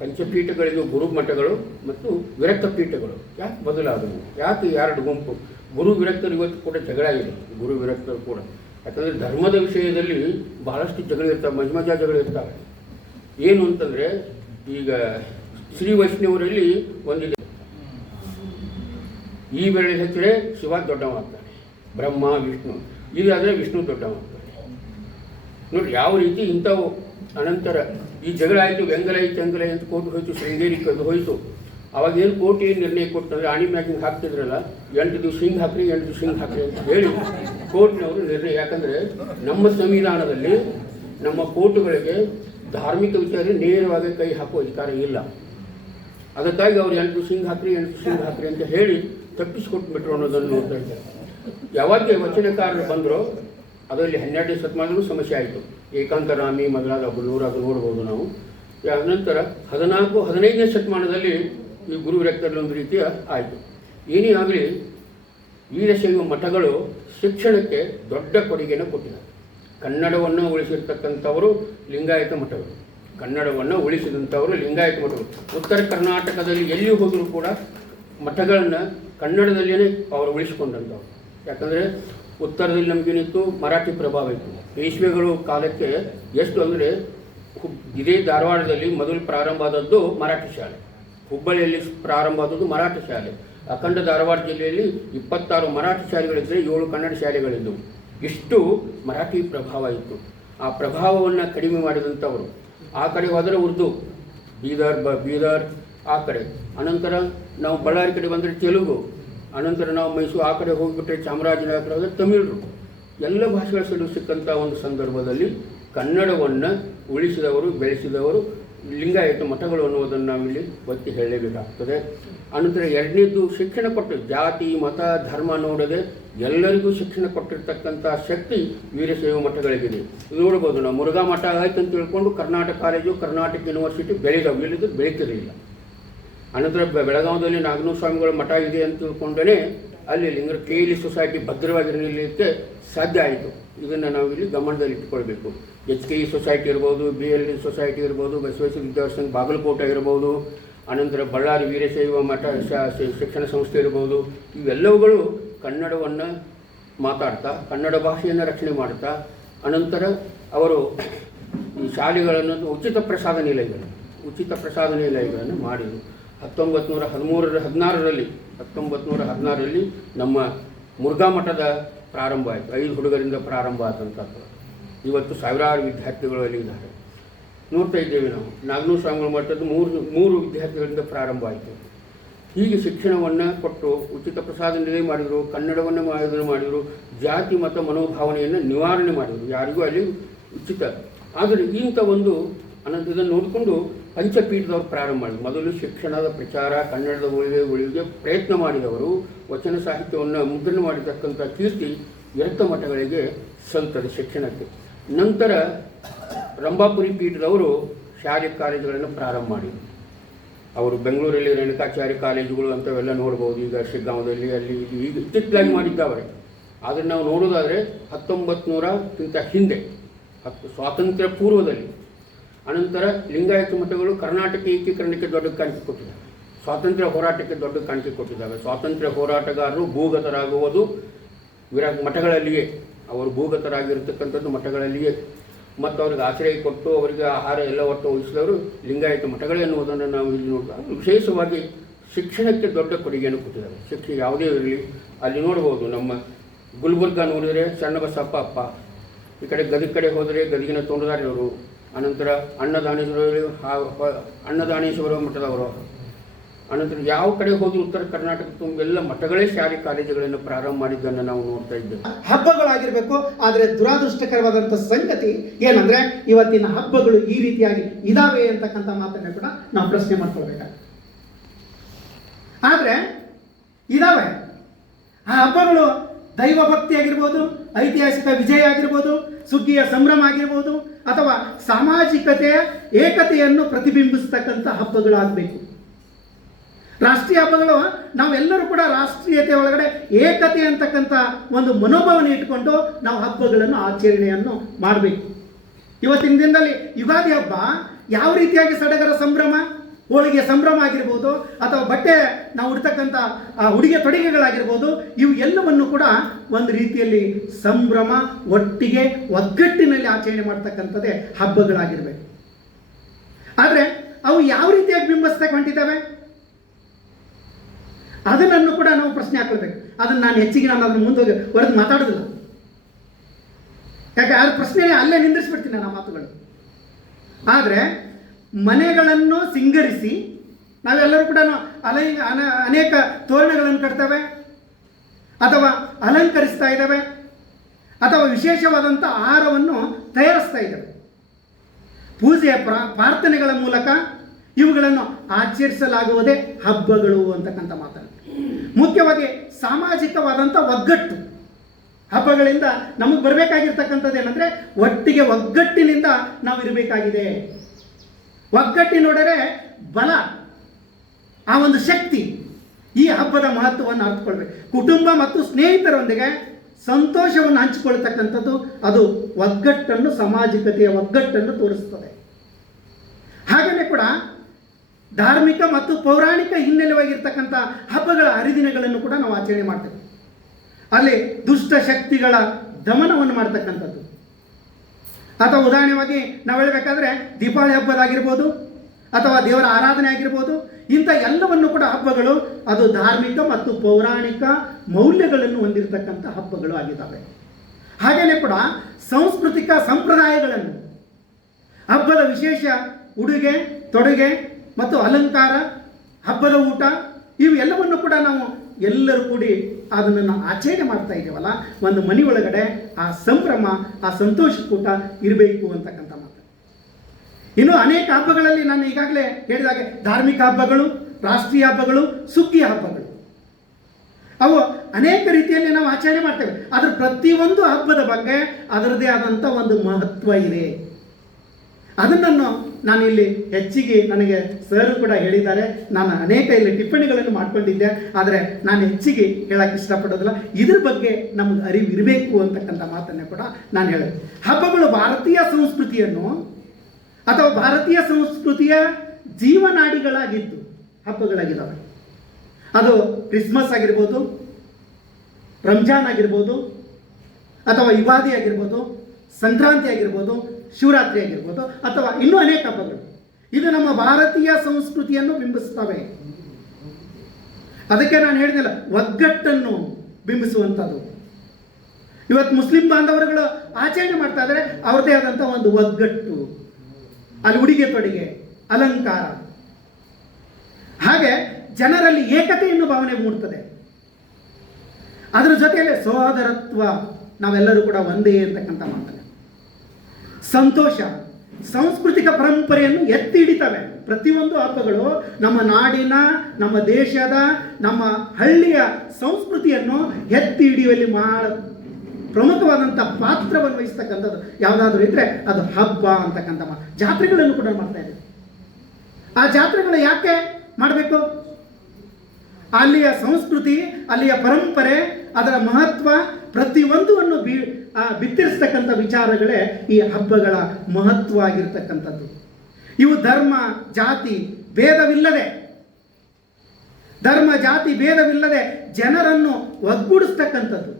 ಪಂಚಪೀಠಗಳಿಗೂ ಗುರು ಮಠಗಳು ಮತ್ತು ವಿರಕ್ತ ಪೀಠಗಳು ಯಾಕೆ ಬದಲಾದವು, ಯಾಕೆ 2 ಗುಂಪು ಗುರು ವಿರಕ್ತರು ಇವತ್ತು ಕೂಡ ಜಗಳ ಇದೆ. ಗುರು ವಿರಕ್ತರು ಕೂಡ ಯಾಕಂದರೆ ಧರ್ಮದ ವಿಷಯದಲ್ಲಿ ಬಹಳಷ್ಟು ಮಜಾ ಜಗಳಿರ್ತಾವೆ. ಏನು ಅಂತಂದರೆ ಈಗ ಶ್ರೀ ವೈಷ್ಣವರಲ್ಲಿ ಒಂದಿದೆ, ಈ ಬೆರಳಿಗೆ ಹಚ್ಚಿದ್ರೆ ಶಿವ ದೊಡ್ಡವಾಗ್ತಾನೆ, ಬ್ರಹ್ಮ ವಿಷ್ಣು, ಇದಾದರೆ ವಿಷ್ಣು ದೊಡ್ಡವಾಗ್ತಾನೆ. ನೋಡಿ ಯಾವ ರೀತಿ ಇಂಥವು. ಅನಂತರ ಈ ಜಗಳ ಆಯಿತು, ವ್ಯಂಗಲ ಐತೆ ಅಂಗಲ ಅಂತ ಕೋರ್ಟ್ ಹೋಯಿತು, ಶೃಂಗೇರಿ ಕದ್ದು ಹೋಯಿತು. ಅವಾಗ ಏನು ಕೋರ್ಟ್ ಏನು ನಿರ್ಣಯ ಕೊಟ್ಟಂದ್ರೆ ಆಣಿ ಮ್ಯಾಗಿಂಗ್ ಹಾಕ್ತಿದ್ರಲ್ಲ 8 ದಿವಸ ಹಿಂಗೆ ಹಾಕ್ರಿ 8 ದಿವಸ ಹಿಂಗೆ ಹಾಕ್ರಿ ಅಂತ ಹೇಳಿ ಕೋರ್ಟ್ನವರು ನಿರ್ಣಯ. ಯಾಕಂದರೆ ನಮ್ಮ ಸಂವಿಧಾನದಲ್ಲಿ ನಮ್ಮ ಕೋರ್ಟ್ಗಳಿಗೆ ಧಾರ್ಮಿಕ ವಿಚಾರ ನೇರವಾಗಿ ಕೈ ಹಾಕುವ ಅಧಿಕಾರ ಇಲ್ಲ. ಅದಕ್ಕಾಗಿ ಅವ್ರು 8 ದಿವಸ ಹಿಂಗೆ ಹಾಕ್ರಿ 8 ದಿವಸ ಹಿಂಗೆ ಹಾಕ್ರಿ ಅಂತ ಹೇಳಿ ತಪ್ಪಿಸ್ಕೊಟ್ಬಿಟ್ರು ಅನ್ನೋದನ್ನು ನೋಡ್ತಾ ಇದ್ದಾರೆ. ಯಾವಾಗ ವಚನಕಾರರು ಬಂದರೋ ಅದರಲ್ಲಿ 12ನೇ ಶತಮಾನದಲ್ಲೂ ಸಮಸ್ಯೆ ಆಯಿತು. ಏಕಾಂತರಾಮಿ ಮೊದಲಾದ ನೂರಾಗ ನೋಡ್ಬೋದು ನಾವು. ನಂತರ 14-15ನೇ ಶತಮಾನದಲ್ಲಿ ಈ ಗುರು ವಿರಕ್ತರಲ್ಲಿ ಒಂದು ರೀತಿಯ ಆಯಿತು. ಏನೇ ಆಗಲಿ ವೀರಶೈವ ಮಠಗಳು ಶಿಕ್ಷಣಕ್ಕೆ ದೊಡ್ಡ ಕೊಡುಗೆಯನ್ನು ಕೊಟ್ಟಿದ್ದಾರೆ. ಕನ್ನಡವನ್ನು ಉಳಿಸಿರ್ತಕ್ಕಂಥವರು ಲಿಂಗಾಯತ ಮಠಗಳು, ಕನ್ನಡವನ್ನು ಉಳಿಸಿದಂಥವರು ಲಿಂಗಾಯತ ಮಠಗಳು. ಉತ್ತರ ಕರ್ನಾಟಕದಲ್ಲಿ ಎಲ್ಲಿ ಹೋದರೂ ಕೂಡ ಮಠಗಳನ್ನು ಕನ್ನಡದಲ್ಲಿಯೇ ಅವರು ಉಳಿಸಿಕೊಂಡಂಥವ್ರು. ಯಾಕಂದರೆ ಉತ್ತರದಲ್ಲಿ ನಮಗೇನಿತ್ತು ಮರಾಠಿ ಪ್ರಭಾವ ಇತ್ತು. ಪೇಶ್ವೆಗಳು ಕಾಲಕ್ಕೆ ಎಷ್ಟು ಅಂದರೆ ಇದೇ ಧಾರವಾಡದಲ್ಲಿ ಮೊದಲು ಪ್ರಾರಂಭ ಆದದ್ದು ಮರಾಠಿ ಶಾಲೆ, ಹುಬ್ಬಳ್ಳಿಯಲ್ಲಿ ಪ್ರಾರಂಭ ಆದದ್ದು ಮರಾಠಿ ಶಾಲೆ. ಅಖಂಡ ಧಾರವಾಡ ಜಿಲ್ಲೆಯಲ್ಲಿ 26 ಮರಾಠಿ ಶಾಲೆಗಳಿದ್ದರೆ 7 ಕನ್ನಡ ಶಾಲೆಗಳಿದ್ದವು. ಇಷ್ಟು ಮರಾಠಿ ಪ್ರಭಾವ ಇತ್ತು. ಆ ಪ್ರಭಾವವನ್ನು ಕಡಿಮೆ ಮಾಡಿದಂಥವರು. ಆ ಕಡೆ ಹೋದರೆ ಉರ್ದು, ಬೀದರ್ ಆ ಕಡೆ. ಅನಂತರ ನಾವು ಬಳ್ಳಾರಿ ಕಡೆ ಬಂದರೆ ತೆಲುಗು, ಅನಂತರ ನಾವು ಮೈಸೂರು ಆ ಕಡೆ ಹೋಗಿಬಿಟ್ರೆ ಚಾಮರಾಜನಗರ ಹೋದರೆ ತಮಿಳರು. ಎಲ್ಲ ಭಾಷೆಗಳ ಸಲು ಸಿಕ್ಕಂಥ ಒಂದು ಸಂದರ್ಭದಲ್ಲಿ ಕನ್ನಡವನ್ನು ಉಳಿಸಿದವರು ಬೆಳೆಸಿದವರು ಲಿಂಗಾಯತ ಮಠಗಳು ಅನ್ನುವುದನ್ನು ನಾವಿಲ್ಲಿ ಒತ್ತಿ ಹೇಳಲೇಬೇಕಾಗ್ತದೆ. ಅನಂತರ ಎರಡನೇದು ಶಿಕ್ಷಣ ಕೊಟ್ಟು ಜಾತಿ ಮತ ಧರ್ಮ ನೋಡದೆ ಎಲ್ಲರಿಗೂ ಶಿಕ್ಷಣ ಕೊಟ್ಟಿರ್ತಕ್ಕಂಥ ಶಕ್ತಿ ವೀರಶೈವ ಮಠಗಳಿಗಿದೆ. ನೋಡ್ಬೋದು ನಾವು ಮುರುಘಾ ಮಠ ಆಯ್ತು ಅಂತ ತಿಳ್ಕೊಂಡು ಕರ್ನಾಟಕ ಕಾಲೇಜು ಕರ್ನಾಟಕ ಯೂನಿವರ್ಸಿಟಿ ಬೆಳೆದವು, ಇಲ್ಲಿದ್ದು ಬೆಳೀತಿರಲಿಲ್ಲ. ಅನಂತರ ಬೆಳಗಾವದಲ್ಲಿ ನಾಗನೂರು ಸ್ವಾಮಿಗಳ ಮಠ ಇದೆ ಅಂತ ತಿಳ್ಕೊಂಡೇ ಅಲ್ಲಿ ಲಿಂಗರ KL ಸೊಸೈಟಿ ಭದ್ರವಾಗಿರಲಿಕ್ಕೆ ಸಾಧ್ಯ ಆಯಿತು. ಇದನ್ನು ನಾವು ಇಲ್ಲಿ ಗಮನದಲ್ಲಿ ಇಟ್ಕೊಳ್ಬೇಕು. HKE ಸೊಸೈಟಿ ಇರ್ಬೋದು, BLD ಸೊಸೈಟಿ ಇರ್ಬೋದು, ಬಸವೇಶ್ವರ ವಿದ್ಯಾಸಂಘ ಬಾಗಲಕೋಟೆ ಇರ್ಬೋದು, ಅನಂತರ ಬಳ್ಳಾರಿ ವೀರಶೈವ ಮಠ ಶಿಕ್ಷಣ ಸಂಸ್ಥೆ ಇರ್ಬೋದು. ಇವೆಲ್ಲವುಗಳು ಕನ್ನಡವನ್ನು ಮಾತಾಡ್ತಾ ಕನ್ನಡ ಭಾಷೆಯನ್ನು ರಕ್ಷಣೆ ಮಾಡ್ತಾ ಅನಂತರ ಅವರು ಈ ಶಾಲೆಗಳನ್ನು ಉಚಿತ ಪ್ರಸಾದ ನಿಲಯಗಳನ್ನು ಮಾಡಿದರು. 1916ರಲ್ಲಿ ನಮ್ಮ ಮುರುಘಾ ಮಠದ ಪ್ರಾರಂಭ ಆಯಿತು. 5 ಹುಡುಗರಿಂದ ಪ್ರಾರಂಭ ಆದಂಥದ್ದು. ಇವತ್ತು ಸಾವಿರಾರು ವಿದ್ಯಾರ್ಥಿಗಳು ಅಲ್ಲಿ ಇದ್ದಾರೆ. ನೋಡ್ತಾ ಇದ್ದೇವೆ ನಾವು. ನಾಗನೂರು ಸ್ವಾಮಿಗಳ ಮಠದ 3 ವಿದ್ಯಾರ್ಥಿಗಳಿಂದ ಪ್ರಾರಂಭ ಆಯಿತು. ಹೀಗೆ ಶಿಕ್ಷಣವನ್ನು ಕೊಟ್ಟು ಉಚಿತ ಪ್ರಸಾದ ನಿಲಯ ಮಾಡಿದರು, ಕನ್ನಡವನ್ನು ಮಾಡಿದರು, ಜಾತಿ ಮತ ಮನೋಭಾವನೆಯನ್ನು ನಿವಾರಣೆ ಮಾಡಿದರು. ಯಾರಿಗೂ ಅಲ್ಲಿ ಉಚಿತ. ಆದರೆ ಇಂಥ ಒಂದು ಇದನ್ನು ನೋಡಿಕೊಂಡು ಪಂಚಪೀಠದವರು ಪ್ರಾರಂಭ ಮಾಡಿದರು. ಮೊದಲು ಶಿಕ್ಷಣದ ಪ್ರಚಾರ, ಕನ್ನಡದ ಉಳಿಗೆ ಪ್ರಯತ್ನ ಮಾಡಿದವರು, ವಚನ ಸಾಹಿತ್ಯವನ್ನು ಮುದ್ರಣ ಮಾಡಿರ್ತಕ್ಕಂಥ ಕೀರ್ತಿ ವಿರಕ್ತ ಮಠಗಳಿಗೆ ಸಲ್ತದೆ ಶಿಕ್ಷಣಕ್ಕೆ. ನಂತರ ರಂಭಾಪುರಿ ಪೀಠದವರು ಶಾಲೆ ಕಾಲೇಜುಗಳನ್ನು ಪ್ರಾರಂಭ ಮಾಡಿದರು. ಅವರು ಬೆಂಗಳೂರಲ್ಲಿ ರೇಣುಕಾಚಾರ್ಯ ಕಾಲೇಜುಗಳು ಅಂಥವೆಲ್ಲ ನೋಡ್ಬೋದು. ಈಗ ಶಿಗ್ಗಾಂವದಲ್ಲಿ ಅಲ್ಲಿ ಈಗ ಇತ್ತಿತ್ತಲಾಗಿ ಮಾಡಿದ್ದವರೆ. ಆದರೆ ನಾವು ನೋಡೋದಾದರೆ 1900ಕ್ಕಿಂತ ಹಿಂದೆ ಸ್ವಾತಂತ್ರ್ಯ ಪೂರ್ವದಲ್ಲಿ ಅನಂತರ ಲಿಂಗಾಯತ ಮಠಗಳು ಕರ್ನಾಟಕ ಏಕೀಕರಣಕ್ಕೆ ದೊಡ್ಡ ಕಾಣಿಕೆ ಕೊಟ್ಟಿದ್ದಾರೆ. ಸ್ವಾತಂತ್ರ್ಯ ಹೋರಾಟಕ್ಕೆ ದೊಡ್ಡ ಕಾಣಿಕೆ ಕೊಟ್ಟಿದ್ದಾವೆ. ಸ್ವಾತಂತ್ರ್ಯ ಹೋರಾಟಗಾರರು ಭೂಗತರಾಗುವುದು ಮಠಗಳಲ್ಲಿಯೇ. ಅವರು ಭೂಗತರಾಗಿರ್ತಕ್ಕಂಥದ್ದು ಮಠಗಳಲ್ಲಿಯೇ. ಮತ್ತು ಅವ್ರಿಗೆ ಆಶ್ರಯ ಕೊಟ್ಟು ಅವರಿಗೆ ಆಹಾರ ಎಲ್ಲ ಒಟ್ಟು ವಹಿಸಿದವರು ಲಿಂಗಾಯತ ಮಠಗಳೇ ಎನ್ನುವುದನ್ನು ನಾವು ಇಲ್ಲಿ ನೋಡ್ಬೋದು. ವಿಶೇಷವಾಗಿ ಶಿಕ್ಷಣಕ್ಕೆ ದೊಡ್ಡ ಕೊಡುಗೆಯನ್ನು ಕೊಟ್ಟಿದ್ದಾರೆ. ಶಿಕ್ಷೆ ಯಾವುದೇ ಇರಲಿ, ಅಲ್ಲಿ ನೋಡ್ಬೋದು. ನಮ್ಮ ಗುಲ್ಬರ್ಗ ನೋಡಿದರೆ ಚನ್ನಬಸಪ್ಪ ಅಪ್ಪ, ಈ ಕಡೆ ಗದಗ ಕಡೆ ಹೋದರೆ ಗದಗಿನ ತೋಂಡದಾರಿಯವರು, ಅನಂತರ ಅನ್ನದಾನೇಶ್ವರ ಮಠದವರು, ಅನಂತರ ಯಾವ ಕಡೆ ಹೋಗಿ ಉತ್ತರ ಕರ್ನಾಟಕ ತುಂಬೆಲ್ಲ ಮಠಗಳೇ ಶಾಲೆ ಕಾಲೇಜುಗಳನ್ನು ಪ್ರಾರಂಭ ಮಾಡಿದ್ದನ್ನು ನಾವು ನೋಡ್ತಾ ಇದ್ದೇವೆ. ಹಬ್ಬಗಳಾಗಿರಬೇಕು. ಆದರೆ ದುರಾದೃಷ್ಟಕರವಾದಂಥ ಸಂಗತಿ ಏನಂದ್ರೆ ಇವತ್ತಿನ ಹಬ್ಬಗಳು ಈ ರೀತಿಯಾಗಿ ಇದಾವೆ ಅಂತಕ್ಕಂಥ ಮಾತನ್ನ ಕೂಡ ನಾವು ಪ್ರಶ್ನೆ ಮಾಡ್ಕೊಳ್ಬೇಕಾಗ್ತದೆ. ಆದರೆ ಇದಾವೆ ಆ ಹಬ್ಬಗಳು. ದೈವ ಭಕ್ತಿ ಆಗಿರ್ಬೋದು, ಐತಿಹಾಸಿಕ ವಿಜಯ ಆಗಿರ್ಬೋದು, ಸುಗ್ಗಿಯ ಸಂಭ್ರಮ ಆಗಿರ್ಬೋದು, ಅಥವಾ ಸಾಮಾಜಿಕತೆಯ ಏಕತೆಯನ್ನು ಪ್ರತಿಬಿಂಬಿಸ್ತಕ್ಕಂಥ ಹಬ್ಬಗಳಾಗಬೇಕು. ರಾಷ್ಟ್ರೀಯ ಹಬ್ಬಗಳು ನಾವೆಲ್ಲರೂ ಕೂಡ ರಾಷ್ಟ್ರೀಯತೆ ಒಳಗಡೆ ಏಕತೆ ಅಂತಕ್ಕಂಥ ಒಂದು ಮನೋಭಾವನೆ ಇಟ್ಕೊಂಡು ನಾವು ಹಬ್ಬಗಳನ್ನು ಆಚರಣೆಯನ್ನು ಮಾಡಬೇಕು. ಇವತ್ತಿನ ದಿನದಲ್ಲಿ ಯುಗಾದಿ ಹಬ್ಬ ಯಾವ ರೀತಿಯಾಗಿ ಸಡಗರ ಸಂಭ್ರಮ, ಹೋಳಿಗೆ ಸಂಭ್ರಮ ಆಗಿರ್ಬೋದು, ಅಥವಾ ಬಟ್ಟೆ ನಾವು ಉಡ್ತಕ್ಕಂಥ ಉಡುಗೆ ತೊಡುಗೆಗಳಾಗಿರ್ಬೋದು, ಇವು ಎಲ್ಲವನ್ನು ಕೂಡ ಒಂದು ರೀತಿಯಲ್ಲಿ ಸಂಭ್ರಮ, ಒಟ್ಟಿಗೆ ಒಗ್ಗಟ್ಟಿನಲ್ಲಿ ಆಚರಣೆ ಮಾಡ್ತಕ್ಕಂಥದ್ದೇ ಹಬ್ಬಗಳಾಗಿರ್ಬೇಕು. ಆದರೆ ಅವು ಯಾವ ರೀತಿಯಾಗಿ ಬಿಂಬಿಸ್ತಾ ಹೊಂಟಿದ್ದಾವೆ ಅದನ್ನು ಕೂಡ ನಾವು ಪ್ರಶ್ನೆ ಹಾಕೊಳ್ಬೇಕು. ಅದನ್ನು ನಾನು ಹೆಚ್ಚಿಗೆ ಅದನ್ನು ಮುಂದೋಗಿ ಹೊರದು ಮಾತಾಡೋದಿಲ್ಲ. ಯಾಕೆ ಆ ಪ್ರಶ್ನೆನೇ ಅಲ್ಲೇ ನಿಂದಿರಿಸ್ಬಿಡ್ತೀನಿ ನಾನು ಆ ಮಾತುಗಳು. ಆದರೆ ಮನೆಗಳನ್ನು ಸಿಂಗರಿಸಿ ನಾವೆಲ್ಲರೂ ಕೂಡ ಅನೇಕ ತೋರಣಗಳನ್ನು ಕಟ್ತೇವೆ, ಅಥವಾ ಅಲಂಕರಿಸ್ತಾ ಇದ್ದಾವೆ, ಅಥವಾ ವಿಶೇಷವಾದಂಥ ಆಹಾರವನ್ನು ತಯಾರಿಸ್ತಾ ಇದ್ದಾವೆ. ಪೂಜೆಯ ಪ್ರಾರ್ಥನೆಗಳ ಮೂಲಕ ಇವುಗಳನ್ನು ಆಚರಿಸಲಾಗುವುದೇ ಹಬ್ಬಗಳು ಅಂತಕ್ಕಂಥ ಮಾತನ್ನು. ಮುಖ್ಯವಾಗಿ ಸಾಮಾಜಿಕವಾದಂಥ ಒಗ್ಗಟ್ಟು ಹಬ್ಬಗಳಿಂದ ನಮಗೆ ಬರಬೇಕಾಗಿರ್ತಕ್ಕಂಥದ್ದು ಏನಂದರೆ, ಒಟ್ಟಿಗೆ ಒಗ್ಗಟ್ಟಿನಿಂದ ನಾವು ಇರಬೇಕಾಗಿದೆ. ಒಗ್ಗಟ್ಟಿನೊಡನೆ ಬಲ, ಆ ಒಂದು ಶಕ್ತಿ, ಈ ಹಬ್ಬದ ಮಹತ್ವವನ್ನು ಅರ್ಥಕೊಳ್ಬೇಕು. ಕುಟುಂಬ ಮತ್ತು ಸ್ನೇಹಿತರೊಂದಿಗೆ ಸಂತೋಷವನ್ನು ಹಂಚಿಕೊಳ್ತಕ್ಕಂಥದ್ದು ಅದು ಒಗ್ಗಟ್ಟನ್ನು, ಸಾಮಾಜಿಕತೆಯ ಒಗ್ಗಟ್ಟನ್ನು ತೋರಿಸ್ತದೆ. ಹಾಗೆಯೇ ಕೂಡ ಧಾರ್ಮಿಕ ಮತ್ತು ಪೌರಾಣಿಕ ಹಿನ್ನೆಲೆಯಾಗಿರ್ತಕ್ಕಂಥ ಹಬ್ಬಗಳ ಹರಿದಿನಗಳನ್ನು ಕೂಡ ನಾವು ಆಚರಣೆ ಮಾಡ್ತೇವೆ. ಅಲ್ಲಿ ದುಷ್ಟ ಶಕ್ತಿಗಳ ದಮನವನ್ನು ಮಾಡ್ತಕ್ಕಂಥದ್ದು. ಅಥವಾ ಉದಾಹರಣೆಯಾಗಿ ನಾವು ಹೇಳಬೇಕಾದ್ರೆ ದೀಪಾವಳಿ ಹಬ್ಬದಾಗಿರ್ಬೋದು, ಅಥವಾ ದೇವರ ಆರಾಧನೆ ಆಗಿರ್ಬೋದು, ಇಂಥ ಎಲ್ಲವನ್ನು ಕೂಡ ಹಬ್ಬಗಳು ಅದು ಧಾರ್ಮಿಕ ಮತ್ತು ಪೌರಾಣಿಕ ಮೌಲ್ಯಗಳನ್ನು ಹೊಂದಿರತಕ್ಕಂಥ ಹಬ್ಬಗಳು ಆಗಿದ್ದಾವೆ. ಹಾಗೆಯೇ ಕೂಡ ಸಾಂಸ್ಕೃತಿಕ ಸಂಪ್ರದಾಯಗಳನ್ನು, ಹಬ್ಬದ ವಿಶೇಷ ಉಡುಗೆ ತೊಡುಗೆ ಮತ್ತು ಅಲಂಕಾರ, ಹಬ್ಬದ ಊಟ, ಇವೆಲ್ಲವನ್ನು ಕೂಡ ನಾವು ಎಲ್ಲರೂ ಕೂಡಿ ಅದನ್ನು ಆಚರಣೆ ಮಾಡ್ತಾ ಇದ್ದೇವಲ್ಲ, ಒಂದು ಮನೆ ಒಳಗಡೆ ಆ ಸಂಭ್ರಮ, ಆ ಸಂತೋಷಕೂಟ ಇರಬೇಕು ಅಂತಕ್ಕಂಥ ಮಾತು. ಇನ್ನು ಅನೇಕ ಹಬ್ಬಗಳಲ್ಲಿ ನಾನು ಈಗಾಗಲೇ ಹೇಳಿದಾಗೆ ಧಾರ್ಮಿಕ ಹಬ್ಬಗಳು, ರಾಷ್ಟ್ರೀಯ ಹಬ್ಬಗಳು, ಸುಗ್ಗಿಯ ಹಬ್ಬಗಳು, ಅವು ಅನೇಕ ರೀತಿಯಲ್ಲಿ ನಾವು ಆಚರಣೆ ಮಾಡ್ತೇವೆ. ಅದರ ಪ್ರತಿಯೊಂದು ಹಬ್ಬದ ಬಗ್ಗೆ ಅದರದೇ ಆದಂಥ ಒಂದು ಮಹತ್ವ ಇದೆ. ಅದನ್ನು ನಾನು ಇಲ್ಲಿ ಹೆಚ್ಚಿಗೆ, ನನಗೆ ಸರ್ ಕೂಡ ಹೇಳಿದ್ದಾರೆ, ನಾನು ಅನೇಕ ಇಲ್ಲಿ ಟಿಪ್ಪಣಿಗಳನ್ನು ಮಾಡ್ಕೊಂಡಿದ್ದೆ, ಆದರೆ ನಾನು ಹೆಚ್ಚಿಗೆ ಹೇಳಕ್ಕೆ ಇಷ್ಟಪಡೋದಿಲ್ಲ. ಇದ್ರ ಬಗ್ಗೆ ನಮಗೆ ಅರಿವು ಇರಬೇಕು ಅಂತಕ್ಕಂಥ ಮಾತನ್ನೇ ಕೂಡ ನಾನು ಹೇಳಿದೆ. ಹಬ್ಬಗಳು ಭಾರತೀಯ ಸಂಸ್ಕೃತಿಯನ್ನು ಅಥವಾ ಭಾರತೀಯ ಸಂಸ್ಕೃತಿಯ ಜೀವನಾಡಿಗಳಾಗಿದ್ದು ಹಬ್ಬಗಳಾಗಿದ್ದಾವೆ. ಅದು ಕ್ರಿಸ್ಮಸ್ ಆಗಿರ್ಬೋದು, ರಂಜಾನ್ ಆಗಿರ್ಬೋದು, ಅಥವಾ ಯುಗಾದಿ ಆಗಿರ್ಬೋದು, ಸಂಕ್ರಾಂತಿ ಆಗಿರ್ಬೋದು, ಶಿವರಾತ್ರಿ ಆಗಿರ್ಬೋದು, ಅಥವಾ ಇನ್ನೂ ಅನೇಕ ಹಬ್ಬಗಳು. ಇದು ನಮ್ಮ ಭಾರತೀಯ ಸಂಸ್ಕೃತಿಯನ್ನು ಬಿಂಬಿಸ್ತವೆ. ಅದಕ್ಕೆ ನಾನು ಹೇಳಿದ್ನಲ್ಲ, ಒಗ್ಗಟ್ಟನ್ನು ಬಿಂಬಿಸುವಂಥದ್ದು. ಇವತ್ತು ಮುಸ್ಲಿಂ ಬಾಂಧವರುಗಳು ಆಚರಣೆ ಮಾಡ್ತಾ ಇದ್ದಾರೆ, ಅವ್ರದ್ದೇ ಆದಂಥ ಒಂದು ಒಗ್ಗಟ್ಟು, ಅಲ್ಲಿ ಉಡುಗೆ ತೊಡುಗೆ, ಅಲಂಕಾರ, ಹಾಗೆ ಜನರಲ್ಲಿ ಏಕತೆಯನ್ನು ಭಾವನೆ ಮೂಡ್ತದೆ. ಅದರ ಜೊತೆಯಲ್ಲಿ ಸಹೋದರತ್ವ, ನಾವೆಲ್ಲರೂ ಕೂಡ ಒಂದೇ ಅಂತಕ್ಕಂಥ ಮಾತನ್ನು, ಸಂತೋಷ, ಸಾಂಸ್ಕೃತಿಕ ಪರಂಪರೆಯನ್ನು ಎತ್ತಿ ಹಿಡಿತವೆ. ಪ್ರತಿಯೊಂದು ಹಬ್ಬಗಳು ನಮ್ಮ ನಾಡಿನ, ನಮ್ಮ ದೇಶದ, ನಮ್ಮ ಹಳ್ಳಿಯ ಸಂಸ್ಕೃತಿಯನ್ನು ಎತ್ತಿ ಹಿಡಿಯುವಲ್ಲಿ ಪ್ರಮುಖವಾದಂಥ ಪಾತ್ರವನ್ನು ವಹಿಸ್ತಕ್ಕಂಥದ್ದು ಯಾವುದಾದ್ರೂ ಇದ್ದರೆ ಅದು ಹಬ್ಬ ಅಂತಕ್ಕಂಥ ಜಾತ್ರೆಗಳನ್ನು ಕೂಡ ಮಾಡ್ತಾ ಇದ್ದೀವಿ. ಆ ಜಾತ್ರೆಗಳು ಯಾಕೆ ಮಾಡಬೇಕು? ಅಲ್ಲಿಯ ಸಂಸ್ಕೃತಿ, ಅಲ್ಲಿಯ ಪರಂಪರೆ, ಅದರ ಮಹತ್ವ, ಪ್ರತಿಯೊಂದನ್ನು ಬಿತ್ತರಿಸ್ತಕ್ಕಂಥ ವಿಚಾರಗಳೇ ಈ ಹಬ್ಬಗಳ ಮಹತ್ವ ಆಗಿರ್ತಕ್ಕಂಥದ್ದು. ಇವು ಧರ್ಮ ಜಾತಿ ಭೇದವಿಲ್ಲದೆ ಜನರನ್ನು ಒಗ್ಗೂಡಿಸ್ತಕ್ಕಂಥದ್ದು.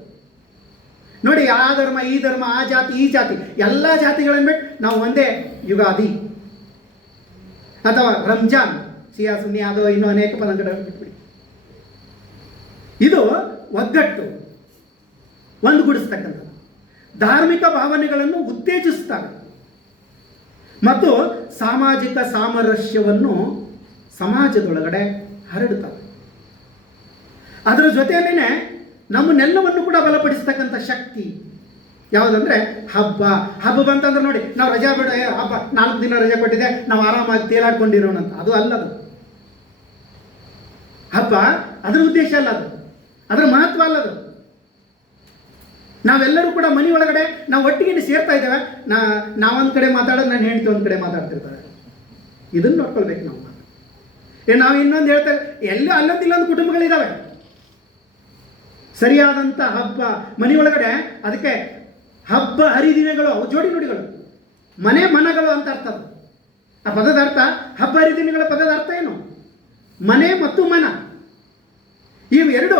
ನೋಡಿ, ಆ ಧರ್ಮ ಈ ಧರ್ಮ, ಆ ಜಾತಿ ಈ ಜಾತಿ, ಎಲ್ಲ ಜಾತಿಗಳನ್ನು ಬಿಟ್ಟು ನಾವು ಒಂದೇ ಯುಗಾದಿ ಅಥವಾ ರಂಜಾನ್, ಸಿಯಾ ಸುನ್ನಿ ಅಥವಾ ಇನ್ನೂ ಅನೇಕ ಪದಗಳನ್ನು ಬಿಟ್ಬಿಡಿ. ಇದು ಒಗ್ಗಟ್ಟು, ಒಂದುಗೂಡಿಸ್ತಕ್ಕಂಥದ್ದು, ಧಾರ್ಮಿಕ ಭಾವನೆಗಳನ್ನು ಉತ್ತೇಜಿಸುತ್ತವೆ ಮತ್ತು ಸಾಮಾಜಿಕ ಸಾಮರಸ್ಯವನ್ನು ಸಮಾಜದೊಳಗಡೆ ಹರಡುತ್ತವೆ. ಅದರ ಜೊತೆಯಲ್ಲೇ ನಮ್ಮನ್ನೆಲ್ಲವನ್ನು ಕೂಡ ಬಲಪಡಿಸ್ತಕ್ಕಂಥ ಶಕ್ತಿ ಯಾವುದಂದ್ರೆ ಹಬ್ಬ ಬಂತಂದ್ರೆ ನೋಡಿ, ನಾವು ರಜಾ ಬಿಡ, ಹಬ್ಬ 4 ದಿನ ರಜೆ ಕೊಟ್ಟಿದೆ, ನಾವು ಆರಾಮಾಗಿ ತೇಲಾಡ್ಕೊಂಡಿರೋಣ ಅಂತ, ಅದು ಅಲ್ಲದು. ಹಬ್ಬ ಅದರ ಉದ್ದೇಶ ಅಲ್ಲ, ಅದರ ಮಹತ್ವ ಅಲ್ಲದು. ನಾವೆಲ್ಲರೂ ಕೂಡ ಮನೆ ಒಳಗಡೆ ನಾವು ಒಟ್ಟಿಗೆ ಸೇರ್ತಾ ಇದ್ದೇವೆ. ನಾವೊಂದು ಕಡೆ ಮಾತಾಡೋದು, ನನ್ನ ಹೆಂಡತಿ ಒಂದು ಕಡೆ ಮಾತಾಡ್ತಿರ್ತಾರೆ. ಇದನ್ನು ನೋಡ್ಕೊಳ್ಬೇಕು ನಾವು. ನಾವು ಇನ್ನೊಂದು ಹೇಳ್ತೇವೆ, ಅಲ್ಲೊಂದು ಕುಟುಂಬಗಳಿದ್ದಾವೆ. ಸರಿಯಾದಂಥ ಹಬ್ಬ ಮನೆಯೊಳಗಡೆ, ಅದಕ್ಕೆ ಹಬ್ಬ ಹರಿದಿನಗಳು, ಜೋಡಿ ನುಡಿಗಳು, ಮನಗಳು ಅಂತ ಅರ್ಥ. ಆ ಪದದ ಅರ್ಥ, ಹಬ್ಬ ಹರಿದಿನಗಳ ಪದದ ಅರ್ಥ ಏನು? ಮನೆ ಮತ್ತು ಮನ, ಇವೆರಡು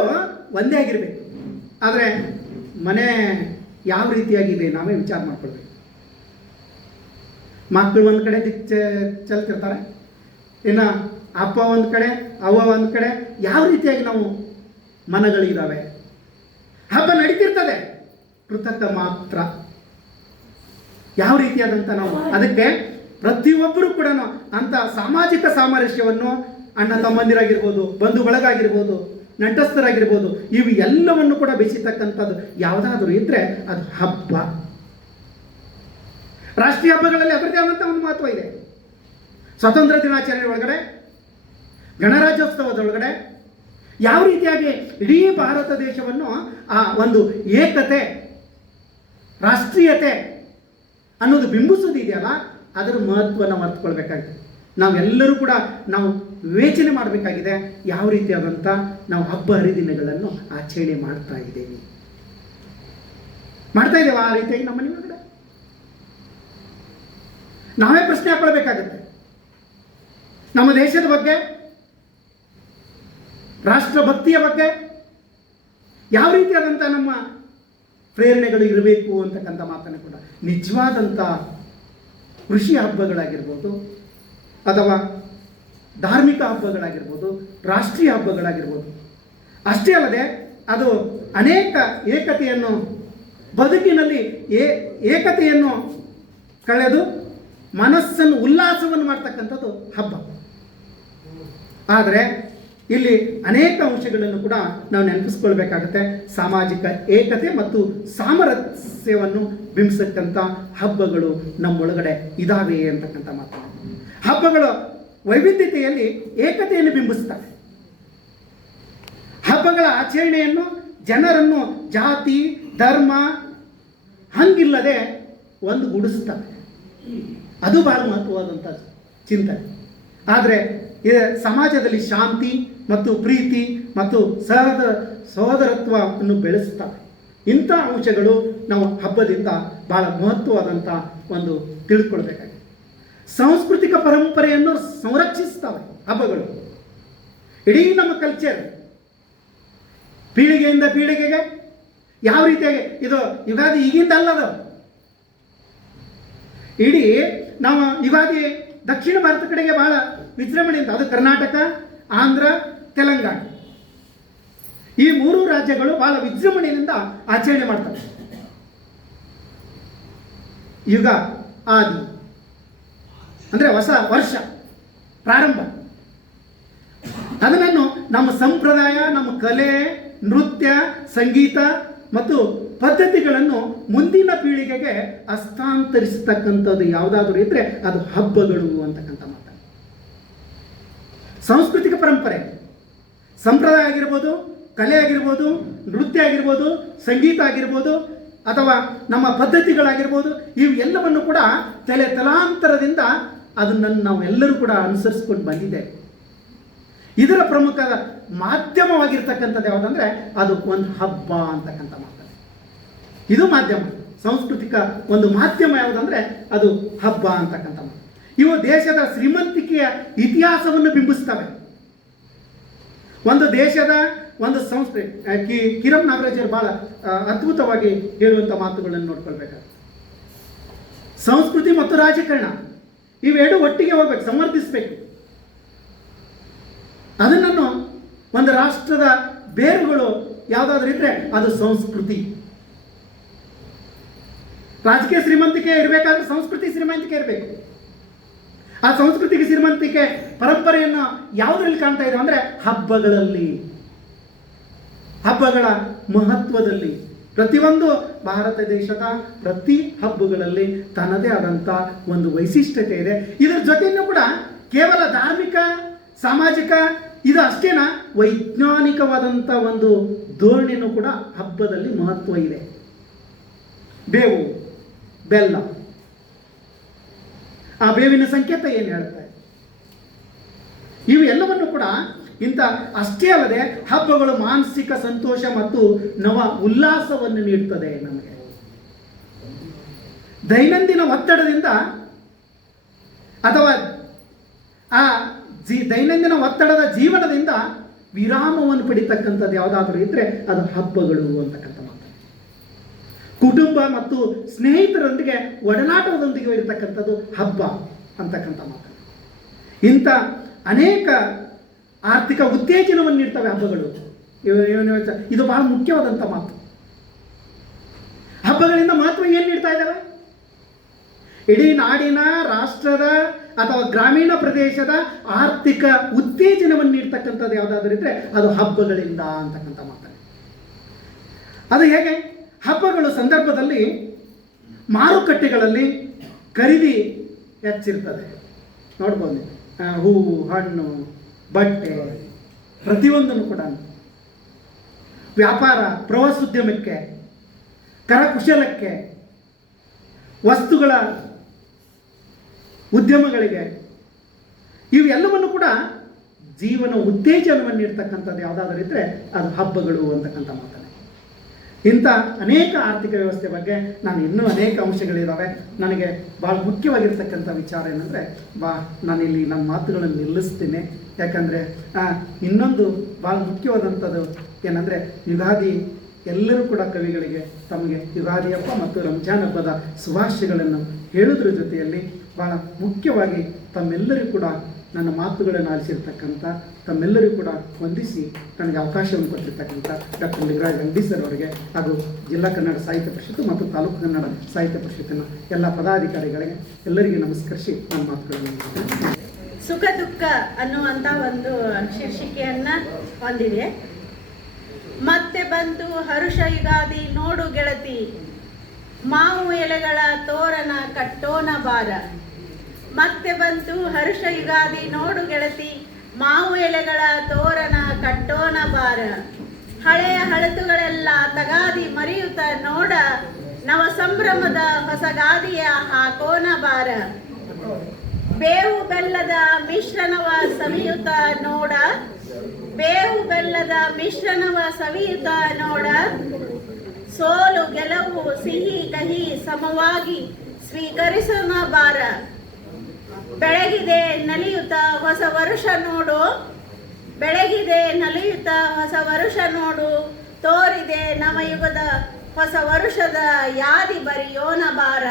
ಒಂದೇ ಆಗಿರಬೇಕು. ಆದರೆ ಮನೆ ಯಾವ ರೀತಿಯಾಗಿದೆ ನಾವೇ ವಿಚಾರ ಮಾಡ್ಕೊಳ್ಬೇಕು. ಮಕ್ಕಳು ಒಂದು ಕಡೆ ಚಲ್ತಿರ್ತಾರೆ, ಇನ್ನು ಅಪ್ಪ ಒಂದು ಕಡೆ, ಅವ್ವ ಒಂದು ಕಡೆ, ಯಾವ ರೀತಿಯಾಗಿ ನಾವು ಮನಗಳಿದ್ದಾವೆ. ಹಬ್ಬ ನಡೀತಿರ್ತದೆ, ಕೃತಕ ಮಾತ್ರ ಯಾವ ರೀತಿಯಾದಂಥ ನಾವು. ಅದಕ್ಕೆ ಪ್ರತಿಯೊಬ್ಬರೂ ಕೂಡ ಅಂಥ ಸಾಮಾಜಿಕ ಸಾಮರಸ್ಯವನ್ನು ಅಣ್ಣ ತಮ್ಮಂದಿರಾಗಿರ್ಬೋದು, ಬಂಧು ಬಳಗ ಆಗಿರ್ಬೋದು, ನಂಟಸ್ಥರಾಗಿರ್ಬೋದು, ಇವು ಎಲ್ಲವನ್ನು ಕೂಡ ಬೆಸೆತಕ್ಕಂಥದ್ದು ಯಾವುದಾದ್ರೂ ಇದ್ದರೆ ಅದು ಹಬ್ಬ. ರಾಷ್ಟ್ರೀಯ ಹಬ್ಬಗಳಲ್ಲಿ ಅದರದೇ ಆದಂಥ ಒಂದು ಮಹತ್ವ ಇದೆ. ಸ್ವಾತಂತ್ರ್ಯ ದಿನಾಚರಣೆ ಒಳಗಡೆ, ಗಣರಾಜ್ಯೋತ್ಸವದೊಳಗಡೆ ಯಾವ ರೀತಿಯಾಗಿ ಇಡೀ ಭಾರತ ದೇಶವನ್ನು ಆ ಒಂದು ಏಕತೆ, ರಾಷ್ಟ್ರೀಯತೆ ಅನ್ನೋದು ಬಿಂಬಿಸೋದಿದೆಯಲ್ಲ, ಅದರ ಮಹತ್ವನ ಅರ್ಥಕೊಳ್ಬೇಕಾಗಿದೆ. ನಾವೆಲ್ಲರೂ ಕೂಡ ನಾವು ವಿವೇಚನೆ ಮಾಡಬೇಕಾಗಿದೆ, ಯಾವ ರೀತಿಯಾದಂಥ ನಾವು ಹಬ್ಬ ಹರಿದಿನಗಳನ್ನು ಆಚರಣೆ ಮಾಡ್ತಾ ಇದ್ದೇವೆ ಆ ರೀತಿಯಾಗಿ ನಮ್ಮ ಮನೆ ಒಳಗಡೆ ನಾವೇ ಪ್ರಶ್ನೆ ಹಾಕೊಳ್ಬೇಕಾಗುತ್ತೆ. ನಮ್ಮ ದೇಶದ ಬಗ್ಗೆ, ರಾಷ್ಟ್ರಭಕ್ತಿಯ ಬಗ್ಗೆ ಯಾವ ರೀತಿಯಾದಂಥ ನಮ್ಮ ಪ್ರೇರಣೆಗಳು ಇರಬೇಕು ಅಂತಕ್ಕಂಥ ಮಾತನ್ನು ಕೂಡ ನಿಜವಾದಂಥ ಕೃಷಿ ಹಬ್ಬಗಳಾಗಿರ್ಬೋದು, ಅಥವಾ ಧಾರ್ಮಿಕ ಹಬ್ಬಗಳಾಗಿರ್ಬೋದು, ರಾಷ್ಟ್ರೀಯ ಹಬ್ಬಗಳಾಗಿರ್ಬೋದು, ಅಷ್ಟೇ ಅಲ್ಲದೆ ಅದು ಅನೇಕ ಏಕತೆಯನ್ನು, ಬದುಕಿನಲ್ಲಿ ಏಕತೆಯನ್ನು ಕಳೆದು ಮನಸ್ಸನ್ನು ಉಲ್ಲಾಸವನ್ನು ಮಾಡ್ತಕ್ಕಂಥದ್ದು ಹಬ್ಬ. ಆದರೆ ಇಲ್ಲಿ ಅನೇಕ ಅಂಶಗಳನ್ನು ಕೂಡ ನಾವು ನೆನಪಿಸ್ಕೊಳ್ಬೇಕಾಗುತ್ತೆ. ಸಾಮಾಜಿಕ ಏಕತೆ ಮತ್ತು ಸಾಮರಸ್ಯವನ್ನು ಬಿಂಬಿಸತಕ್ಕಂಥ ಹಬ್ಬಗಳು ನಮ್ಮೊಳಗಡೆ ಇದಾವೆ ಅಂತಕ್ಕಂಥ ಮಾತು. ಹಬ್ಬಗಳು ವೈವಿಧ್ಯತೆಯಲ್ಲಿ ಏಕತೆಯನ್ನು ಬಿಂಬಿಸ್ತವೆ. ಹಬ್ಬಗಳ ಆಚರಣೆಯನ್ನು ಜನರನ್ನು ಜಾತಿ, ಧರ್ಮ ಹಂಗಿಲ್ಲದೆ ಒಂದುಗೂಡಿಸ್ತವೆ. ಅದು ಬಹಳ ಮಹತ್ವವಾದಂಥ ಚಿಂತನೆ. ಆದರೆ ಸಮಾಜದಲ್ಲಿ ಶಾಂತಿ ಮತ್ತು ಪ್ರೀತಿ ಮತ್ತು ಸಹೋದರತ್ವವನ್ನು ಬೆಳೆಸ್ತವೆ. ಇಂಥ ಅಂಶಗಳು ನಾವು ಹಬ್ಬದಿಂದ ಬಹಳ ಮಹತ್ವವಾದಂಥ ಒಂದು ತಿಳ್ಕೊಳ್ಬೇಕಾಗಿದೆ. ಸಾಂಸ್ಕೃತಿಕ ಪರಂಪರೆಯನ್ನು ಸಂರಕ್ಷಿಸ್ತವೆ ಹಬ್ಬಗಳು. ಇಡೀ ನಮ್ಮ ಕಲ್ಚರ್ ಪೀಳಿಗೆಯಿಂದ ಪೀಳಿಗೆಗೆ ಯಾವ ರೀತಿಯಾಗಿ ಇದು ಯುಗಾದಿ ಈಗಿಂದ ಅಲ್ಲದು. ಇಡೀ ನಾವು ಯುಗಾದಿ ದಕ್ಷಿಣ ಭಾರತ ಕಡೆಗೆ ಬಹಳ ವಿಜೃಂಭಣೆಯಿಂದ, ಅದು ಕರ್ನಾಟಕ, ಆಂಧ್ರ, ತೆಲಂಗಾಣ, ಈ 3 ರಾಜ್ಯಗಳು ಬಹಳ ವಿಜೃಂಭಣೆಯಿಂದ ಆಚರಣೆ ಮಾಡ್ತವೆ. ಯುಗ ಆದಿ ಅಂದರೆ ಹೊಸ ವರ್ಷ ಪ್ರಾರಂಭ. ಅದನ್ನು ನಮ್ಮ ಸಂಪ್ರದಾಯ, ನಮ್ಮ ಕಲೆ, ನೃತ್ಯ, ಸಂಗೀತ ಮತ್ತು ಪದ್ಧತಿಗಳನ್ನು ಮುಂದಿನ ಪೀಳಿಗೆಗೆ ಹಸ್ತಾಂತರಿಸತಕ್ಕಂಥದ್ದು ಯಾವುದಾದ್ರೂ ಇದ್ದರೆ ಅದು ಹಬ್ಬಗಳು ಅಂತಕ್ಕಂಥ ಮಾತು. ಸಾಂಸ್ಕೃತಿಕ ಪರಂಪರೆ, ಸಂಪ್ರದಾಯ ಆಗಿರ್ಬೋದು, ಕಲೆ ಆಗಿರ್ಬೋದು, ನೃತ್ಯ ಆಗಿರ್ಬೋದು, ಸಂಗೀತ ಆಗಿರ್ಬೋದು, ಅಥವಾ ನಮ್ಮ ಪದ್ಧತಿಗಳಾಗಿರ್ಬೋದು, ಇವು ಎಲ್ಲವನ್ನು ಕೂಡ ತಲಾಂತರದಿಂದ ಅದನ್ನು ನಾವೆಲ್ಲರೂ ಕೂಡ ಅನುಸರಿಸ್ಕೊಂಡು ಬಂದಿದ್ದೇವೆ. ಇದರ ಪ್ರಮುಖ ಮಾಧ್ಯಮವಾಗಿರ್ತಕ್ಕಂಥದ್ದು ಯಾವುದಂದ್ರೆ ಅದು ಒಂದು ಹಬ್ಬ ಅಂತಕ್ಕಂಥ ಮಾತು. ಇದು ಮಾಧ್ಯಮ, ಸಾಂಸ್ಕೃತಿಕ ಒಂದು ಮಾಧ್ಯಮ ಯಾವುದಂದ್ರೆ ಅದು ಹಬ್ಬ ಅಂತಕ್ಕಂಥ ಮಾತು. ಇವು ದೇಶದ ಶ್ರೀಮಂತಿಕೆಯ ಇತಿಹಾಸವನ್ನು ಬಿಂಬಿಸ್ತವೆ. ಒಂದು ದೇಶದ ಒಂದು ಸಂಸ್ಕೃತಿ, ಕಿರಂ ನಾಗರಾಜರು ಬಹಳ ಅದ್ಭುತವಾಗಿ ಹೇಳುವಂಥ ಮಾತುಗಳನ್ನು ನೋಡ್ಕೊಳ್ಬೇಕಾಗುತ್ತೆ. ಸಂಸ್ಕೃತಿ ಮತ್ತು ರಾಜಕಾರಣ ಇವೆರಡು ಒಟ್ಟಿಗೆ ಹೋಗ್ಬೇಕು, ಸಮರ್ಥಿಸಬೇಕು. ಅದನ್ನು ಒಂದು ರಾಷ್ಟ್ರದ ಬೇರುಗಳು ಯಾವುದಾದ್ರೂ ಇದ್ರೆ ಅದು ಸಂಸ್ಕೃತಿ. ರಾಜಕೀಯ ಶ್ರೀಮಂತಿಕೆ ಇರಬೇಕಾದ್ರೆ ಸಂಸ್ಕೃತಿ ಶ್ರೀಮಂತಿಕೆ ಇರಬೇಕು. ಆ ಸಂಸ್ಕೃತಿಗೆ ಶ್ರೀಮಂತಿಕೆ ಪರಂಪರೆಯನ್ನು ಯಾವುದರಲ್ಲಿ ಕಾಣ್ತಾ ಇದ್ದೇವೆ ಅಂದರೆ ಹಬ್ಬಗಳಲ್ಲಿ, ಹಬ್ಬಗಳ ಮಹತ್ವದಲ್ಲಿ. ಪ್ರತಿಯೊಂದು ಭಾರತ ದೇಶದ ಪ್ರತಿ ಹಬ್ಬಗಳಲ್ಲಿ ತನ್ನದೇ ಆದಂಥ ಒಂದು ವೈಶಿಷ್ಟ್ಯತೆ ಇದೆ. ಇದರ ಜೊತೆಯೂ ಕೂಡ ಕೇವಲ ಧಾರ್ಮಿಕ, ಸಾಮಾಜಿಕ ಇದು ಅಷ್ಟೇನ, ವೈಜ್ಞಾನಿಕವಾದಂಥ ಒಂದು ಧೋರಣೆಯೂ ಕೂಡ ಹಬ್ಬದಲ್ಲಿ ಮಹತ್ವ ಇದೆ. ಬೇವು, ಬೆಲ್ಲ, ಆ ಬೇವಿನ ಸಂಕೇತ ಏನು ಹೇಳ್ತಾ ಇದೆ, ಇವು ಎಲ್ಲವನ್ನು ಕೂಡ ಇಂಥ ಅಷ್ಟೇ ಅಲ್ಲದೆ ಹಬ್ಬಗಳು ಮಾನಸಿಕ ಸಂತೋಷ ಮತ್ತು ನವ ಉಲ್ಲಾಸವನ್ನು ನೀಡುತ್ತದೆ ನಮಗೆ. ದೈನಂದಿನ ಒತ್ತಡದಿಂದ ಅಥವಾ ಆ ದೈನಂದಿನ ಒತ್ತಡದ ಜೀವನದಿಂದ ವಿರಾಮವನ್ನು ಪಡಿತಕ್ಕಂಥದ್ದು ಯಾವುದಾದ್ರೂ ಇದ್ರೆ ಅದು ಹಬ್ಬಗಳು ಅಂತಕ್ಕಂಥ ಮಾತು. ಕುಟುಂಬ ಮತ್ತು ಸ್ನೇಹಿತರೊಂದಿಗೆ ಒಡನಾಟದೊಂದಿಗೆ ಇರತಕ್ಕಂಥದ್ದು ಹಬ್ಬ ಅಂತಕ್ಕಂಥ ಮಾತು. ಇಂಥ ಅನೇಕ ಆರ್ಥಿಕ ಉತ್ತೇಜನವನ್ನು ನೀಡ್ತವೆ ಹಬ್ಬಗಳು. ಇದು ಬಹಳ ಮುಖ್ಯವಾದಂಥ ಮಾತು. ಹಬ್ಬಗಳಿಂದ ಮಹತ್ವ ಏನು ನೀಡ್ತಾ ಇದ್ದಾವೆ? ಇಡೀ ನಾಡಿನ, ರಾಷ್ಟ್ರದ ಅಥವಾ ಗ್ರಾಮೀಣ ಪ್ರದೇಶದ ಆರ್ಥಿಕ ಉತ್ತೇಜನವನ್ನು ನೀಡ್ತಕ್ಕಂಥದ್ದು ಯಾವುದಾದ್ರೂ ಇದ್ದರೆ ಅದು ಹಬ್ಬಗಳಿಂದ ಅಂತಕ್ಕಂಥ ಮಾತನ್ನು. ಅದು ಹೇಗೆ? ಹಬ್ಬಗಳು ಸಂದರ್ಭದಲ್ಲಿ ಮಾರುಕಟ್ಟೆಗಳಲ್ಲಿ ಖರೀದಿ ಹೆಚ್ಚಿರ್ತದೆ. ನೋಡ್ಬೋದು, ಹೂವು, ಹಣ್ಣು, ಬಟ್ಟೆ, ಪ್ರತಿಯೊಂದನ್ನು ಕೂಡ ವ್ಯಾಪಾರ, ಪ್ರವಾಸೋದ್ಯಮಕ್ಕೆ, ಕರಕುಶಲಕ್ಕೆ, ವಸ್ತುಗಳ ಉದ್ಯಮಗಳಿಗೆ, ಇವೆಲ್ಲವನ್ನು ಕೂಡ ಜೀವನ ಉತ್ತೇಜನವನ್ನು ನೀಡ್ತಕ್ಕಂಥದ್ದು ಯಾವುದಾದ್ರೂ ಇದ್ದರೆ ಅದು ಹಬ್ಬಗಳು ಅಂತಕ್ಕಂಥ ಮಾತನ್ನು. ಇಂಥ ಅನೇಕ ಆರ್ಥಿಕ ವ್ಯವಸ್ಥೆ ಬಗ್ಗೆ ನಾನು ಇನ್ನೂ ಅನೇಕ ಅಂಶಗಳಿದ್ದಾವೆ. ನನಗೆ ಭಾಳ ಮುಖ್ಯವಾಗಿರ್ತಕ್ಕಂಥ ವಿಚಾರ ಏನಂದರೆ, ನಾನಿಲ್ಲಿ ನನ್ನ ಮಾತುಗಳನ್ನು ನಿಲ್ಲಿಸ್ತೀನಿ. ಯಾಕಂದರೆ ಇನ್ನೊಂದು ಭಾಳ ಮುಖ್ಯವಾದಂಥದ್ದು ಏನಂದರೆ, ಯುಗಾದಿ ಎಲ್ಲರೂ ಕೂಡ ಕವಿಗಳಿಗೆ ತಮಗೆ ಯುಗಾದಿ ಹಬ್ಬ ಮತ್ತು ರಂಜಾನ್ ಹಬ್ಬದ ಶುಭಾಶಯಗಳನ್ನು ಹೇಳೋದ್ರ ಜೊತೆಯಲ್ಲಿ ಭಾಳ ಮುಖ್ಯವಾಗಿ ತಮ್ಮೆಲ್ಲರಿಗೂ ಕೂಡ ನನ್ನ ಮಾತುಗಳನ್ನು ಆಲಿಸಿರ್ತಕ್ಕಂಥ ತಮ್ಮೆಲ್ಲರಿಗೂ ಕೂಡ ವಂದಿಸಿ ನನಗೆ ಅವಕಾಶವನ್ನು ಕೊಟ್ಟಿರ್ತಕ್ಕಂಥ ಡಾಕ್ಟರ್ ಲಿಂಗರಾಜ್ ಅಂಗಡಿ ಸರ್ ಅವರಿಗೆ ಹಾಗೂ ಜಿಲ್ಲಾ ಕನ್ನಡ ಸಾಹಿತ್ಯ ಪರಿಷತ್ತು ಮತ್ತು ತಾಲೂಕು ಕನ್ನಡ ಸಾಹಿತ್ಯ ಪರಿಷತ್ತಿನ ಎಲ್ಲ ಪದಾಧಿಕಾರಿಗಳಿಗೆ ಎಲ್ಲರಿಗೂ ನಮಸ್ಕರಿಸಿ ನನ್ನ ಮಾತುಗಳನ್ನು ಸುಖ ದುಃಖ ಅನ್ನುವಂಥ ಒಂದು ಶೀರ್ಷಿಕೆಯನ್ನು ಹೊಂದಿದೆ. ಮತ್ತೆ ಬಂತು ಹರುಷ ಯುಗಾದಿ ನೋಡು ಗೆಳತಿ, ಮಾವು ಎಲೆಗಳ ತೋರಣ ಕಟ್ಟೋಣ ಬಾರ. ಮತ್ತೆ ಬಂತು ಹರುಷ ಯುಗಾದಿ ನೋಡು ಗೆಳತಿ, ಮಾವು ಎಲೆಗಳ ತೋರಣ ಕಟ್ಟೋಣ ಬಾರ. ಹಳೆಯ ಹಳತುಗಳೆಲ್ಲ ತಗಾದಿ ಮರೆಯುತ್ತ ನೋಡ, ನವ ಸಂಭ್ರಮದ ಹೊಸ ಗಾದಿಯ ಹಾಕೋಣ ಬಾರ. ಬೇವು ಬೆಲ್ಲದ ಮಿಶ್ರಣವ ಸವಿಯುತ್ತ ನೋಡ, ಬೇವು ಬೆಲ್ಲದ ಮಿಶ್ರಣವ ಸವಿಯುತ್ತ ನೋಡ. ಸೋಲು ಗೆಲುವು ಸಿಹಿ ಕಹಿ ಸಮವಾಗಿ ಸ್ವೀಕರಿಸೋಣ ಬಾರ. ಬೆಳಗಿದೆ ನಲಿಯುತ್ತ ಹೊಸ ವರುಷ ನೋಡು, ಬೆಳಗಿದೆ ನಲಿಯುತ್ತ ಹೊಸ ವರುಷ ನೋಡು. ತೋರಿದೆ ನವಯುಗದ ಹೊಸ ವರುಷದ ಯಾದಿ ಬರೆಯೋಣ ಬಾರ.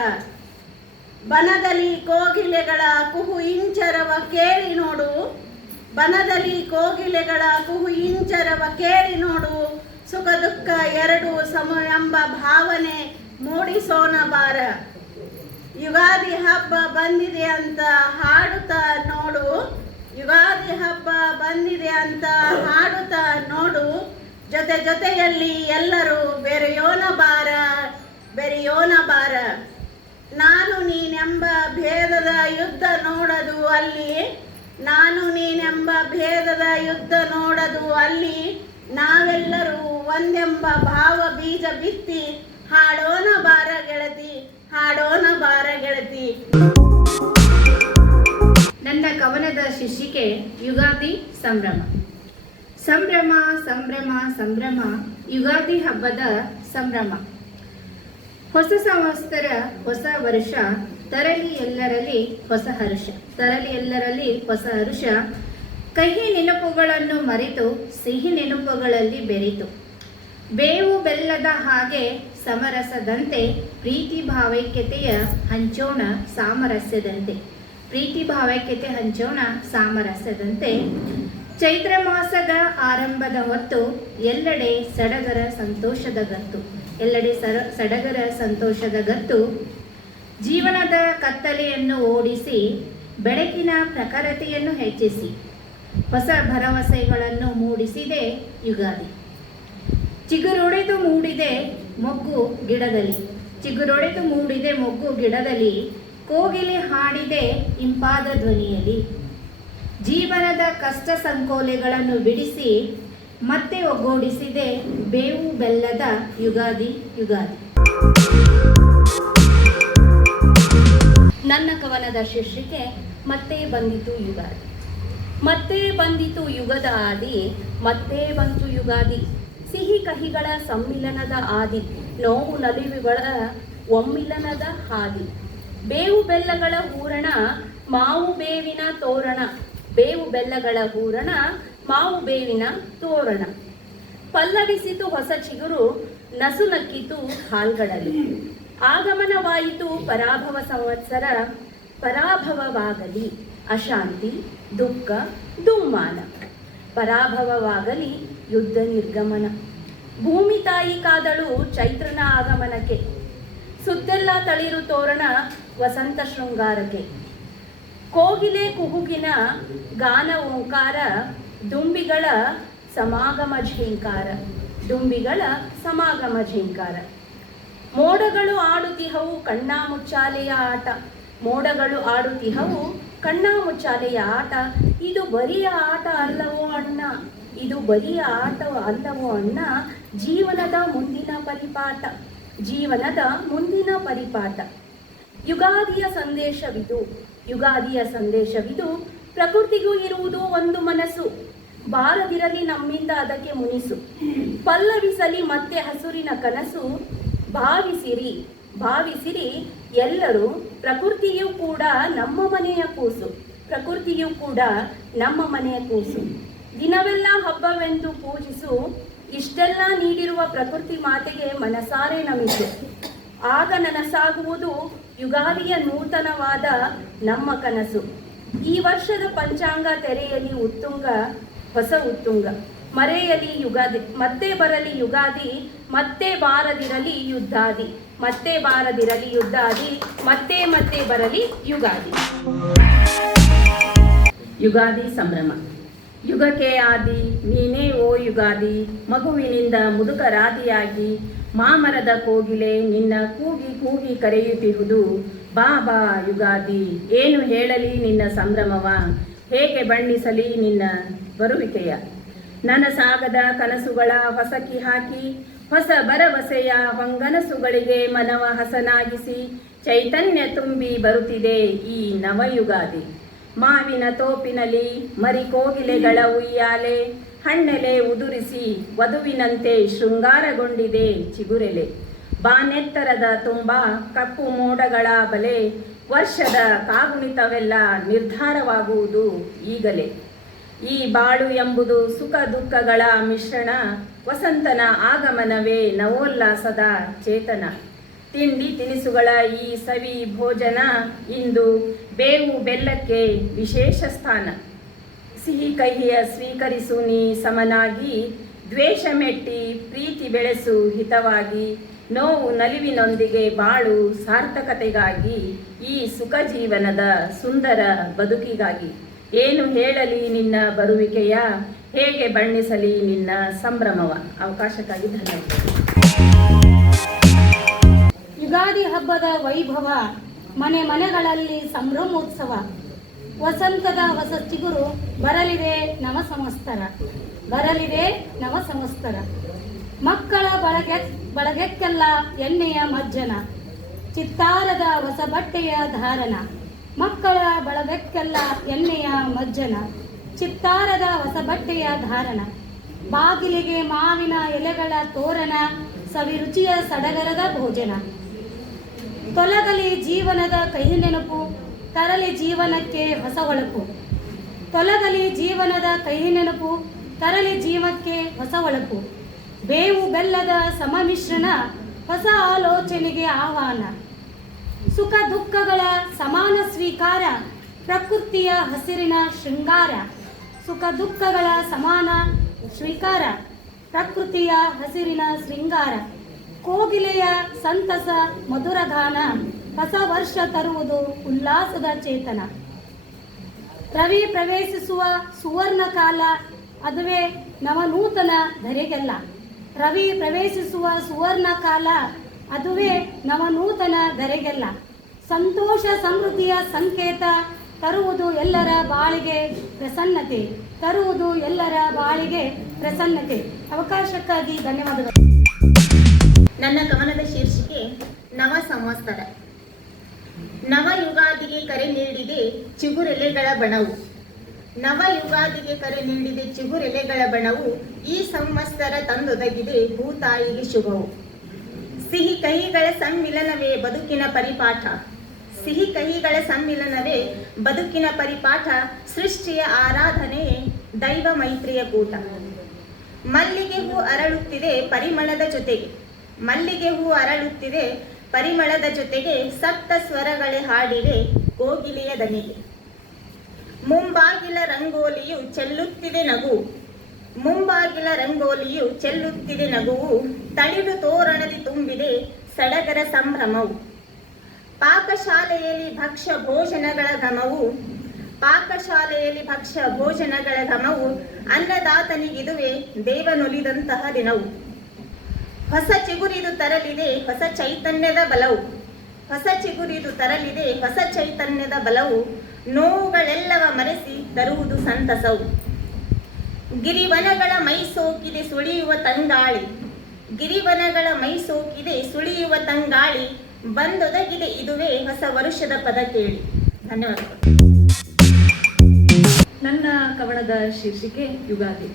ಬನದಲ್ಲಿ ಕೋಗಿಲೆಗಳ ಕುಹು ಇಂಚರವ ಕೇಳಿ ನೋಡು, ಬನದಲ್ಲಿ ಕೋಗಿಲೆಗಳ ಕುಹು ಇಂಚರವ ಕೇಳಿ ನೋಡು. ಸುಖ ದುಃಖ ಎರಡು ಸಮ ಎಂಬ ಭಾವನೆ ಮೂಡಿಸೋಣ ಬಾರ. ಯುಗಾದಿ ಹಬ್ಬ ಬಂದಿದೆ ಅಂತ ಹಾಡುತ್ತಾ ನೋಡು, ಯುಗಾದಿ ಹಬ್ಬ ಬಂದಿದೆ ಅಂತ ಹಾಡುತ್ತಾ ನೋಡು. ಜೊತೆ ಜೊತೆಯಲ್ಲಿ ಎಲ್ಲರೂ ಬೆರೆಯೋಣ ಬಾರ, ಬೆರೆಯೋಣ ಬಾರ. ನಾನು ನೀನೆಂಬ ಭೇದದ ಯುದ್ಧ ನೋಡದು ಅಲ್ಲಿ, ನಾನು ನೀನೆಂಬ ಭೇದದ ಯುದ್ಧ ನೋಡದು ಅಲ್ಲಿ. ನಾವೆಲ್ಲರೂ ಒಂದೆಂಬ ಭಾವ ಬೀಜ ಬಿತ್ತಿ ಹಾಡೋಣ ಬಾರ ಗೆಳತಿ, ಹಾಡೋಣ ಬಾರ ಗೆಳತಿ. ನನ್ನ ಕವನದ ಶೀರ್ಷಿಕೆ ಯುಗಾದಿ ಸಂಭ್ರಮ. ಸಂಭ್ರಮ ಸಂಭ್ರಮ ಸಂಭ್ರಮ, ಯುಗಾದಿ ಹಬ್ಬದ ಸಂಭ್ರಮ. ಹೊಸ ಸಂವತ್ಸರ ಹೊಸ ವರ್ಷ, ತರಲಿ ಎಲ್ಲರಲ್ಲಿ ಹೊಸ ಹರುಷ, ತರಲಿ ಎಲ್ಲರಲ್ಲಿ ಹೊಸ ಹರುಷ. ಕಹಿ ನೆನಪುಗಳನ್ನು ಮರೆತು ಸಿಹಿ ನೆನಪುಗಳಲ್ಲಿ ಬೆರೆತು, ಬೇವು ಬೆಲ್ಲದ ಹಾಗೆ ಸಮರಸದಂತೆ ಪ್ರೀತಿ ಭಾವೈಕ್ಯತೆಯ ಹಂಚೋಣ ಸಾಮರಸ್ಯದಂತೆ, ಪ್ರೀತಿ ಭಾವೈಕ್ಯತೆ ಹಂಚೋಣ ಸಾಮರಸ್ಯದಂತೆ. ಚೈತ್ರ ಮಾಸದ ಆರಂಭದ ಹೊತ್ತು ಎಲ್ಲೆಡೆ ಸಡಗರ ಸಂತೋಷದ ಗತ್ತು, ಎಲ್ಲೆಡೆ ಸಡಗರ ಸಂತೋಷದ ಗತ್ತು. ಜೀವನದ ಕತ್ತಲೆಯನ್ನು ಓಡಿಸಿ ಬೆಳಕಿನ ಪ್ರಖರತೆಯನ್ನು ಹೆಚ್ಚಿಸಿ, ಹೊಸ ಭರವಸೆಗಳನ್ನು ಮೂಡಿಸಿದೆ ಯುಗಾದಿ. ಚಿಗುರೊಡೆದು ಮೂಡಿದೆ ಮೊಗ್ಗು ಗಿಡದಲ್ಲಿ, ಚಿಗುರೊಡೆದು ಮೂಡಿದೆ ಮೊಗ್ಗು ಗಿಡದಲ್ಲಿ. ಕೋಗಿಲೆ ಹಾಡಿದೆ ಇಂಪಾದ ಧ್ವನಿಯಲ್ಲಿ. ಜೀವನದ ಕಷ್ಟ ಸಂಕೋಲೆಗಳನ್ನು ಬಿಡಿಸಿ ಮತ್ತೆ ಒಗ್ಗೂಡಿಸಿದೆ ಬೇವು ಬೆಲ್ಲದ ಯುಗಾದಿ ಯುಗಾದಿ. ನನ್ನ ಕವನದ ಶೀರ್ಷಿಕೆ ಮತ್ತೆ ಬಂದಿತು ಯುಗಾದಿ. ಮತ್ತೆ ಬಂದಿತು ಯುಗದ ಆದಿ, ಮತ್ತೆ ಬಂತು ಯುಗಾದಿ. ಸಿಹಿ ಕಹಿಗಳ ಸಮ್ಮಿಲನದ ಆದಿ, ನೋವು ನಲಿವುಗಳ ಒಮ್ಮಿಲನದ ಹಾದಿ. ಬೇವು ಬೆಲ್ಲಗಳ ಹೂರಣ, ಮಾವು ಬೇವಿನ ತೋರಣ, ಬೇವು ಬೆಲ್ಲಗಳ ಹೂರಣ, ಮಾವು ಬೇವಿನ ತೋರಣ. ಪಲ್ಲವಿಸಿತು ಹೊಸ ಚಿಗುರು, ನಸು ನಕ್ಕಿತು ಹಾಲ್ಗಡಲು. ಆಗಮನವಾಯಿತು ಪರಾಭವ ಸಂವತ್ಸರ, ಪರಾಭವವಾಗಲಿ ಅಶಾಂತಿ ದುಃಖ ದುಮ್ಮಾನ. ಪರಾಭವವಾಗಲಿ ಯುದ್ಧ ನಿರ್ಗಮನ. ಭೂಮಿ ತಾಯಿ ಕಾದಳು ಚೈತ್ರನ ಆಗಮನಕ್ಕೆ, ಸುತ್ತೆಲ್ಲ ತಳಿರು ತೋರಣ ವಸಂತ ಶೃಂಗಾರಕ್ಕೆ. ಕೋಗಿಲೆ ಕುಹುಗಿನ ಗಾನ ಓಂಕಾರ, ದುಂಬಿಗಳ ಸಮಾಗಮ ಝೇಂಕಾರ, ದುಂಬಿಗಳ ಸಮಾಗಮ ಝೇಂಕಾರ. ಮೋಡಗಳು ಆಡುತ್ತಿಹವು ಕಣ್ಣಾ ಮುಚ್ಚಾಲೆಯ ಆಟ, ಮೋಡಗಳು ಆಡುತ್ತಿಹವು ಕಣ್ಣಾ ಮುಚ್ಚಾಲೆಯ ಆಟ. ಇದು ಬರಿಯ ಆಟ ಅಲ್ಲವೋ ಅಣ್ಣ, ಇದು ಬರಿಯ ಆಟ ಅಲ್ಲವೋ ಅಣ್ಣ, ಜೀವನದ ಮುಂದಿನ ಪರಿಪಾಠ, ಜೀವನದ ಮುಂದಿನ ಪರಿಪಾಠ. ಯುಗಾದಿಯ ಸಂದೇಶವಿದು, ಯುಗಾದಿಯ ಸಂದೇಶವಿದು. ಪ್ರಕೃತಿಗೂ ಇರುವುದು ಒಂದು ಮನಸ್ಸು, ಬಾರದಿರಲಿ ನಮ್ಮಿಂದ ಅದಕ್ಕೆ ಮುನಿಸು. ಪಲ್ಲವಿಸಲಿ ಮತ್ತೆ ಹಸುರಿನ ಕನಸು, ಭಾವಿಸಿರಿ ಭಾವಿಸಿರಿ ಎಲ್ಲರೂ. ಪ್ರಕೃತಿಯೂ ಕೂಡ ನಮ್ಮ ಮನೆಯ ಕೂಸು, ಪ್ರಕೃತಿಯೂ ಕೂಡ ನಮ್ಮ ಮನೆಯ ಕೂಸು. ದಿನವೆಲ್ಲ ಹಬ್ಬವೆಂದು ಪೂಜಿಸು, ಇಷ್ಟೆಲ್ಲ ನೀಡಿರುವ ಪ್ರಕೃತಿ ಮಾತೆಗೆ ಮನಸಾರೆ ನಮಿಸು. ಆಗ ನನಸಾಗುವುದು ಯುಗಾದಿಯ ನೂತನವಾದ ನಮ್ಮ ಕನಸು. ಈ ವರ್ಷದ ಪಂಚಾಂಗ ತೆರೆಯಲಿ ಉತ್ತುಂಗ, ಹೊಸ ಉತ್ತುಂಗ. ಮರೆಯಲಿ ಯುಗಾದಿ, ಮತ್ತೆ ಬರಲಿ ಯುಗಾದಿ, ಮತ್ತೆ ಬಾರದಿರಲಿ ಯುದ್ಧಾದಿ, ಮತ್ತೆ ಬಾರದಿರಲಿ ಯುದ್ಧಾದಿ, ಮತ್ತೆ ಮತ್ತೆ ಬರಲಿ ಯುಗಾದಿ. ಯುಗಾದಿ ಸಂಭ್ರಮ. ಯುಗಕ್ಕೆ ಆದಿ ನೀನೇ ಓ ಯುಗಾದಿ, ಮಗುವಿನಿಂದ ಮುದುಕರಾದಿಯಾಗಿ ಮಾಮರದ ಕೋಗಿಲೆ ನಿನ್ನ ಕೂಗಿ ಕೂಗಿ ಕರೆಯುತ್ತಿರುವುದು. ಬಾ ಬಾ ಯುಗಾದಿ, ಏನು ಹೇಳಲಿ ನಿನ್ನ ಸಂಭ್ರಮವ, ಹೇಗೆ ಬಣ್ಣಿಸಲಿ ನಿನ್ನ ಬರುವಿಕೆಯ. ನನಸಾಗದ ಕನಸುಗಳ ಹೊಸಕಿ ಹಾಕಿ, ಹೊಸ ಭರವಸೆಯ ಹೊಂಗನಸುಗಳಿಗೆ ಮನವ ಹಸನಾಗಿಸಿ, ಚೈತನ್ಯ ತುಂಬಿ ಬರುತ್ತಿದೆ ಈ ನವಯುಗಾದಿ. ಮಾವಿನ ತೋಪಿನಲ್ಲಿ ಮರಿ ಕೋಗಿಲೆಗಳ ಉಯ್ಯಾಲೆ, ಹಣ್ಣೆಲೆ ಉದುರಿಸಿ ವಧುವಿನಂತೆ ಶೃಂಗಾರಗೊಂಡಿದೆ ಚಿಗುರೆಲೆ. ಬಾನೆತ್ತರದ ತುಂಬ ಕಪ್ಪು ಮೋಡಗಳ ಬಲೆ, ವರ್ಷದ ಕಾಗುಣಿತವೆಲ್ಲ ನಿರ್ಧಾರವಾಗುವುದು ಈಗಲೇ. ಈ ಬಾಳು ಎಂಬುದು ಸುಖ ದುಃಖಗಳ ಮಿಶ್ರಣ, ವಸಂತನ ಆಗಮನವೇ ನವೋಲ್ಲಾಸದ ಚೇತನ. ತಿಂಡಿ ತಿನಿಸುಗಳ ಈ ಸವಿ ಭೋಜನ, ಇಂದು ಬೇವು ಬೆಲ್ಲಕ್ಕೆ ವಿಶೇಷ ಸ್ಥಾನ. ಸಿಹಿ ಕಹಿಯ ಸ್ವೀಕರಿಸು ನೀ ಸಮನಾಗಿ, ದ್ವೇಷ ಮೆಟ್ಟಿ ಪ್ರೀತಿ ಬೆಳೆಸು ಹಿತವಾಗಿ. ನೋವು ನಲಿವಿನೊಂದಿಗೆ ಬಾಳು ಸಾರ್ಥಕತೆಗಾಗಿ, ಈ ಸುಖ ಜೀವನದ ಸುಂದರ ಬದುಕಿಗಾಗಿ. ಏನು ಹೇಳಲಿ ನಿನ್ನ ಬರುವಿಕೆಯ, ಹೇಗೆ ಬಣ್ಣಿಸಲಿ ನಿನ್ನ ಸಂಭ್ರಮವ. ಅವಕಾಶಕ್ಕಾಗಿ ಧನ್ಯವಾದ. ಯುಗಾದಿ ಹಬ್ಬದ ವೈಭವ, ಮನೆ ಮನೆಗಳಲ್ಲಿ ಸಂಭ್ರಮೋತ್ಸವ. ವಸಂತದ ಹೊಸ ಚಿಗುರು, ಬರಲಿವೆ ನವ ಸಂವತ್ಸರ, ಬರಲಿವೆ ನವ ಸಂವತ್ಸರ. ಮಕ್ಕಳ ಬಳಗೆಕ್ಕೆಲ್ಲ ಎಣ್ಣೆಯ ಮಜ್ಜನ, ಚಿತ್ತಾರದ ಹೊಸ ಬಟ್ಟೆಯ ಧಾರಣ. ಮಕ್ಕಳ ಬಳಗಕ್ಕೆಲ್ಲ ಎಣ್ಣೆಯ ಮಜ್ಜನ, ಚಿತ್ತಾರದ ಹೊಸ ಬಟ್ಟೆಯ ಧಾರಣ. ಬಾಗಿಲಿಗೆ ಮಾವಿನ ಎಲೆಗಳ ತೋರಣ, ಸವಿರುಚಿಯ ಸಡಗರದ ಭೋಜನ. ತೊಲಗಲಿ ಜೀವನದ ಕಹಿ ನೆನಪು, ತರಲಿ ಜೀವನಕ್ಕೆ ಹೊಸ ಹೊಳಪು. ತೊಲಗಲಿ ಜೀವನದ ಕಹಿ ನೆನಪು, ತರಲಿ ಜೀವಕ್ಕೆ ಹೊಸ ಹೊಳಪು. ಬೇವು ಬೆಲ್ಲದ ಸಮಮಿಶ್ರಣ, ಹೊಸ ಆಲೋಚನೆಗೆ ಆಹ್ವಾನ. ಸುಖ ದುಃಖಗಳ ಸಮಾನ ಸ್ವೀಕಾರ, ಪ್ರಕೃತಿಯ ಹಸಿರಿನ ಶೃಂಗಾರ. ಸುಖ ದುಃಖಗಳ ಸಮಾನ ಸ್ವೀಕಾರ, ಪ್ರಕೃತಿಯ ಹಸಿರಿನ ಶೃಂಗಾರ. ಕೋಗಿಲೆಯ ಸಂತಸ ಮಧುರ ಗಾನ, ಹೊಸ ವರ್ಷ ತರುವುದು ಉಲ್ಲಾಸದ ಚೇತನ. ರವಿ ಪ್ರವೇಶಿಸುವ ಸುವರ್ಣ ಕಾಲ, ಅದುವೇ ನವನೂತನ ಧರೆಗೆಲ್ಲ. ರವಿ ಪ್ರವೇಶಿಸುವ ಸುವರ್ಣ ಕಾಲ, ಅದುವೇ ನವನೂತನ ಧರೆಗೆಲ್ಲ. ಸಂತೋಷ ಸಮೃದ್ಧಿಯ ಸಂಕೇತ, ತರುವುದು ಎಲ್ಲರ ಬಾಳಿಗೆ ಪ್ರಸನ್ನತೆ, ತರುವುದು ಎಲ್ಲರ ಬಾಳಿಗೆ ಪ್ರಸನ್ನತೆ. ಅವಕಾಶಕ್ಕಾಗಿ ಧನ್ಯವಾದಗಳು. ನನ್ನ ಕವನದ ಶೀರ್ಷಿಕೆ ನವ ಸಂವತ್ಸರ. ನವ ಯುಗಾದಿಗೆ ಕರೆ ನೀಡಿದೆ ಚಿಗುರೆಲೆಗಳ ಬಣವು. ನವ ಯುಗಾದಿಗೆ ಕರೆ ನೀಡಿದೆ ಚಿಗುರೆಲೆಗಳ ಬಣವು, ಈ ಸಂವತ್ಸರ ತಂದೊದಗಿದೆ ಭೂತಾಯಿಗೆ ಶುಭವು. ಸಿಹಿ ಕಹಿಗಳ ಸಮ್ಮಿಲನವೇ ಬದುಕಿನ ಪರಿಪಾಠ, ಸಿಹಿ ಕಹಿಗಳ ಸಮ್ಮಿಲನವೇ ಬದುಕಿನ ಪರಿಪಾಠ. ಸೃಷ್ಟಿಯ ಆರಾಧನೆಯೇ ದೈವ ಮೈತ್ರಿಯ ಕೂಟ. ಮಲ್ಲಿಗೆ ಹೂ ಅರಳುತ್ತಿದೆ ಪರಿಮಳದ ಜೊತೆಗೆ, ಮಲ್ಲಿಗೆ ಹೂ ಅರಳುತ್ತಿದೆ ಪರಿಮಳದ ಜೊತೆಗೆ. ಸಪ್ತ ಸ್ವರಗಳೇ ಹಾಡಿವೆ ಕೋಗಿಲೆಯ ದನಿಗೆ. ಮುಂಬಾಗಿಲ ರಂಗೋಲಿಯು ಚೆಲ್ಲುತ್ತಿದೆ ನಗು, ಮುಂಬಾಗಿಲ ರಂಗೋಲಿಯು ಚೆಲ್ಲುತ್ತಿದೆ ನಗುವು. ತಳಿರು ತೋರಣದಿ ತುಂಬಿದೆ ಸಡಗರ ಸಂಭ್ರಮವು. ಪಾಕಶಾಲೆಯಲ್ಲಿ ಭಕ್ಷ್ಯ ಭೋಜನಗಳ ಘಮವು. ಪಾಕಶಾಲೆಯಲ್ಲಿ ಭಕ್ಷ್ಯ ಭೋಜನಗಳ ಘಮವು ಅನ್ನದಾತನಿಗಿದುವೆ ದೇವನೊಲಿದಂತಹ ದಿನವು. ಹೊಸ ಚಿಗುರಿದು ತರಲಿದೆ ಹೊಸ ಚೈತನ್ಯದ ಬಲವು. ಹೊಸ ಚಿಗುರಿದು ತರಲಿದೆ ಹೊಸ ಚೈತನ್ಯದ ಬಲವು. ನೋವುಗಳೆಲ್ಲವ ಮರೆಸಿ ತರುವುದು ಸಂತಸವು. ಗಿರಿವನಗಳ ಮೈ ಸೋಕಿದೆ ಸುಳಿಯುವ ತಂಗಾಳಿ. ಗಿರಿವನಗಳ ಮೈ ಸೋಕಿದೆ ಸುಳಿಯುವ ತಂಗಾಳಿ. ಬಂದೊದಗಿದೆ ಇದುವೇ ಹೊಸ ವರುಷದ ಪದ ಕೇಳಿ. ಧನ್ಯವಾದಗಳು. ನನ್ನ ಕವನದ ಶೀರ್ಷಿಕೆ ಯುಗಾದಿ.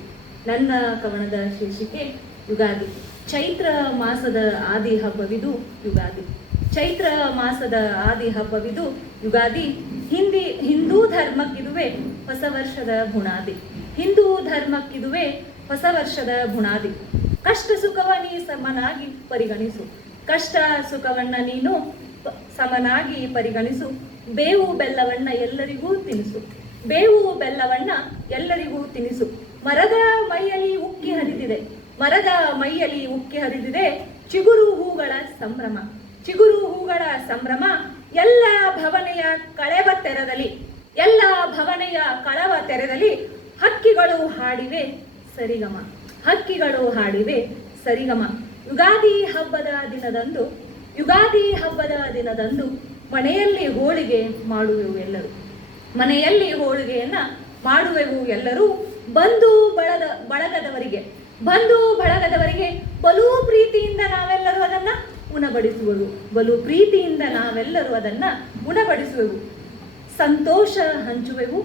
ನನ್ನ ಕವನದ ಶೀರ್ಷಿಕೆ ಯುಗಾದಿ. ಚೈತ್ರ ಮಾಸದ ಆದಿ ಹಬ್ಬವಿದು ಯುಗಾದಿ. ಚೈತ್ರ ಮಾಸದ ಆದಿ ಹಬ್ಬವಿದು ಯುಗಾದಿ. ಹಿಂದೂ ಧರ್ಮಕ್ಕಿದುವೆ ಹೊಸ ವರ್ಷದ ಬುನಾದಿ. ಹಿಂದೂ ಧರ್ಮಕ್ಕಿದುವೆ ಹೊಸ ವರ್ಷದ ಬುನಾದಿ. ಕಷ್ಟ ಸುಖವ ನೀ ಸಮನಾಗಿ ಪರಿಗಣಿಸು. ಕಷ್ಟ ಸುಖವನ್ನ ನೀನು ಸಮನಾಗಿ ಪರಿಗಣಿಸು. ಬೇವು ಬೆಲ್ಲವನ್ನ ಎಲ್ಲರಿಗೂ ತಿನಿಸು. ಬೇವು ಬೆಲ್ಲವನ್ನ ಎಲ್ಲರಿಗೂ ತಿನಿಸು. ಮರದ ಮೈಯಲ್ಲಿ ಉಕ್ಕಿ ಹರಿದಿದೆ. ಮರದ ಮೈಯಲ್ಲಿ ಉಕ್ಕಿ ಹರಿದಿದೆ ಚಿಗುರು ಹೂಗಳ ಸಂಭ್ರಮ. ಚಿಗುರು ಹೂಗಳ ಸಂಭ್ರಮ. ಎಲ್ಲ ಭವನೆಯ ಕಳೆವ ತೆರದಲ್ಲಿ, ಎಲ್ಲ ಭವನೆಯ ಕಳವ ತೆರೆದಲ್ಲಿ ಹಕ್ಕಿಗಳು ಹಾಡಿವೆ ಸರಿಗಮ. ಹಕ್ಕಿಗಳು ಹಾಡಿವೆ ಸರಿಗಮ. ಯುಗಾದಿ ಹಬ್ಬದ ದಿನದಂದು, ಯುಗಾದಿ ಹಬ್ಬದ ದಿನದಂದು ಮನೆಯಲ್ಲಿ ಹೋಳಿಗೆ ಮಾಡುವೆವು ಎಲ್ಲರೂ. ಮನೆಯಲ್ಲಿ ಹೋಳಿಗೆಯನ್ನ ಮಾಡುವೆವು ಎಲ್ಲರೂ. ಬಂಧು ಬಳಗದವರಿಗೆ, ಬಂಧು ಬಳಗದವರಿಗೆ ಬಲು ಪ್ರೀತಿಯಿಂದ ನಾವೆಲ್ಲರೂ ಅದನ್ನ ಉಣಬಡಿಸುವೆವು. ಬಲು ಪ್ರೀತಿಯಿಂದ ನಾವೆಲ್ಲರೂ ಅದನ್ನ ಉಣಬಡಿಸುವೆವು. ಸಂತೋಷ ಹಂಚುವೆವು,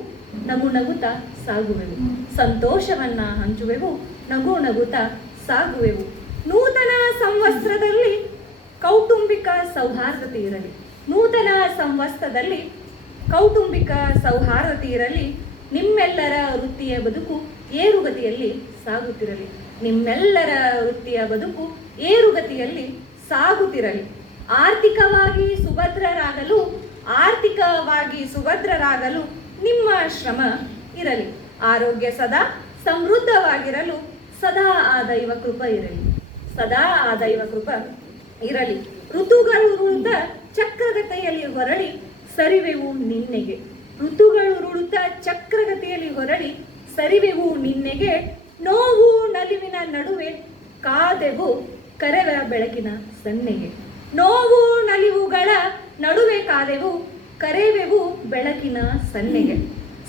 ನಗು ನಗುತ್ತಾ ಸಾಗುವೆವು. ಸಂತೋಷವನ್ನ ಹಂಚುವೆವು, ನಗು ನಗುತ್ತಾ ಸಾಗುವೆವು. ನೂತನ ಸಂವತ್ಸರದಲ್ಲಿ ಕೌಟುಂಬಿಕ ಸೌಹಾರ್ದತೆ ಇರಲಿ. ನೂತನ ಸಂವತ್ಸರದಲ್ಲಿ ಕೌಟುಂಬಿಕ ಸೌಹಾರ್ದತೆ ಇರಲಿ. ನಿಮ್ಮೆಲ್ಲರ ವೃತ್ತಿಯ ಬದುಕು ಏರುಗತಿಯಲ್ಲಿ ಸಾಗುತ್ತಿರಲಿ. ನಿಮ್ಮೆಲ್ಲರ ವೃತ್ತಿಯ ಬದುಕು ಏರುಗತಿಯಲ್ಲಿ ಸಾಗುತ್ತಿರಲಿ. ಆರ್ಥಿಕವಾಗಿ ಸುಭದ್ರರಾಗಲು, ಆರ್ಥಿಕವಾಗಿ ಸುಭದ್ರರಾಗಲು ನಿಮ್ಮ ಶ್ರಮ ಇರಲಿ. ಆರೋಗ್ಯ ಸದಾ ಸಮೃದ್ಧವಾಗಿರಲು ಸದಾ ಆ ದೈವ ಕೃಪ ಇರಲಿ. ಸದಾ ಆ ದೈವ ಕೃಪ ಇರಲಿ. ಋತುಗಳು ಉರುಳುತ್ತ ಚಕ್ರಗತಿಯಲ್ಲಿ ಹೊರಳಿ ಸರಿವೆವು ನಿನ್ನೆಗೆ. ಋತುಗಳು ಉರುಳುತ್ತ ಚಕ್ರಗತಿಯಲ್ಲಿ ಹೊರಳಿ ಸರಿವೆವು ನಿನ್ನೆಗೆ. ನೋವು ನಲಿವಿನ ನಡುವೆ ಕಾದೆವು ಕರೆವ ಬೆಳಕಿನ ಸನ್ನೆಗೆ. ನೋವು ನಲಿವುಗಳ ನಡುವೆ ಕಾದೆವು ಕರೆವೆವು ಬೆಳಕಿನ ಸನ್ನೆಗೆ.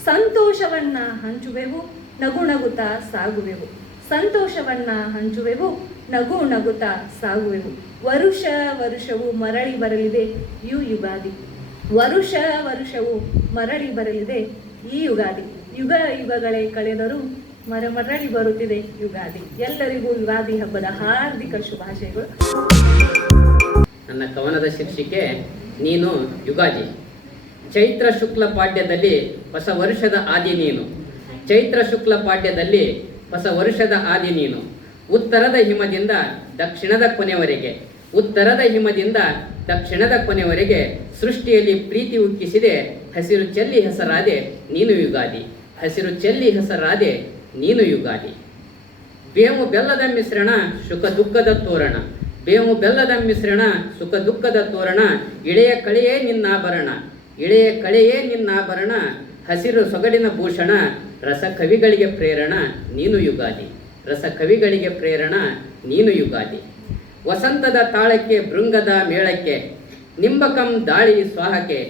ಸಂತೋಷವನ್ನ ಹಂಚುವೆವು, ನಗು ನಗುತ್ತಾ ಸಾಗುವೆವು. ಸಂತೋಷವನ್ನ ಹಂಚುವೆವು, ನಗು ನಗುತ್ತಾ ಸಾಗುವೆವು. ವರುಷ ವರುಷವು ಮರಳಿ ಬರಲಿದೆ ಈ ಯುಗಾದಿ. ವರುಷ ವರುಷವು ಮರಳಿ ಬರಲಿದೆ ಈ ಯುಗಾದಿ. ಯುಗ ಯುಗಗಳೇ ಕಳೆದರೂ ಮರಳಿ ಬರುತ್ತಿದೆ ಯುಗಾದಿ. ಎಲ್ಲರಿಗೂ ಯುಗಾದಿ ಹಬ್ಬದ ಹಾರ್ದಿಕ ಶುಭಾಶಯಗಳು. ನನ್ನ ಕವನದ ಶೀರ್ಷಿಕೆ ನೀನು ಯುಗಾದಿ. ಚೈತ್ರ ಶುಕ್ಲ ಪಾಡ್ಯದಲ್ಲಿ ಹೊಸ ವರ್ಷದ ಆದಿ ನೀನು. ಚೈತ್ರ ಶುಕ್ಲ ಪಾಡ್ಯದಲ್ಲಿ ಹೊಸ ವರ್ಷದ ಆದಿ ನೀನು. ಉತ್ತರದ ಹಿಮದಿಂದ ದಕ್ಷಿಣದ ಕೊನೆವರೆಗೆ, ಉತ್ತರದ ಹಿಮದಿಂದ ದಕ್ಷಿಣದ ಕೊನೆವರೆಗೆ ಸೃಷ್ಟಿಯಲ್ಲಿ ಪ್ರೀತಿ ಉಕ್ಕಿಸಿದೆ. ಹಸಿರು ಚೆಲ್ಲಿ ಹೆಸರಾದೆ ನೀನು ಯುಗಾದಿ. ಹಸಿರು ಚೆಲ್ಲಿ ಹೆಸರಾದೆ ನೀನು ಯುಗಾದಿ. ಬೇವು ಬೆಲ್ಲದ ಮಿಶ್ರಣ ಸುಖ ದುಃಖದ ತೋರಣ. ಬೇವು ಬೆಲ್ಲದ ಮಿಶ್ರಣ ಸುಖ ದುಃಖದ ತೋರಣ. ಇಳೆಯ ಕಳೆಯೇ ನಿನ್ನಾಭರಣ, ಇಳೆಯ ಕಳೆಯೇ ನಿನ್ನಾಭರಣ. ಹಸಿರು ಸೊಗಡಿನ ಭೂಷಣ. ರಸ ಕವಿಗಳಿಗೆ ಪ್ರೇರಣ ನೀನು ಯುಗಾದಿ. ರಸ ಕವಿಗಳಿಗೆ ಪ್ರೇರಣ ನೀನು ಯುಗಾದಿ. ವಸಂತದ ತಾಳಕ್ಕೆ ಭೃಂಗದ ಮೇಳಕ್ಕೆ ನಿಂಬಕಂ ದಾಳಿ ಸ್ವಾಹಕ್ಕೆ.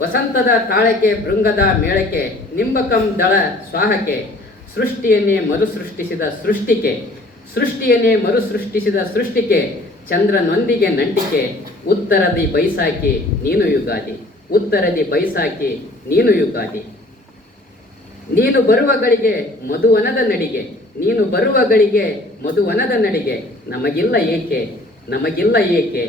ವಸಂತದ ತಾಳಕ್ಕೆ ಭೃಂಗದ ಮೇಳಕ್ಕೆ ನಿಂಬಕಂ ದಳ ಸ್ವಾಹಕ್ಕೆ. ಸೃಷ್ಟಿಯನ್ನೇ ಮರುಸೃಷ್ಟಿಸಿದ ಸೃಷ್ಟಿಕೆ, ಸೃಷ್ಟಿಯನ್ನೇ ಮರುಸೃಷ್ಟಿಸಿದ ಸೃಷ್ಟಿಕೆ. ಚಂದ್ರನೊಂದಿಗೆ ನಂಟಿಕೆ. ಉತ್ತರದಿ ಬೈಸಾಕಿ ನೀನು ಯುಗಾದಿ. ಉತ್ತರದಿ ಬೈಸಾಕಿ ನೀನು ಯುಗಾದಿ. ನೀನು ಬರುವ ಗಳಿಗೆ ಮಧುವನದ ನಡಿಗೆ. ನೀನು ಬರುವ ಗಳಿಗೆ ಮಧುವನದ ನಡಿಗೆ. ನಮಗಿಲ್ಲ ಏಕೆ, ನಮಗಿಲ್ಲ ಏಕೆ.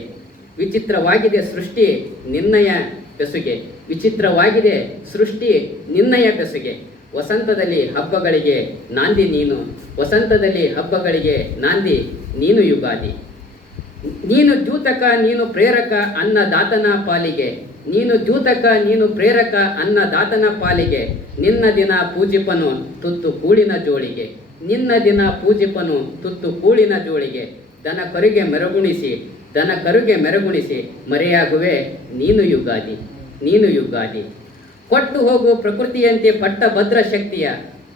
ವಿಚಿತ್ರವಾಗಿದೆ ಸೃಷ್ಟಿ ನಿನ್ನಯ ಬೆಸುಗೆ. ವಿಚಿತ್ರವಾಗಿದೆ ಸೃಷ್ಟಿ ನಿನ್ನಯ ಬೆಸುಗೆ. ವಸಂತದಲ್ಲಿ ಹಬ್ಬಗಳಿಗೆ ನಾಂದಿ ನೀನು. ವಸಂತದಲ್ಲಿ ಹಬ್ಬಗಳಿಗೆ ನಾಂದಿ ನೀನು ಯುಗಾದಿ. ನೀನು ದ್ಯೂತಕ ನೀನು ಪ್ರೇರಕ ಅನ್ನದಾತನ ಪಾಲಿಗೆ. ನೀನು ದ್ಯೂತಕ ನೀನು ಪ್ರೇರಕ ಅನ್ನದಾತನ ಪಾಲಿಗೆ. ನಿನ್ನ ದಿನ ಪೂಜಿಪನು ತುತ್ತು ಕೂಳಿನ ಜೋಳಿಗೆ. ನಿನ್ನ ದಿನ ಪೂಜಿಪನು ತುತ್ತು ಕೂಳಿನ ಜೋಳಿಗೆ. ದನ ಕರುಗೆ ಮೆರಗುಣಿಸಿ, ದನ ಕರುಗೆ ಮೆರಗುಣಿಸಿ ಮರೆಯಾಗುವೆ ನೀನು ಯುಗಾದಿ. ನೀನು ಯುಗಾದಿ. ಕೊಟ್ಟು ಹೋಗು ಪ್ರಕೃತಿಯಂತೆ ಪಟ್ಟಭದ್ರ ಶಕ್ತಿಯ,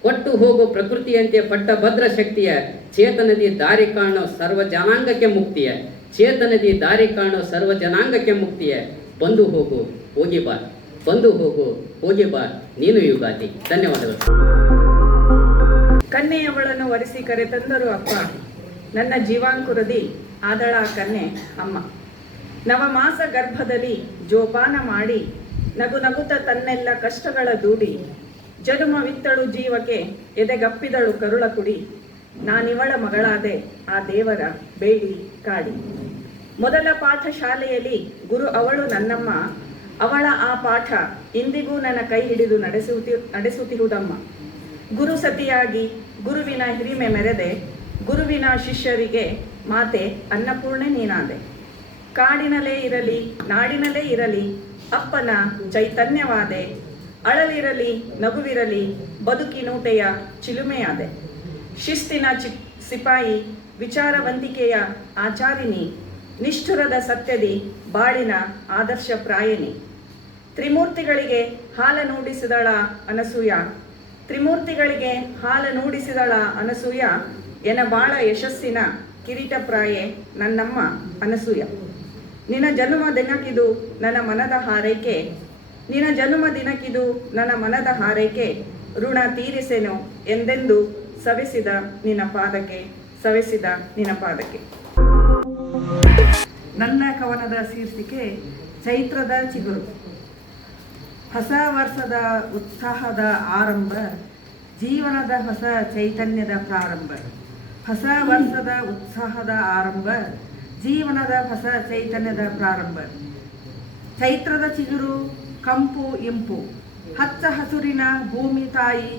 ಕೊಟ್ಟು ಹೋಗು ಪ್ರಕೃತಿಯಂತೆ ಪಟ್ಟಭದ್ರ ಶಕ್ತಿಯ, ಚೇತನದಿ ದಾರಿ ಕಾಣೋ ಸರ್ವ ಜನಾಂಗಕ್ಕೆ ಮುಕ್ತಿಯ, ಚೇತನದಿ ದಾರಿ ಕಾಣೋ ಸರ್ವ ಜನಾಂಗಕ್ಕೆ ಮುಕ್ತಿಯ, ಬಂದು ಹೋಗು ಹೋಗಿ ಬಾ, ಬಂದು ಹೋಗು ಹೋಗಿ ಬಾ, ನೀನು ಯುಗಾದಿ. ಧನ್ಯವಾದಗಳು. ಕನ್ಯೆಯವಳನ್ನು ವರಿಸಿ ಕರೆತಂದರು ಅಪ್ಪ, ನನ್ನ ಜೀವಾಂಕುರದಿ ಆದಳ ಕನ್ಯೆ ಅಮ್ಮ. ನವಮಾಸ ಗರ್ಭದಲ್ಲಿ ಜೋಪಾನ ಮಾಡಿ ನಗು ನಗುತ್ತ ತನ್ನೆಲ್ಲ ಕಷ್ಟಗಳ ದೂಡಿ, ಜನುಮವಿತ್ತಳು ಜೀವಕ್ಕೆ ಎದೆಗಪ್ಪಿದಳು ಕರುಳ ಕುಡಿ, ನಾನಿವಳ ಮಗಳಾದೆ ಆ ದೇವರ ಬೇಡಿ ಕಾಡಿ. ಮೊದಲ ಪಾಠ ಶಾಲೆಯಲ್ಲಿ ಗುರು ಅವಳು ನನ್ನಮ್ಮ, ಅವಳ ಆ ಪಾಠ ಇಂದಿಗೂ ನನ್ನ ಕೈ ಹಿಡಿದು ನಡೆಸುತ್ತಿರುವುದಮ್ಮ. ಗುರು ಸತಿಯಾಗಿ ಗುರುವಿನ ಹಿರಿಮೆ ಮೆರೆದೆ, ಗುರುವಿನ ಶಿಷ್ಯರಿಗೆ ಮಾತೆ ಅನ್ನಪೂರ್ಣೆ ನೀನಾದೆ. ಕಾಡಿನಲ್ಲೇ ಇರಲಿ ನಾಡಿನಲ್ಲೇ ಇರಲಿ ಅಪ್ಪನ ಚೈತನ್ಯವಾದೆ, ಅಳಲಿರಲಿ ನಗುವಿರಲಿ ಬದುಕಿನೂಟೆಯ ಚಿಲುಮೆಯಾದೆ. ಶಿಸ್ತಿನ ಸಿಪಾಯಿ ವಿಚಾರವಂತಿಕೆಯ ಆಚಾರಿಣಿ, ನಿಷ್ಠುರದ ಸತ್ಯದಿ ಬಾಳಿನ ಆದರ್ಶ ಪ್ರಾಯಣಿ. ತ್ರಿಮೂರ್ತಿಗಳಿಗೆ ಹಾಲ ನುಡಿಸಿದಳ ಅನಸೂಯ, ತ್ರಿಮೂರ್ತಿಗಳಿಗೆ ಹಾಲ ನುಡಿಸಿದಳ ಅನಸೂಯ, ಎನ ಬಾಳ ಯಶಸ್ಸಿನ ಕಿರೀಟಪ್ರಾಯೆ ನನ್ನಮ್ಮ ಅನಸೂಯ. ನಿನ್ನ ಜನ್ಮ ದಿನಕ್ಕಿದು ನನ್ನ ಮನದ ಹಾರೈಕೆ, ನಿನ್ನ ಜನ್ಮ ದಿನಕ್ಕಿದು ನನ್ನ ಮನದ ಹಾರೈಕೆ, ಋಣ ತೀರಿಸೆನು ಎಂದೆಂದು ಸವೆಸಿದ ನಿನ್ನ ಪಾದಕ್ಕೆ, ಸವೆಸಿದ ನಿನ್ನ ಪಾದಕ್ಕೆ. ನನ್ನ ಕವನದ ಶೀರ್ಷಿಕೆ ಚೈತ್ರದ ಚಿಗುರು. ಹೊಸ ವರ್ಷದ ಉತ್ಸಾಹದ ಆರಂಭ, ಜೀವನದ ಹೊಸ ಚೈತನ್ಯದ ಪ್ರಾರಂಭ. ಹೊಸ ವರ್ಷದ ಉತ್ಸಾಹದ ಆರಂಭ, ಜೀವನದ ಹೊಸ ಚೈತನ್ಯದ ಪ್ರಾರಂಭ. ಚೈತ್ರದ ಚಿಗುರು ಕಂಪು ಇಂಪು, ಹಚ್ಚ ಹಸುರಿನ ಭೂಮಿ ತಾಯಿ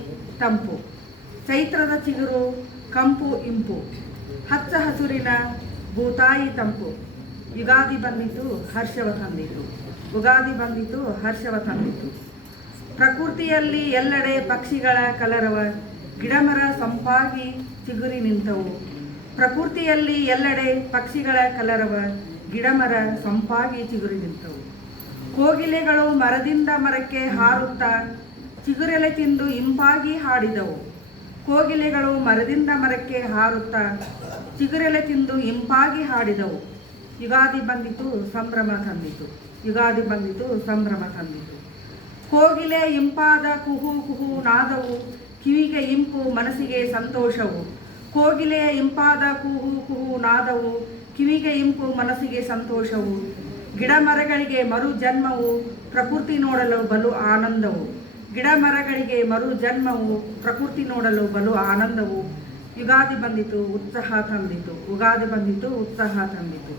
ತಂಪು. ಚೈತ್ರದ ಚಿಗುರು ಕಂಪು ಇಂಪು, ಹಚ್ಚ ಹಸುರಿನ ಭೂತಾಯಿ ತಂಪು. ಯುಗಾದಿ ಬಂದಿತು ಹರ್ಷವ ತಂದಿತು, ಉಗಾದಿ ಬಂದಿತು ಹರ್ಷವ ತಂದಿತು. ಪ್ರಕೃತಿಯಲ್ಲಿ ಎಲ್ಲೆಡೆ ಪಕ್ಷಿಗಳ ಕಲರವ, ಗಿಡಮರ ಸಂಪಾಗಿ ಚಿಗುರಿ ನಿಂತವು. ಪ್ರಕೃತಿಯಲ್ಲಿ ಎಲ್ಲೆಡೆ ಪಕ್ಷಿಗಳ ಕಲರವ, ಗಿಡಮರ ಸಂಪಾಗಿ ಚಿಗುರಿ ನಿಂತವು. ಕೋಗಿಲೆಗಳು ಮರದಿಂದ ಮರಕ್ಕೆ ಹಾರುತ್ತಾ ಚಿಗುರೆಲೆ ತಿಂದು ಇಂಪಾಗಿ ಹಾಡಿದವು. ಕೋಗಿಲೆಗಳು ಮರದಿಂದ ಮರಕ್ಕೆ ಹಾರುತ್ತಾ ಚಿಗುರೆಲೆ ತಿಂದು ಇಂಪಾಗಿ ಹಾಡಿದವು. ಯುಗಾದಿ ಬಂದಿತು ಸಂಭ್ರಮ ತಂದಿತು, ಯುಗಾದಿ ಬಂದಿತು ಸಂಭ್ರಮ ತಂದಿತು. ಕೋಗಿಲೆ ಇಂಪಾದ ಕುಹು ಕುಹು ನಾದವು, ಕಿವಿಗೆ ಇಂಪು ಮನಸ್ಸಿಗೆ ಸಂತೋಷವು. ಕೋಗಿಲೆಯ ಇಂಪಾದ ಕುಹು ಕುಹು ನಾದವು, ಕಿವಿಗೆ ಇಂಪು ಮನಸ್ಸಿಗೆ ಸಂತೋಷವು. ಗಿಡ ಮರಗಳಿಗೆ ಮರು ಜನ್ಮವು, ಪ್ರಕೃತಿ ನೋಡಲು ಬಲು ಆನಂದವು. ಗಿಡ ಮರಗಳಿಗೆ ಮರು ಜನ್ಮವು, ಪ್ರಕೃತಿ ನೋಡಲು ಬಲು ಆನಂದವು. ಯುಗಾದಿ ಬಂದಿತು ಉತ್ಸಾಹ ತಂದಿತು, ಉಗಾದಿ ಬಂದಿತು ಉತ್ಸಾಹ ತಂದಿತು.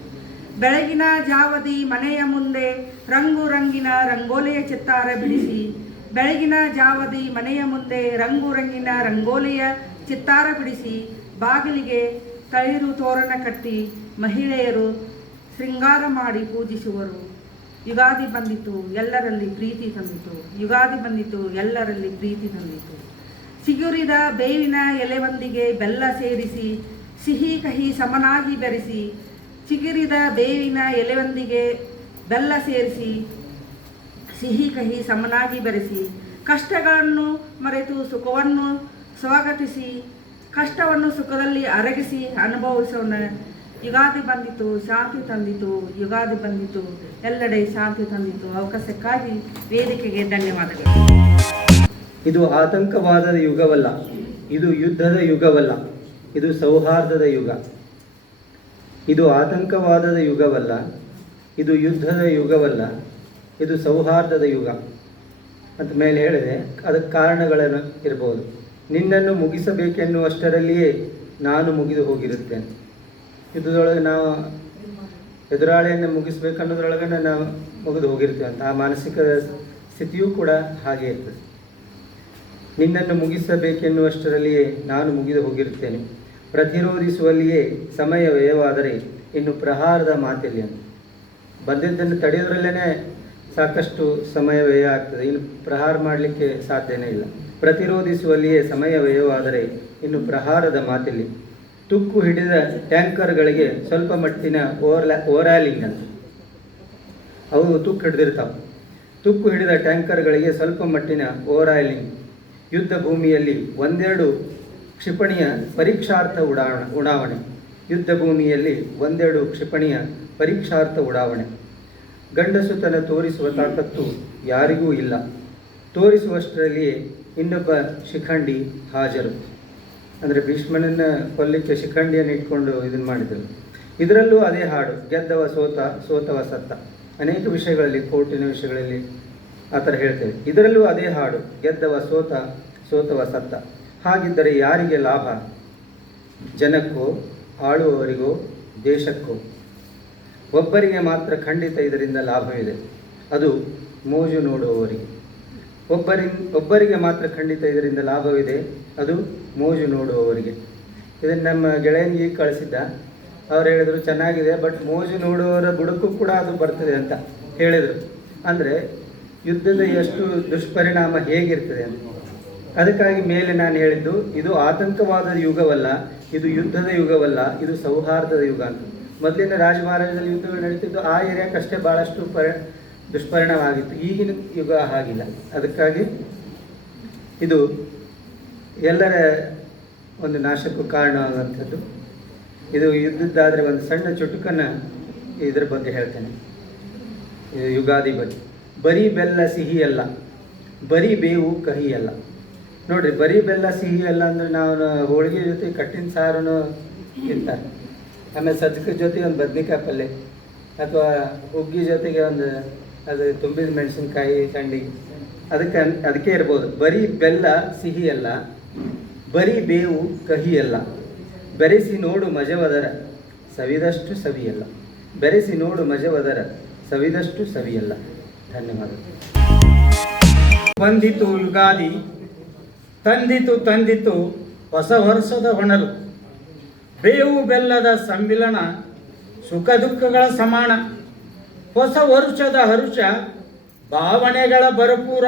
ಬೆಳಗಿನ ಜಾವದಿ ಮನೆಯ ಮುಂದೆ ರಂಗು ರಂಗಿನ ರಂಗೋಲಿಯ ಚಿತ್ತಾರ ಬಿಡಿಸಿ, ಬೆಳಗಿನ ಜಾವದಿ ಮನೆಯ ಮುಂದೆ ರಂಗು ರಂಗಿನ ರಂಗೋಲಿಯ ಚಿತ್ತಾರ ಬಿಡಿಸಿ, ಬಾಗಿಲಿಗೆ ತಳಿರು ತೋರಣ ಕಟ್ಟಿ ಮಹಿಳೆಯರು ಶೃಂಗಾರ ಮಾಡಿ ಪೂಜಿಸುವರು. ಯುಗಾದಿ ಬಂದಿತು ಎಲ್ಲರಲ್ಲಿ ಪ್ರೀತಿ ತಂದಿತು, ಯುಗಾದಿ ಬಂದಿತು ಎಲ್ಲರಲ್ಲಿ ಪ್ರೀತಿ ತಂದಿತು. ಚಿಗುರಿದ ಬೇವಿನ ಎಲೆಯೊಂದಿಗೆ ಬೆಲ್ಲ ಸೇರಿಸಿ, ಸಿಹಿ ಕಹಿ ಸಮನಾಗಿ ಬೆರೆಸಿ. ಚಿಗುರಿದ ಬೇವಿನ ಎಲೆಯೊಂದಿಗೆ ಬೆಲ್ಲ ಸೇರಿಸಿ, ಸಿಹಿ ಕಹಿ ಸಮನಾಗಿ ಬೆರೆಸಿ. ಕಷ್ಟಗಳನ್ನು ಮರೆತು ಸುಖವನ್ನು ಸ್ವಾಗತಿಸಿ, ಕಷ್ಟವನ್ನು ಸುಖದಲ್ಲಿ ಅರಗಿಸಿ ಅನುಭವಿಸೋಣ. ಯುಗಾದಿ ಬಂದಿತು ಶಾಂತಿ ತಂದಿತು, ಯುಗಾದಿ ಬಂದಿತು ಎಲ್ಲೆಡೆ ಶಾಂತಿ ತಂದಿತು. ಅವಕಾಶಕ್ಕಾಗಿ ವೇದಿಕೆಗೆ ಧನ್ಯವಾದಗಳು. ಇದು ಆತಂಕವಾದದ ಯುಗವಲ್ಲ, ಇದು ಯುದ್ಧದ ಯುಗವಲ್ಲ, ಇದು ಸೌಹಾರ್ದದ ಯುಗ. ಇದು ಆತಂಕವಾದದ ಯುಗವಲ್ಲ, ಇದು ಯುದ್ಧದ ಯುಗವಲ್ಲ, ಇದು ಸೌಹಾರ್ದದ ಯುಗ ಅಂತ ಮೇಲೆ ಹೇಳಿದೆ. ಅದಕ್ಕೆ ಕಾರಣಗಳನ್ನು ಇರ್ಬೋದು. ನಿನ್ನನ್ನು ಮುಗಿಸಬೇಕೆನ್ನುವಷ್ಟರಲ್ಲಿಯೇ ನಾನು ಮುಗಿದು ಹೋಗಿರುತ್ತೇನೆ. ಯುದ್ಧದೊಳಗೆ ನಾವು ಎದುರಾಳಿಯನ್ನು ಮುಗಿಸ್ಬೇಕನ್ನೋದ್ರೊಳಗೆ ನಾವು ಮುಗಿದು ಹೋಗಿರ್ತೇವೆ ಅಂತ ಆ ಮಾನಸಿಕ ಸ್ಥಿತಿಯೂ ಕೂಡ ಹಾಗೆ ಇರ್ತದೆ. ನಿನ್ನನ್ನು ಮುಗಿಸಬೇಕೆನ್ನುವಷ್ಟರಲ್ಲಿಯೇ ನಾನು ಮುಗಿದು ಹೋಗಿರುತ್ತೇನೆ, ಪ್ರತಿರೋಧಿಸುವಲ್ಲಿಯೇ ಸಮಯ ವ್ಯಯವಾದರೆ ಇನ್ನು ಪ್ರಹಾರದ ಮಾತೆಲ್ಲಿ ಅಂತ. ಬಂದಿದ್ದನ್ನು ತಡೆಯೋದ್ರಲ್ಲೇ ಸಾಕಷ್ಟು ಸಮಯ ವ್ಯಯ ಆಗ್ತದೆ, ಇನ್ನು ಪ್ರಹಾರ ಮಾಡಲಿಕ್ಕೆ ಸಾಧ್ಯನೇ ಇಲ್ಲ. ಪ್ರತಿರೋಧಿಸುವಲ್ಲಿಯೇ ಸಮಯ ವ್ಯಯವಾದರೆ ಇನ್ನು ಪ್ರಹಾರದ ಮಾತೆಲ್ಲಿ. ತುಕ್ಕು ಹಿಡಿದ ಟ್ಯಾಂಕರ್ಗಳಿಗೆ ಸ್ವಲ್ಪ ಮಟ್ಟಿನ ಓವರ್ಹ್ಯಾಲಿಂಗ್ ಅಂತ, ಅವು ತುಕ್ಕು ಹಿಡಿದಿರ್ತಾವೆ. ತುಕ್ಕು ಹಿಡಿದ ಟ್ಯಾಂಕರ್ಗಳಿಗೆ ಸ್ವಲ್ಪ ಮಟ್ಟಿನ ಓವರಾಯಿಲಿಂಗ್, ಯುದ್ಧ ಭೂಮಿಯಲ್ಲಿ ಒಂದೆರಡು ಕ್ಷಿಪಣಿಯ ಪರೀಕ್ಷಾರ್ಥ ಉಡಾವಣೆ, ಯುದ್ಧ ಭೂಮಿಯಲ್ಲಿ ಒಂದೆರಡು ಕ್ಷಿಪಣಿಯ ಪರೀಕ್ಷಾರ್ಥ ಉಡಾವಣೆ. ಗಂಡಸುತನ ತೋರಿಸುವ ತಾಕತ್ತು ಯಾರಿಗೂ ಇಲ್ಲ, ತೋರಿಸುವಷ್ಟರಲ್ಲಿಯೇ ಇನ್ನೊಬ್ಬ ಶಿಖಂಡಿ ಹಾಜರು. ಅಂದರೆ ಭೀಷ್ಮನನ್ನು ಕೊಲ್ಲಿಕ್ಕೆ ಶಿಖಂಡಿಯನ್ನು ಇಟ್ಕೊಂಡು ಇದನ್ನು ಮಾಡಿದರು. ಇದರಲ್ಲೂ ಅದೇ ಹಾಡು, ಗೆದ್ದವ ಸೋತ, ಸೋತವ ಸತ್ತ. ಅನೇಕ ವಿಷಯಗಳಲ್ಲಿ, ಕೋರ್ಟಿನ ವಿಷಯಗಳಲ್ಲಿ ಆ ಥರ ಹೇಳ್ತೇವೆ. ಇದರಲ್ಲೂ ಅದೇ ಹಾಡು, ಗೆದ್ದವ ಸೋತ, ಸೋತವ ಸತ್ತ. ಹಾಗಿದ್ದರೆ ಯಾರಿಗೆ ಲಾಭ? ಜನಕ್ಕೋ, ಆಳುವವರಿಗೋ, ದೇಶಕ್ಕೋ? ಒಬ್ಬರಿಗೆ ಮಾತ್ರ ಖಂಡಿತ ಇದರಿಂದ ಲಾಭವಿದೆ, ಅದು ಮೋಜು ನೋಡುವವರಿಗೆ. ಒಬ್ಬರಿಗೆ ಮಾತ್ರ ಖಂಡಿತ ಇದರಿಂದ ಲಾಭವಿದೆ, ಅದು ಮೋಜು ನೋಡುವವರಿಗೆ. ಇದನ್ನು ನಮ್ಮ ಗೆಳೆಯನಿಗೆ ಕಳಿಸಿದ್ದ. ಅವ್ರು ಹೇಳಿದರು ಚೆನ್ನಾಗಿದೆ, ಬಟ್ ಮೋಜು ನೋಡುವವರ ಬುಡಕ್ಕೂ ಕೂಡ ಅದು ಬರ್ತದೆ ಅಂತ ಹೇಳಿದರು. ಅಂದರೆ ಯುದ್ಧದ ಎಷ್ಟು ದುಷ್ಪರಿಣಾಮ ಹೇಗಿರ್ತದೆ ಅಂತ. ಅದಕ್ಕಾಗಿ ಮೇಲೆ ನಾನು ಹೇಳಿದ್ದು, ಇದು ಆತಂಕವಾದದ ಯುಗವಲ್ಲ, ಇದು ಯುದ್ಧದ ಯುಗವಲ್ಲ, ಇದು ಸೌಹಾರ್ದದ ಯುಗ ಅಂತ. ಮೊದಲಿನ ರಾಜಮಹಾರಾಜದಲ್ಲಿ ಯುದ್ಧಗಳು ನಡೀತಿದ್ದು ಆ ಏರಿಯಾಕ್ಕಷ್ಟೇ ಭಾಳಷ್ಟು ದುಷ್ಪರಿಣಾಮ ಆಗಿತ್ತು. ಈಗಿನ ಯುಗ ಹಾಗಿಲ್ಲ. ಅದಕ್ಕಾಗಿ ಇದು ಎಲ್ಲರ ಒಂದು ನಾಶಕ್ಕೂ ಕಾರಣವಾಗುವಂಥದ್ದು. ಇದು ಯುದ್ಧದ್ದಾದರೆ ಒಂದು ಸಣ್ಣ ಚುಟುಕನ್ನು ಇದರ ಬಗ್ಗೆ ಹೇಳ್ತೇನೆ. ಇದು ಯುಗಾದಿ ಬಗ್ಗೆ. ಬರೀ ಬೆಲ್ಲ ಸಿಹಿ ಅಲ್ಲ, ಬರೀ ಬೇವು ಕಹಿ ಅಲ್ಲ. ನೋಡಿರಿ, ಬರೀ ಬೆಲ್ಲ ಸಿಹಿ ಅಲ್ಲ ಅಂದರೆ ನಾವು ಹೋಳಿಗೆ ಜೊತೆ ಕಟ್ಟಿನ ಸಾರನ್ನು ತಿಂತಾರೆ. ಆಮೇಲೆ ಸಜ್ಜಕ ಜೊತೆಗೆ ಒಂದು ಬದ್ನಿಕಾಯಿ ಪಲ್ಯ, ಅಥವಾ ಹುಗ್ಗಿ ಜೊತೆಗೆ ಒಂದು ಅದು ತುಂಬಿದ ಮೆಣಸಿನ್ಕಾಯಿ ಸಂಡಿಗೆ, ಅದಕ್ಕೆ ಇರ್ಬೋದು. ಬರೀ ಬೆಲ್ಲ ಸಿಹಿ ಅಲ್ಲ, ಬರೀ ಬೇವು ಕಹಿ ಅಲ್ಲ, ಬೆರೆಸಿ ನೋಡು ಮಜವದರ ಸವಿದಷ್ಟು ಸವಿಯಲ್ಲ, ಬೆರೆಸಿ ನೋಡು ಮಜವದರ ಸವಿದಷ್ಟು ಸವಿಯಲ್ಲ. ಧನ್ಯವಾದಗಳು. ಬಂದಿತು ಯುಗಾದಿ, ತಂದಿತು ಹೊಸ ವರ್ಷದ ಹೊನಲು, ಬೇವು ಬೆಲ್ಲದ ಸಮ್ಮಿಲನ, ಸುಖ ದುಃಖಗಳ ಸಮಾನ, ಹೊಸ ವರುಷದ ಹರುಷ, ಭಾವನೆಗಳ ಭರಪೂರ.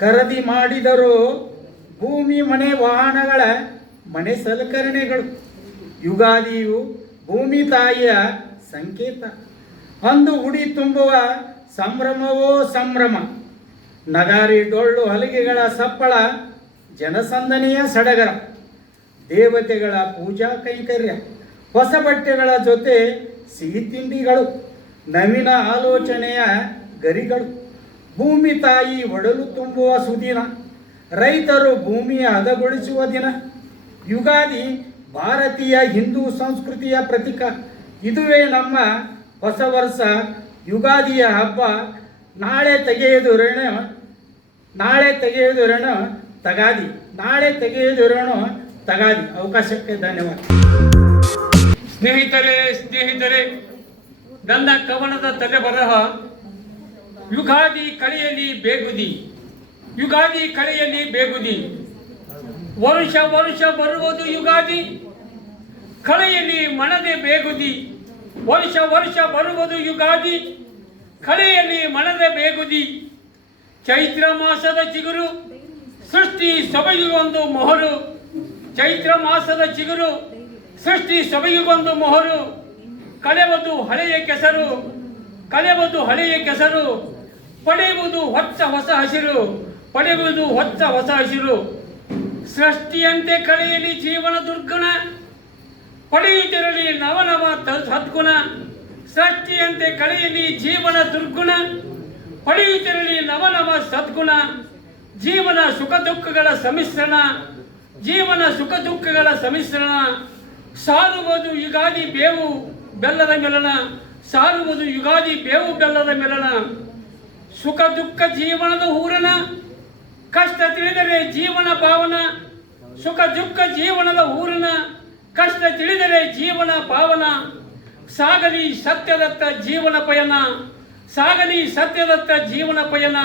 ಖರೀದಿ ಮಾಡಿದರು ಭೂಮಿ ಮನೆ ವಾಹನಗಳ ಮನೆ ಸಲಕರಣೆಗಳು. ಯುಗಾದಿಯು ಭೂಮಿ ತಾಯಿಯ ಸಂಕೇತ. ಅಂದು ಉಡಿ ತುಂಬುವ ಸಂಭ್ರಮವೋ ಸಂಭ್ರಮ. ನಗಾರಿ ಡೊಳ್ಳು ಹಲಿಗೆಗಳ ಸಪ್ಪಳ, ಜನಸಂದಣಿಯ ಸಡಗರ. ದೇವತೆಗಳ ಪೂಜಾ ಕೈಂಕರ್ಯ, ಹೊಸ ಬಟ್ಟೆಗಳ ಜೊತೆ ಸಿಹಿ ತಿಂಡಿಗಳು, ನವೀನ ಆಲೋಚನೆಯ ಗರಿಗಳು. ಭೂಮಿ ತಾಯಿ ಒಡಲು ತುಂಬುವ ಸುದಿನ, ರೈತರು ಭೂಮಿಯ ಹದಗೊಳಿಸುವ ದಿನ. ಯುಗಾದಿ ಭಾರತೀಯ ಹಿಂದೂ ಸಂಸ್ಕೃತಿಯ ಪ್ರತೀಕ. ಇದುವೇ ನಮ್ಮ ಹೊಸ ವರ್ಷ, ಯುಗಾದಿಯ ಹಬ್ಬ. ನಾಳೆ ತೆಗೆಯುವುದು ಋಣ ತಗಾದಿ, ನಾಳೆ ತೆಗೆಯುವುದು ಋಣ ತಗಾದಿ. ಅವಕಾಶಕ್ಕೆ ಧನ್ಯವಾದ. ಸ್ನೇಹಿತರೆ, ನನ್ನ ಕವನದ ತಲೆಬರಹ ಯುಗಾದಿ ಕಳೆಯಲ್ಲಿ ಬೇಗುದಿ. ಯುಗಾದಿ ಕಳೆಯಲ್ಲಿ ಬೇಗುದಿ. ವರುಷ ಬರುವುದು ಯುಗಾದಿ, ಕಳೆಯಲ್ಲಿ ಮಣದೆ ಬೇಗುದಿ. ವರುಷ ಬರುವುದು ಯುಗಾದಿ, ಕಳೆಯಲ್ಲಿ ಮಣದೆ ಬೇಗುದಿ. ಚೈತ್ರ ಮಾಸದ ಚಿಗುರು, ಸೃಷ್ಟಿ ಸೊಬಗಿಗೊಂದು ಮೊಹರು. ಚೈತ್ರ ಮಾಸದ ಚಿಗುರು, ಸೃಷ್ಟಿ ಸೊಬಗಿಗೊಂದು ಮೊಹರು. ಕಳೆವುದು ಹಳೆಯ ಕೆಸರು, ಪಡೆಯುವುದು ಹೊಚ್ಚ ಹೊಸ ಹಸಿರು. ಸೃಷ್ಟಿಯಂತೆ ಕಳೆಯಲಿ ಜೀವನ ದುರ್ಗುಣ, ಪಡೆಯುತ್ತಿರಲಿ ನವನವ ಸದ್ಗುಣ. ಸೃಷ್ಟಿಯಂತೆ ಕಳೆಯಲಿ ಜೀವನ ದುರ್ಗುಣ, ಪಡೆಯುತ್ತಿರಲಿ ನವನವ ಸದ್ಗುಣ. ಜೀವನ ಸುಖ ದುಃಖಗಳ ಸಮ್ಮಿಶ್ರಣ. ಸಾರುವುದು ಯುಗಾದಿ ಬೇವು ಬೆಲ್ಲದ ಮೆಲನ. ಸುಖ ದುಃಖ ಜೀವನದ ಹೂರಣ, ಕಷ್ಟ ತಿಳಿದರೆ ಜೀವನ ಪಾವನ. ಸುಖ ದುಃಖ ಜೀವನದ ಹೂರಣ, ಕಷ್ಟ ತಿಳಿದರೆ ಜೀವನ ಪಾವನ. ಸಾಗಲಿ ಸತ್ಯದತ್ತ ಜೀವನ ಪಯಣ.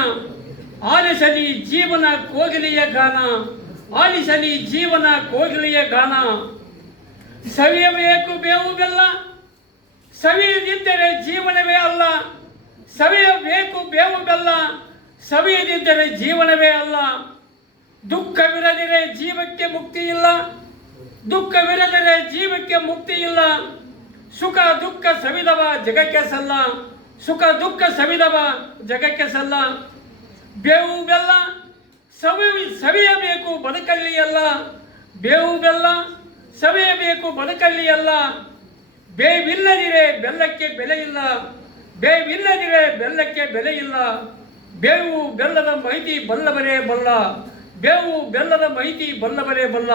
ಆಲಿಸಲಿ ಜೀವನ ಕೋಗಿಲೆಯ ಗಾನ. ಸವಿಯಬೇಕು ಬೇವು ಬೆಲ್ಲ, ಸವಿಯದಿದ್ದರೆ ಜೀವನವೇ ಅಲ್ಲ. ಸವಿಯಬೇಕು ಬೇವು ಬೆಲ್ಲ, ಸವಿಯದಿದ್ದರೆ ಜೀವನವೇ ಅಲ್ಲ. ದುಃಖವಿರದಿರೆ ಜೀವಕ್ಕೆ ಮುಕ್ತಿ ಇಲ್ಲ. ಸುಖ ದುಃಖ ಸವಿದವ ಜಗಕ್ಕೆ ಸಲ್ಲ. ಸುಖ ದುಃಖ ಸವಿದವ ಜಗಕ್ಕೆ ಸಲ್ಲ. ಬೇವು ಬೆಲ್ಲ ಸವಿಯಬೇಕು ಬದುಕಲ್ಲಿ ಎಲ್ಲ. ಬೇವು ಬೆಲ್ಲ ಸವಿಯಬೇಕು ಬದುಕಲ್ಲಿ ಎಲ್ಲ. ಬೇವಿಲ್ಲದಿರೆ ಬೆಲ್ಲಕ್ಕೆ ಬೆಲೆ ಇಲ್ಲ. ಬೇವಿಲ್ಲದಿರೆ ಬೆಲ್ಲಕ್ಕೆ ಬೆಲೆ ಇಲ್ಲ. ಬೇವು ಬೆಲ್ಲದ ಮಾಹಿತಿ ಬಲ್ಲವರೇ ಬಲ್ಲ. ಬೇವು ಬೆಲ್ಲದ ಮಾಹಿತಿ ಬಲ್ಲವರೇ ಬಲ್ಲ.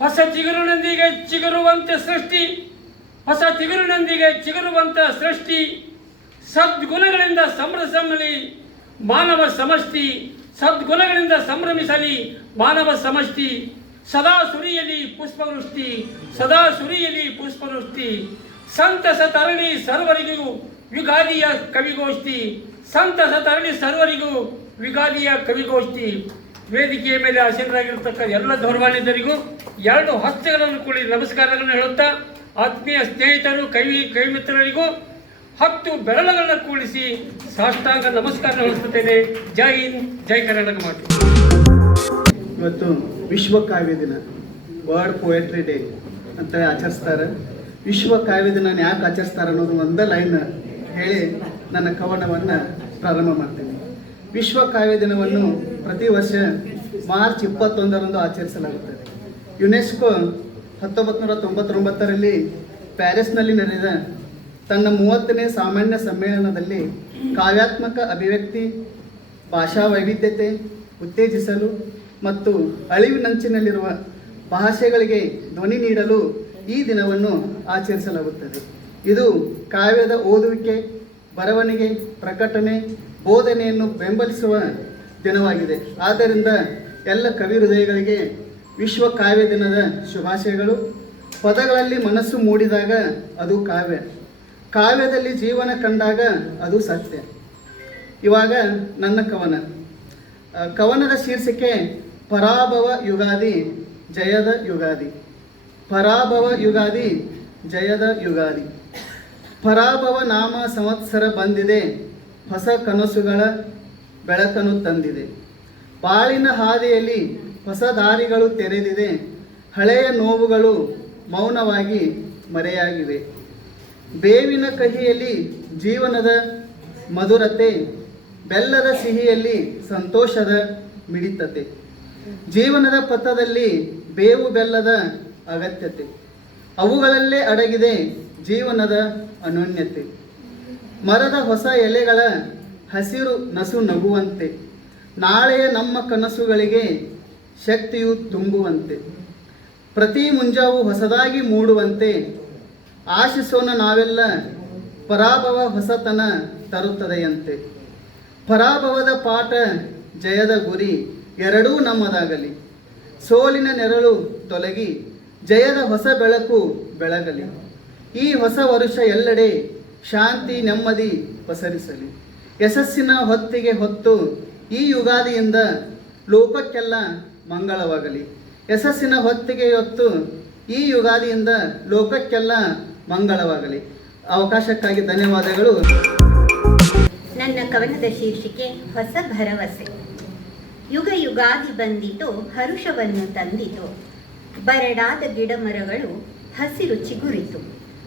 ಹೊಸ ಚಿಗುರಿನೊಂದಿಗೆ ಚಿಗುರುವಂತೆ ಸೃಷ್ಟಿ. ಹೊಸ ಚಿಗುರಿನೊಂದಿಗೆ ಚಿಗುರುವಂತ ಸೃಷ್ಟಿ. ಸದ್ಗುಣಗಳಿಂದ ಸಂಭ್ರಮಿಸಲಿ ಮಾನವ ಸಮಷ್ಟಿ. ಸದ್ಗುಣಗಳಿಂದ ಸಂಭ್ರಮಿಸಲಿ ಮಾನವ ಸಮಷ್ಟಿ. ಸದಾ ಸುರಿಯಲಿ ಪುಷ್ಪವೃಷ್ಟಿ. ಸದಾ ಸುರಿಯಲಿ ಪುಷ್ಪವೃಷ್ಟಿ. ಸಂತಸ ತರಳಿ ಸರ್ವರಿಗೂ ಯುಗಾದಿಯ ಕವಿಗೋಷ್ಠಿ. ಸಂತಸ ತರಳಿ ಸರ್ವರಿಗೂ ಯುಗಾದಿಯ ಕವಿಗೋಷ್ಠಿ. ವೇದಿಕೆಯ ಮೇಲೆ ಆಸೀನರಾಗಿರ್ತಕ್ಕ ಎಲ್ಲ ಗೌರವಾನ್ವಿತರಿಗೂ 2 ಹಸ್ತಗಳನ್ನು ಕೂಡಿ ನಮಸ್ಕಾರಗಳನ್ನು ಹೇಳುತ್ತಾ, ಆತ್ಮೀಯ ಸ್ನೇಹಿತರು ಕೈ ಮಿತ್ರರಿಗೂ 10 ಬೆರಳುಗಳನ್ನು ಕೂಡಿಸಿ ಸಾಷ್ಟಾಂಗ ನಮಸ್ಕಾರ ಹೇಳುತ್ತೇನೆ. ಜೈ ಹಿಂದ್, ಜೈ ಕರ್ನಾಟಕ ಮಾತು. ಇವತ್ತು ವಿಶ್ವ ಕಾವ್ಯ ದಿನ, ವರ್ಲ್ಡ್ ಪೋಯಟ್ರಿ ಡೇ ಅಂತ ಆಚರಿಸ್ತಾರೆ. ವಿಶ್ವ ಕಾವ್ಯ ದಿನ ಯಾಕೆ ಆಚರಿಸ್ತಾರೆ ಅನ್ನೋದು ಒಂದೇ ಲೈನ್ ಹೇಳಿ ನನ್ನ ಕವನವನ್ನು ಪ್ರಾರಂಭ ಮಾಡ್ತೀನಿ. ವಿಶ್ವ ಕಾವ್ಯ ದಿನವನ್ನು ಪ್ರತಿ ವರ್ಷ ಮಾರ್ಚ್ 21ರಂದು ಆಚರಿಸಲಾಗುತ್ತದೆ. ಯುನೆಸ್ಕೋ 1999ರಲ್ಲಿ ಪ್ಯಾರಿಸ್ನಲ್ಲಿ ನಡೆದ ತನ್ನ 30ನೇ ಸಾಮಾನ್ಯ ಸಮ್ಮೇಳನದಲ್ಲಿ ಕಾವ್ಯಾತ್ಮಕ ಅಭಿವ್ಯಕ್ತಿ, ಭಾಷಾ ವೈವಿಧ್ಯತೆ ಉತ್ತೇಜಿಸಲು ಮತ್ತು ಅಳಿವಿನಂಚಿನಲ್ಲಿರುವ ಭಾಷೆಗಳಿಗೆ ಧ್ವನಿ ನೀಡಲು ಈ ದಿನವನ್ನು ಆಚರಿಸಲಾಗುತ್ತದೆ. ಇದು ಕಾವ್ಯದ ಓದುವಿಕೆ, ಬರವಣಿಗೆ, ಪ್ರಕಟಣೆ, ಬೋಧನೆಯನ್ನು ಬೆಂಬಲಿಸುವ ದಿನವಾಗಿದೆ. ಆದ್ದರಿಂದ ಎಲ್ಲ ಕವಿ ಹೃದಯಗಳಿಗೆ ವಿಶ್ವ ಕಾವ್ಯ ದಿನದ ಶುಭಾಶಯಗಳು. ಪದಗಳಲ್ಲಿ ಮನಸ್ಸು ಮೂಡಿದಾಗ ಅದು ಕಾವ್ಯ, ಕಾವ್ಯದಲ್ಲಿ ಜೀವನ ಕಂಡಾಗ ಅದು ಸತ್ಯ. ಇವಾಗ ನನ್ನ ಕವನದ ಶೀರ್ಷಿಕೆ ಪರಾಭವ ಯುಗಾದಿ ಜಯದ ಯುಗಾದಿ. ಪರಾಭವ ಯುಗಾದಿ ಜಯದ ಯುಗಾದಿ. ಪರಾಭವ ನಾಮ ಸಂವತ್ಸರ ಬಂದಿದೆ, ಹೊಸ ಕನಸುಗಳ ಬೆಳಕನ್ನು ತಂದಿದೆ. ಬಾಳಿನ ಹಾದಿಯಲ್ಲಿ ಹೊಸ ದಾರಿಗಳು ತೆರೆದಿದೆ, ಹಳೆಯ ನೋವುಗಳು ಮೌನವಾಗಿ ಮರೆಯಾಗಿವೆ. ಬೇವಿನ ಕಹಿಯಲ್ಲಿ ಜೀವನದ ಮಧುರತೆ, ಬೆಲ್ಲದ ಸಿಹಿಯಲ್ಲಿ ಸಂತೋಷದ ಮಿಡಿತತೆ. ಜೀವನದ ಪಥದಲ್ಲಿ ಬೇವು ಬೆಲ್ಲದ ಅಗತ್ಯತೆ, ಅವುಗಳಲ್ಲೇ ಅಡಗಿದೆ ಜೀವನದ ಅನನ್ಯತೆ. ಮರದ ಹೊಸ ಎಲೆಗಳ ಹಸಿರು ನಸು ನಗುವಂತೆ, ನಾಳೆಯ ನಮ್ಮ ಕನಸುಗಳಿಗೆ ಶಕ್ತಿಯು ತುಂಬುವಂತೆ. ಪ್ರತಿ ಮುಂಜಾವು ಹೊಸದಾಗಿ ಮೂಡುವಂತೆ ಆಶಿಸೋಣ ನಾವೆಲ್ಲ, ಪರಾಭವ ಹೊಸತನ ತರುತ್ತದೆಯಂತೆ. ಪರಾಭವದ ಪಾಠ, ಜಯದ ಗುರಿ ಎರಡೂ ನಮ್ಮದಾಗಲಿ. ಸೋಲಿನ ನೆರಳು ತೊಲಗಿ ಜಯದ ಹೊಸ ಬೆಳಕು ಬೆಳಗಲಿ. ಈ ಹೊಸ ವರುಷ ಎಲ್ಲೆಡೆ ಶಾಂತಿ ನೆಮ್ಮದಿ ಪಸರಿಸಲಿ. ಯಶಸ್ಸಿನ ಹೊತ್ತಿಗೆ ಹೊತ್ತು ಈ ಯುಗಾದಿಯಿಂದ ಲೋಕಕ್ಕೆಲ್ಲ ಮಂಗಳವಾಗಲಿ. ಯಶಸ್ಸಿನ ಹೊತ್ತಿಗೆ ಹೊತ್ತು ಈ ಯುಗಾದಿಯಿಂದ ಲೋಕಕ್ಕೆಲ್ಲ ಮಂಗಳವಾಗಲಿ. ಅವಕಾಶಕ್ಕಾಗಿ ಧನ್ಯವಾದಗಳು. ನನ್ನ ಕವನದ ಶೀರ್ಷಿಕೆ ಹೊಸ ಭರವಸೆ. ಯುಗ ಯುಗಾದಿ ಬಂದಿತು, ಹರುಷವನ್ನು ತಂದಿತು. ಬರಡಾದ ಗಿಡ ಮರಗಳು ಹಸಿರು ಚಿಗುರಿತು.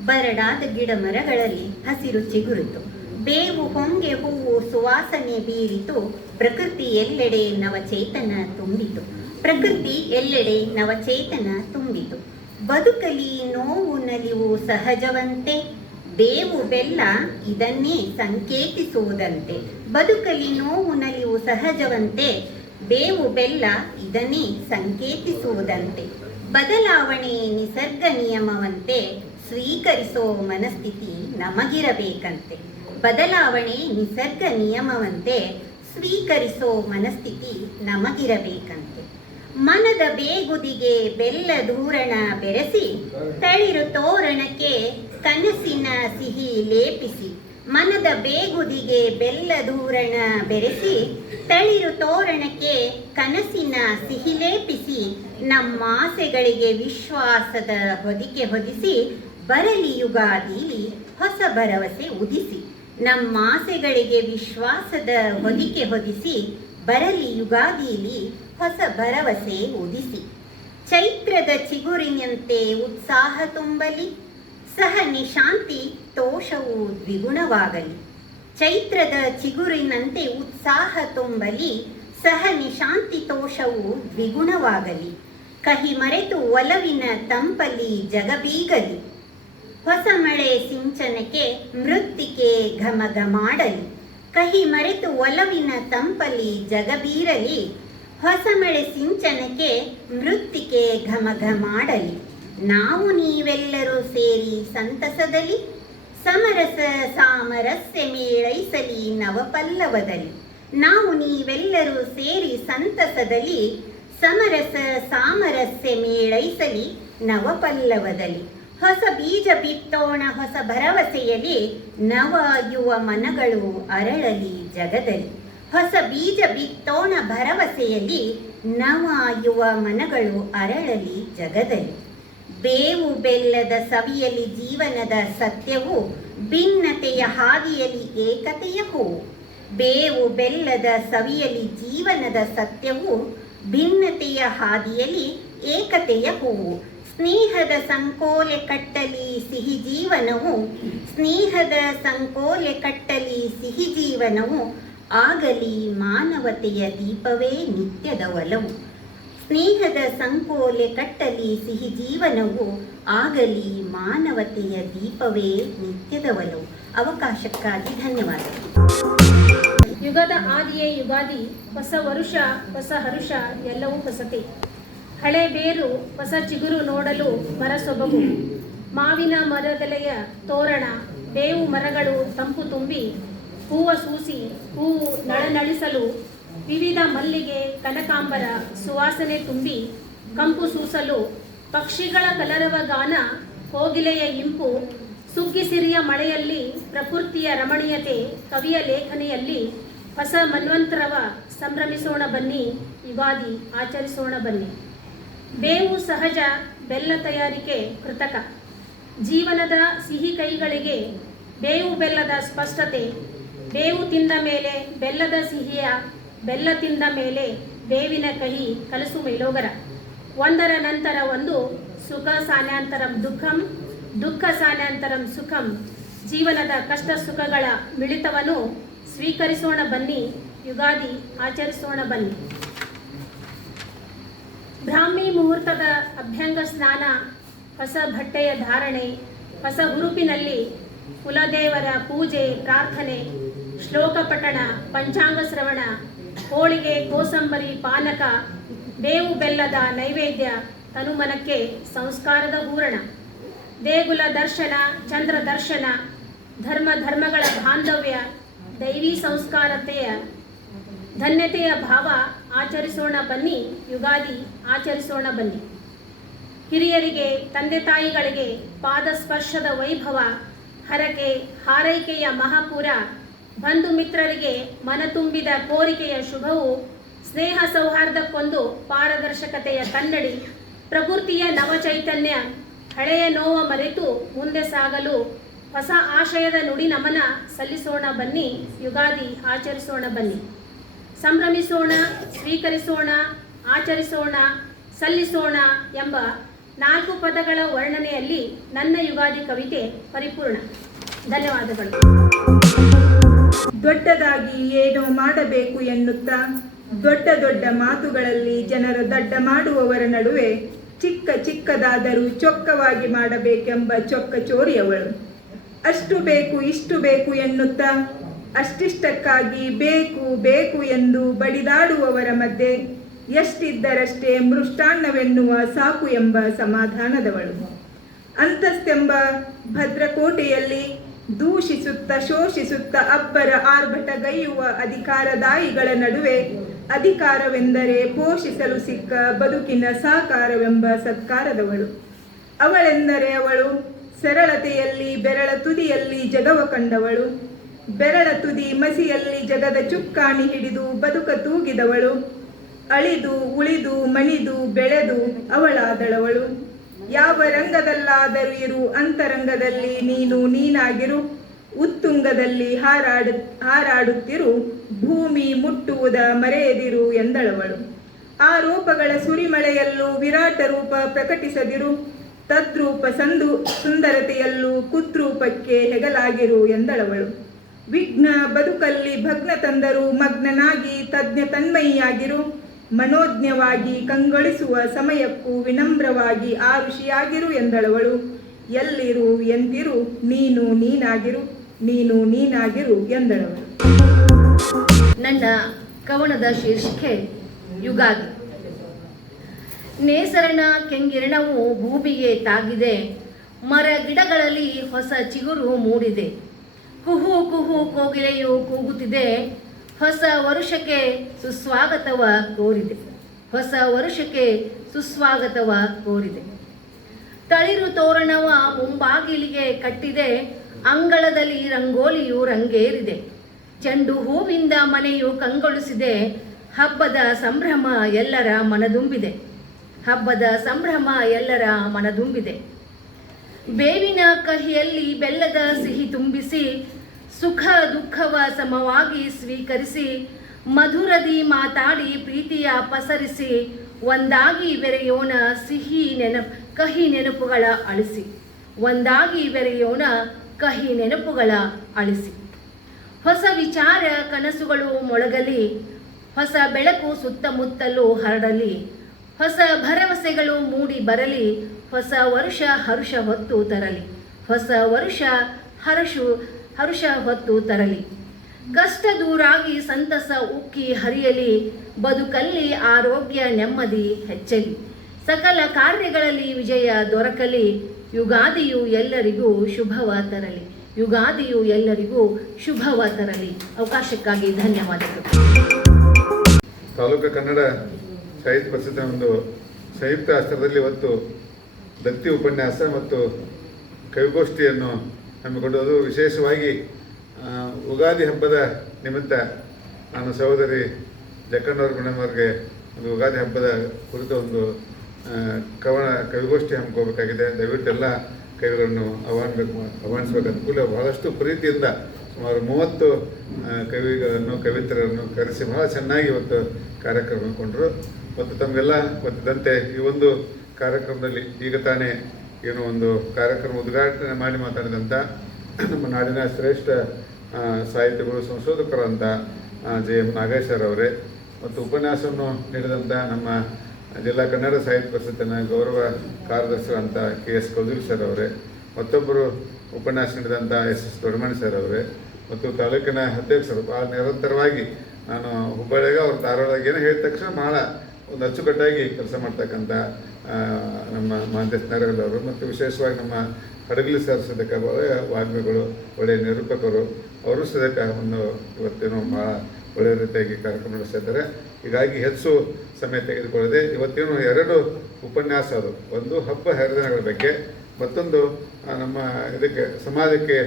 ಬರಡಾದ ಗಿಡ ಮರಗಳಲ್ಲಿ ಹಸಿರು ಚಿಗುರಿತು. ಬೇವು ಹೊಂಗೆ ಹೂವು ಸುವಾಸನೆ ಬೀರಿತು. ಪ್ರಕೃತಿ ಎಲ್ಲೆಡೆ ನವಚೇತನ ತುಂಬಿತು. ಪ್ರಕೃತಿ ಎಲ್ಲೆಡೆ ನವಚೇತನ ತುಂಬಿತು. ಬದುಕಲಿ ನೋವು ನಲಿವು ಸಹಜವಂತೆ, ಬೇವು ಬೆಲ್ಲ ಇದನ್ನೇ ಸಂಕೇತಿಸುವುದಂತೆ. ಬದುಕಲಿ ನೋವು ನಲಿವು ಸಹಜವಂತೆ, ಬೇವು ಬೆಲ್ಲ ಇದನ್ನೇ ಸಂಕೇತಿಸುವುದಂತೆ. ಬದಲಾವಣೆ ನಿಸರ್ಗ ನಿಯಮವಂತೆ, ಸ್ವೀಕರಿಸೋ ಮನಸ್ಥಿತಿ ನಮಗಿರಬೇಕಂತೆ. ಬದಲಾವಣೆ ನಿಸರ್ಗ ನಿಯಮವಂತೆ, ಸ್ವೀಕರಿಸೋ ಮನಸ್ಥಿತಿ ನಮಗಿರಬೇಕಂತೆ. ಮನದ ಬೇಗುದಿಗೆ ಬೆಲ್ಲ ಧೂರಣ ಬೆರೆಸಿ, ತಳಿರು ತೋರಣಕ್ಕೆ ಕನಸಿನ ಸಿಹಿ ಲೇಪಿಸಿ. ಮನದ ಬೇಗುದಿಗೆ ಬೆಲ್ಲ ಧೂರಣ ಬೆರೆಸಿ, ತಳಿರು ತೋರಣಕ್ಕೆ ಕನಸಿನ ಸಿಹಿ ಲೇಪಿಸಿ. ನಮ್ಮಾಸೆಗಳಿಗೆ ವಿಶ್ವಾಸದ ಹೊದಿಕೆ ಹೊದಿಸಿ, ಬರಲಿ ಯುಗಾದಿಲಿ ಹೊಸ ಭರವಸೆ ಉದಿಸಿ. ನಮ್ಮಾಸೆಗಳಿಗೆ ವಿಶ್ವಾಸದ ಹೊದಿಕೆ ಹೊದಿಸಿ, ಬರಲಿ ಯುಗಾದಿಲಿ ಹೊಸ ಭರವಸೆ ಉದಿಸಿ. ಚೈತ್ರದ ಚಿಗುರಿನಂತೆ ಉತ್ಸಾಹ ತುಂಬಲಿ, ಸಹ ನಿಶಾಂತಿ ತೋಷವು ದ್ವಿಗುಣವಾಗಲಿ. ಚೈತ್ರದ ಚಿಗುರಿನಂತೆ ಉತ್ಸಾಹ ತುಂಬಲಿ, ಸಹ ನಿಶಾಂತಿ ತೋಷವು ದ್ವಿಗುಣವಾಗಲಿ. ಕಹಿ ಮರೆತು ಒಲವಿನ ತಂಪಲಿ ಜಗಬೀಗಲಿ, ಹೊಸ ಮಳೆ ಸಿಂಚನಕ್ಕೆ ಮೃತ್ತಿಕೆ ಘಮಘಮಾಡಲಿ. ಕಹಿ ಮರೆತು ಒಲವಿನ ತಂಪಲಿ ಜಗಬೀರಲಿ, ಹೊಸ ಮಳೆ ಸಿಂಚನಕ್ಕೆ ಮೃತ್ತಿಕೆ ಘಮಘಮಾಡಲಿ. ನಾವು ನೀವೆಲ್ಲರೂ ಸೇರಿ ಸಂತಸದಲ್ಲಿ, ಸಮರಸ ಸಾಮರಸ್ಯ ಮೇಳೈಸಲಿ ನವಪಲ್ಲವದಲ್ಲಿ. ನಾವು ನೀವೆಲ್ಲರೂ ಸೇರಿ ಸಂತಸದಲ್ಲಿ, ಸಮರಸ ಸಾಮರಸ್ಯ ಮೇಳೈಸಲಿ ನವಪಲ್ಲವದಲ್ಲಿ. ಹೊಸ ಬೀಜ ಬಿತ್ತೋಣ ಹೊಸ ಭರವಸೆಯಲ್ಲಿ, ನವ ಯುವ ಮನಗಳು ಅರಳಲಿ ಜಗದಲ್ಲಿ. ಹೊಸ ಬೀಜ ಬಿತ್ತೋಣ ಭರವಸೆಯಲ್ಲಿ, ನವ ಯುವ ಮನಗಳು ಅರಳಲಿ ಜಗದಲ್ಲಿ. ಬೇವು ಬೆಲ್ಲದ ಸವಿಯಲಿ ಜೀವನದ ಸತ್ಯವು, ಭಿನ್ನತೆಯ ಹಾದಿಯಲ್ಲಿ ಏಕತೆಯ ಹೂವು. ಬೇವು ಬೆಲ್ಲದ ಸವಿಯಲಿ ಜೀವನದ ಸತ್ಯವು, ಭಿನ್ನತೆಯ ಹಾದಿಯಲ್ಲಿ ಏಕತೆಯ ಹೂವು. ಸ್ನೇಹದ ಸಂಕೋಲೆ ಕಟ್ಟಲಿ ಸಿಹಿ ಜೀವನವು, ಸ್ನೇಹದ ಸಂಕೋಲೆ ಕಟ್ಟಲಿ ಸಿಹಿ ಜೀವನವು, ಆಗಲಿ ಮಾನವತೆಯ ದೀಪವೇ ನಿತ್ಯದ ಒಲವು. ಸ್ನೇಹದ ಸಂಕೋಲೆ ಕಟ್ಟಲಿ ಸಿಹಿ ಜೀವನವು, ಆಗಲಿ ಮಾನವತೆಯ ದೀಪವೇ ನಿತ್ಯದ ಒಲವು. ಅವಕಾಶಕ್ಕಾಗಿ ಧನ್ಯವಾದಗಳು. ಯುಗದ ಆದಿಯೇ ಯುಗಾದಿ, ಹೊಸ ವರುಷ ಹೊಸ ಹರುಷ ಎಲ್ಲವೂ ಹೊಸತೆ. ಹಳೆ ಬೇರು ಹೊಸ ಚಿಗುರು ನೋಡಲು ಬರಸೊಬಗು. ಮಾವಿನ ಮರದೆಲೆಯ ತೋರಣ, ಬೇವು ಮರಗಳು ತಂಪು ತುಂಬಿ ಹೂವ ಸೂಸಿ ಹೂವು ನಳನಳಿಸಲು, ವಿವಿಧ ಮಲ್ಲಿಗೆ ಕನಕಾಂಬರ ಸುವಾಸನೆ ತುಂಬಿ ಕಂಪು ಸೂಸಲು, ಪಕ್ಷಿಗಳ ಕಲರವ ಗಾನ ಕೋಗಿಲೆಯ ಇಂಪು, ಸುಗ್ಗಿಸಿರಿಯ ಮಳೆಯಲ್ಲಿ ಪ್ರಕೃತಿಯ ರಮಣೀಯತೆ, ಕವಿಯ ಲೇಖನಿಯಲ್ಲಿ ಹೊಸ ಮನ್ವಂತರವ ಸಂಭ್ರಮಿಸೋಣ ಬನ್ನಿ, ಯುಗಾದಿ ಆಚರಿಸೋಣ ಬನ್ನಿ. ಬೇವು ಸಹಜ, ಬೆಲ್ಲ ತಯಾರಿಕೆ ಕೃತಕ. ಜೀವನದ ಸಿಹಿ ಕೈಗಳಿಗೆ ಬೇವು ಬೆಲ್ಲದ ಸ್ಪಷ್ಟತೆ. ಬೇವು ತಿಂದ ಮೇಲೆ ಬೆಲ್ಲದ ಸಿಹಿಯ, ಬೆಲ್ಲ ತಿಂದ ಮೇಲೆ ಬೇವಿನ ಕಹಿ ಕಲಸು ಮೇಲೋಗರ. ಒಂದರ ನಂತರ ಒಂದು, ಸುಖ ಸಾನ್ಯಾಂತರಂ ದುಃಖಂ, ದುಃಖ ಸಾನ್ಯಾಂತರಂ ಸುಖಂ. ಜೀವನದ ಕಷ್ಟ ಸುಖಗಳ ಮಿಳಿತವನ್ನು ಸ್ವೀಕರಿಸೋಣ ಬನ್ನಿ, ಯುಗಾದಿ ಆಚರಿಸೋಣ ಬನ್ನಿ. ಬ್ರಾಹ್ಮಿ ಮುಹೂರ್ತದ ಅಭ್ಯಂಗ ಸ್ನಾನ, ಹೊಸ ಬಟ್ಟೆಯ ಧಾರಣೆ, ಹೊಸ ಹುರುಪಿನಲ್ಲಿ ಕುಲದೇವರ ಪೂಜೆ ಪ್ರಾರ್ಥನೆ, ಶ್ಲೋಕ ಪಠಣ, ಪಂಚಾಂಗ ಶ್ರವಣ, ಹೋಳಿಗೆ ಕೋಸಂಬರಿ ಪಾನಕ, ಬೇವು ಬೆಲ್ಲದ ನೈವೇದ್ಯ, ತನುಮನಕ್ಕೆ ಸಂಸ್ಕಾರದ ಹೂರಣ. ದೇಗುಲ ದರ್ಶನ, ಚಂದ್ರ ದರ್ಶನ, ಧರ್ಮಗಳ ಬಾಂಧವ್ಯ, ದೈವಿ ಸಂಸ್ಕಾರತೆಯ ಧನ್ಯತೆಯ ಭಾವ ಆಚರಿಸೋಣ ಬನ್ನಿ, ಯುಗಾದಿ ಆಚರಿಸೋಣ ಬನ್ನಿ. ಹಿರಿಯರಿಗೆ ತಂದೆ ತಾಯಿಗಳಿಗೆ ಪಾದ ಸ್ಪರ್ಶದ ವೈಭವ, ಹರಕೆ ಹಾರೈಕೆಯ ಮಹಾಪುರ, ಬಂಧು ಮಿತ್ರರಿಗೆ ಮನ ತುಂಬಿದ ಕೋರಿಕೆಯ ಶುಭವು, ಸ್ನೇಹ ಸೌಹಾರ್ದಕ್ಕೊಂದು ಪಾರದರ್ಶಕತೆಯ ಕನ್ನಡಿ, ಪ್ರಕೃತಿಯ ನವಚೈತನ್ಯ, ಹಳೆಯ ನೋವ ಮರೆತು ಮುಂದೆ ಸಾಗಲು ಹೊಸ ಆಶಯದ ನುಡಿ ನಮನ ಸಲ್ಲಿಸೋಣ ಬನ್ನಿ, ಯುಗಾದಿ ಆಚರಿಸೋಣ ಬನ್ನಿ. ಸಂಭ್ರಮಿಸೋಣ, ಸ್ವೀಕರಿಸೋಣ, ಆಚರಿಸೋಣ, ಸಲ್ಲಿಸೋಣ ಎಂಬ 4 ಪದಗಳ ವರ್ಣನೆಯಲ್ಲಿ ನನ್ನ ಯುಗಾದಿ ಕವಿತೆ ಪರಿಪೂರ್ಣ. ಧನ್ಯವಾದಗಳು. ದೊಡ್ಡದಾಗಿ ಏನೋ ಮಾಡಬೇಕು ಎನ್ನುತ್ತಾ ದೊಡ್ಡ ದೊಡ್ಡ ಮಾತುಗಳಲ್ಲಿ ಜನರ ದಡ್ಡ ಮಾಡುವವರ ನಡುವೆ ಚಿಕ್ಕ ಚಿಕ್ಕದಾದರೂ ಚೊಕ್ಕವಾಗಿ ಮಾಡಬೇಕೆಂಬ ಚೊಕ್ಕ ಚೋರಿಯವಳು. ಅಷ್ಟು ಬೇಕು ಇಷ್ಟು ಬೇಕು ಎನ್ನುತ್ತಾ ಅಷ್ಟಿಷ್ಟಕ್ಕಾಗಿ ಬೇಕು ಬೇಕು ಎಂದು ಬಡಿದಾಡುವವರ ಮಧ್ಯೆ ಎಷ್ಟಿದ್ದರಷ್ಟೇ ಮೃಷ್ಟಾನ್ನವೆನ್ನುವ ಸಾಕು ಎಂಬ ಸಮಾಧಾನದವಳು. ಅಂತಸ್ತೆಂಬ ಭದ್ರಕೋಟೆಯಲ್ಲಿ ದೂಷಿಸುತ್ತ ಶೋಷಿಸುತ್ತ ಅಬ್ಬರ ಆರ್ಭಟಗೈಯುವ ಅಧಿಕಾರದಾಯಿಗಳ ನಡುವೆ ಅಧಿಕಾರವೆಂದರೆ ಪೋಷಿಸಲು ಸಿಕ್ಕ ಬದುಕಿನ ಸಾಕಾರವೆಂಬ ಸತ್ಕಾರದವಳು. ಅವಳೆಂದರೆ ಅವಳು ಸರಳತೆಯಲ್ಲಿ ಬೆರಳ ತುದಿಯಲ್ಲಿ ಜಗವ ಕಂಡವಳು. ಬೆರಳ ತುದಿ ಮಸಿಯಲ್ಲಿ ಜಗದ ಚುಕ್ಕಾಣಿ ಹಿಡಿದು ಬದುಕ ತೂಗಿದವಳು. ಅಳಿದು ಉಳಿದು ಮಣಿದು ಬೆಳೆದು ಅವಳಾದಳವಳು. ಯಾವ ರಂಗದಲ್ಲಾದರೂ ಇರು, ಅಂತರಂಗದಲ್ಲಿ ನೀನು ನೀನಾಗಿರು. ಉತ್ತುಂಗದಲ್ಲಿ ಹಾರಾಡುತ್ತಿರು, ಭೂಮಿ ಮುಟ್ಟುವುದ ಮರೆಯದಿರು ಎಂದಳವಳು. ಆ ರೂಪಗಳ ಸುರಿಮಳೆಯಲ್ಲೂ ವಿರಾಟ ರೂಪ ಪ್ರಕಟಿಸದಿರು. ತದ್ರೂಪ ಸುಂದರತೆಯಲ್ಲೂ ಕುದ್ರೂಪಕ್ಕೆ ಹೆಗಲಾಗಿರು ಎಂದಳವಳು. ವಿಘ್ನ ಬದುಕಲ್ಲಿ ಭಗ್ನ ತಂದರು ಮಗ್ನನಾಗಿ ತಜ್ಞ ತನ್ಮಯಿಯಾಗಿರು, ಮನೋಜ್ಞವಾಗಿ ಕಂಗೊಳಿಸುವ ಸಮಯಕ್ಕೂ ವಿನಮ್ರವಾಗಿ ಆರುಷಿಯಾಗಿರು ಎಂದಳವಳು. ಎಲ್ಲಿರು ಎಂದಿರು, ನೀನು ನೀನಾಗಿರು, ನೀನು ನೀನಾಗಿರು ಎಂದಳವಳು. ನನ್ನ ಕವನದ ಶೀರ್ಷಿಕೆ ಯುಗಾದಿ. ನೇಸರನ ಕೆಂಗಿರಣವು ಭೂಮಿಗೆ ತಾಗಿದೆ, ಮರ ಗಿಡಗಳಲ್ಲಿ ಹೊಸ ಚಿಗುರು ಮೂಡಿದೆ, ಕುಹು ಕುಹು ಕೋಗಿಲೆಯು ಕೂಗುತ್ತಿದೆ, ಹೊಸ ವರುಷಕ್ಕೆ ಸುಸ್ವಾಗತವ ಕೋರಿದೆ, ಹೊಸ ವರುಷಕ್ಕೆ ಸುಸ್ವಾಗತವ ಕೋರಿದೆ. ತಳಿರು ತೋರಣವ ಮುಂಬಾಗಿಲಿಗೆ ಕಟ್ಟಿದೆ, ಅಂಗಳದಲ್ಲಿ ರಂಗೋಲಿಯು ರಂಗೇರಿದೆ, ಚೆಂಡು ಹೂವಿಂದ ಮನೆಯು ಕಂಗೊಳಿಸಿದೆ, ಹಬ್ಬದ ಸಂಭ್ರಮ ಎಲ್ಲರ ಮನದುಂಬಿದೆ, ಹಬ್ಬದ ಸಂಭ್ರಮ ಎಲ್ಲರ ಮನದುಂಬಿದೆ. ಬೇವಿನ ಕಹಿಯಲ್ಲಿ ಬೆಲ್ಲದ ಸಿಹಿ ತುಂಬಿಸಿ, ಸುಖ ದುಃಖವ ಸಮವಾಗಿ ಸ್ವೀಕರಿಸಿ, ಮಧುರದಿ ಮಾತಾಡಿ ಪ್ರೀತಿಯ ಪಸರಿಸಿ, ಒಂದಾಗಿ ಬೆರೆಯೋಣ ಕಹಿ ನೆನಪುಗಳ ಅಳಿಸಿ, ಒಂದಾಗಿ ಬೆರೆಯೋಣ ಕಹಿ ನೆನಪುಗಳ ಅಳಿಸಿ. ಹೊಸ ವಿಚಾರ ಕನಸುಗಳು ಮೊಳಗಲಿ, ಹೊಸ ಬೆಳಕು ಸುತ್ತಮುತ್ತಲೂ ಹರಡಲಿ, ಹೊಸ ಭರವಸೆಗಳು ಮೂಡಿ ಬರಲಿ, ಹೊಸ ವರುಷ ಹರುಷ ಹೊತ್ತು ತರಲಿ, ಹೊಸ ವರುಷ ಹರುಷ ಹೊತ್ತು ತರಲಿ. ಕಷ್ಟ ದೂರಾಗಿ ಸಂತಸ ಉಕ್ಕಿ ಹರಿಯಲಿ, ಬದುಕಲ್ಲಿ ಆರೋಗ್ಯ ನೆಮ್ಮದಿ ಹೆಚ್ಚಲಿ, ಸಕಲ ಕಾರ್ಯಗಳಲ್ಲಿ ವಿಜಯ ದೊರಕಲಿ, ಯುಗಾದಿಯು ಎಲ್ಲರಿಗೂ ಶುಭವ ತರಲಿ, ಯುಗಾದಿಯು ಎಲ್ಲರಿಗೂ ಶುಭವ ತರಲಿ. ಅವಕಾಶಕ್ಕಾಗಿ ಧನ್ಯವಾದಗಳು. ತಾಲೂಕು ಕನ್ನಡ ಸಾಹಿತ್ಯ ಪರಿಷತ್ತಿನ ಒಂದು ಸಂಯುಕ್ತ ಆಶ್ರಯದಲ್ಲಿ ಇವತ್ತು ದತ್ತಿ ಉಪನ್ಯಾಸ ಮತ್ತು ಕವಿಗೋಷ್ಠಿಯನ್ನು ಹಮ್ಮಿಕೊಂಡದ್ದು. ವಿಶೇಷವಾಗಿ ಯುಗಾದಿ ಹಬ್ಬದ ನಿಮಿತ್ತ ನಾನು ಸಹೋದರಿ ಜಕ್ಕಣ್ಣವ್ರ ಗುಣಮವ್ರಿಗೆ ಒಂದು ಯುಗಾದಿ ಹಬ್ಬದ ಕುರಿತು ಒಂದು ಕವಿಗೋಷ್ಠಿ ಹಮ್ಮಿಕೋಬೇಕಾಗಿದೆ. ದಯವಿಟ್ಟು ಎಲ್ಲ ಕವಿಗಳನ್ನು ಆಹ್ವಾನಿಸಬೇಕು. ಅನುಕೂಲ ಬಹಳಷ್ಟು ಪ್ರೀತಿಯಿಂದ ಸುಮಾರು 30 ಕವಿಗಳನ್ನು ಕವಿತರನ್ನು ಕರೆಸಿ ಬಹಳ ಚೆನ್ನಾಗಿ ಇವತ್ತು ಕಾರ್ಯಕ್ರಮ ಹಮ್ಮಿಕೊಂಡರು. ಮತ್ತು ತಮಗೆಲ್ಲ ಗೊತ್ತಿದ್ದಂತೆ ಈ ಒಂದು ಕಾರ್ಯಕ್ರಮದಲ್ಲಿ ಈಗ ತಾನೇ ಏನೋ ಒಂದು ಕಾರ್ಯಕ್ರಮ ಉದ್ಘಾಟನೆ ಮಾಡಿ ಮಾತಾಡಿದಂಥ ನಮ್ಮ ನಾಡಿನ ಶ್ರೇಷ್ಠ ಸಾಹಿತಿಗಳು ಸಂಶೋಧಕರಂಥ JM ನಾಗೇಶ್ವರ ಅವರೇ, ಮತ್ತು ಉಪನ್ಯಾಸವನ್ನು ನೀಡಿದಂಥ ನಮ್ಮ ಜಿಲ್ಲಾ ಕನ್ನಡ ಸಾಹಿತ್ಯ ಪರಿಷತ್ತಿನ ಗೌರವ ಕಾರ್ಯದರ್ಶಿಗಳಂಥ KS ಕೌದಿಲ್ ಸರ್ ಅವರೇ, ಮತ್ತೊಬ್ಬರು ಉಪನ್ಯಾಸ ನೀಡಿದಂಥ SS ದೊಡ್ಡಮಣಿ ಸರ್ ಅವರೇ, ಮತ್ತು ತಾಲೂಕಿನ ಅಧ್ಯಕ್ಷರು ಭಾಳ ನಿರಂತರವಾಗಿ ನಾನು ಹುಬ್ಬಳ್ಳಿಗೆ ಅವ್ರ ಧಾರವಾಡ ಏನೋ ಹೇಳಿದ ತಕ್ಷಣ ಭಾಳ ಒಂದು ಅಚ್ಚುಕಟ್ಟಾಗಿ ಕೆಲಸ ಮಾಡ್ತಕ್ಕಂಥ ನಮ್ಮ ಮಹಂತೇಶ್ ನಾರಾಯಣವರು, ಮತ್ತು ವಿಶೇಷವಾಗಿ ನಮ್ಮ ಹಡಗಲಿ ಸರ್ ಸದಕ ಒಳ್ಳೆಯ ವಾಗ್ಮಿಗಳು, ಒಳ್ಳೆಯ ನಿರೂಪಕರು, ಅವರು ಸದಕ ಒಂದು ಇವತ್ತೇನೋ ಭಾಳ ಒಳ್ಳೆಯ ರೀತಿಯಾಗಿ ಕಾರ್ಯಕ್ರಮ ನಡೆಸ್ತಾ ಇದ್ದಾರೆ. ಹೀಗಾಗಿ ಹೆಚ್ಚು ಸಮಯ ತೆಗೆದುಕೊಳ್ಳದೆ ಇವತ್ತೇನು 2 ಉಪನ್ಯಾಸ ಅದು, ಒಂದು ಹಬ್ಬ ಹರಿದಿನಗಳ ಬಗ್ಗೆ, ಮತ್ತೊಂದು ನಮ್ಮ ಇದಕ್ಕೆ ಸಮಾಜಕ್ಕೆ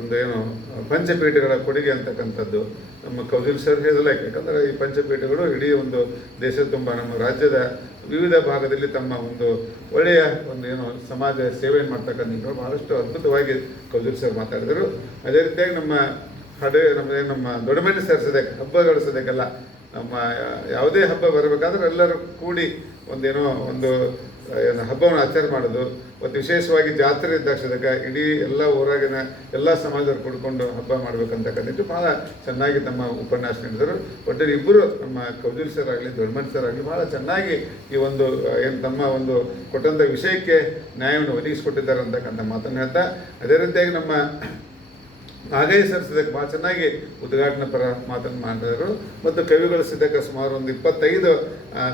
ಒಂದು ಏನು ಪಂಚಪೀಠಗಳ ಕೊಡುಗೆ ಅಂತಕ್ಕಂಥದ್ದು ನಮ್ಮ ಕೌದಿಲ್ ಸರ್ ಹೇಳಿಲ್ಲ. ಯಾಕಂದರೆ ಈ ಪಂಚಪೀಠಗಳು ಇಡೀ ಒಂದು ದೇಶದ ತುಂಬ ನಮ್ಮ ರಾಜ್ಯದ ವಿವಿಧ ಭಾಗದಲ್ಲಿ ತಮ್ಮ ಒಂದು ಒಳ್ಳೆಯ ಒಂದು ಏನು ಸಮಾಜ ಸೇವೆಯನ್ನು ಮಾಡ್ತಕ್ಕಂಥ ಬಹಳಷ್ಟು ಅದ್ಭುತವಾಗಿ ಕೌದಿಲ್ ಸರ್ ಮಾತಾಡಿದರು. ಅದೇ ರೀತಿಯಾಗಿ ನಮ್ಮ ದೊಡ್ಡಮಣಿ ಸರ್ ಸದ್ಯಕ್ಕೆ ಹಬ್ಬಗಳು ಸದ್ಯಕ್ಕೆಲ್ಲ ನಮ್ಮ ಯಾವುದೇ ಹಬ್ಬ ಬರಬೇಕಾದ್ರೆ ಎಲ್ಲರೂ ಕೂಡಿ ಒಂದೇನೋ ಒಂದು ಹಬ್ಬವನ್ನು ಆಚರಣೆ ಮಾಡೋದು, ಮತ್ತು ವಿಶೇಷವಾಗಿ ಜಾತ್ರೆ ಇದ್ದಾಗ ಸದಕ ಇಡೀ ಎಲ್ಲ ಊರಾಗಿನ ಎಲ್ಲ ಸಮಾಜದವ್ರು ಕುಡ್ಕೊಂಡು ಹಬ್ಬ ಮಾಡ್ಬೇಕಂತಕ್ಕಂಥದ್ದು ಭಾಳ ಚೆನ್ನಾಗಿ ತಮ್ಮ ಉಪನ್ಯಾಸ ನೀಡಿದರು. ಒಟ್ಟಿಗೆ ಇಬ್ಬರು ನಮ್ಮ ಕೌದಿಲ್ ಸರ್ ಆಗಲಿ ದೊಡ್ಡಮಣಿ ಸರ್ ಆಗಲಿ ಭಾಳ ಚೆನ್ನಾಗಿ ಈ ಒಂದು ಏನು ತಮ್ಮ ಒಂದು ಕೊಟ್ಟಂಥ ವಿಷಯಕ್ಕೆ ನ್ಯಾಯವನ್ನು ಒದಗಿಸಿಕೊಟ್ಟಿದ್ದಾರೆ ಅಂತಕ್ಕಂಥ ಮಾತನ್ನು ಹೇಳ್ತಾ, ಅದೇ ರೀತಿಯಾಗಿ ನಮ್ಮ ನಾಗಯ್ಯ ಸರ್ ಸದ್ಯಕ್ಕೆ ಭಾಳ ಚೆನ್ನಾಗಿ ಉದ್ಘಾಟನಾ ಪರ ಮಾತನ್ನು ಮಾಡಿದರು. ಮತ್ತು ಕವಿಗಳು ಸದ್ಯಕ್ಕೆ ಸುಮಾರು ಒಂದು 25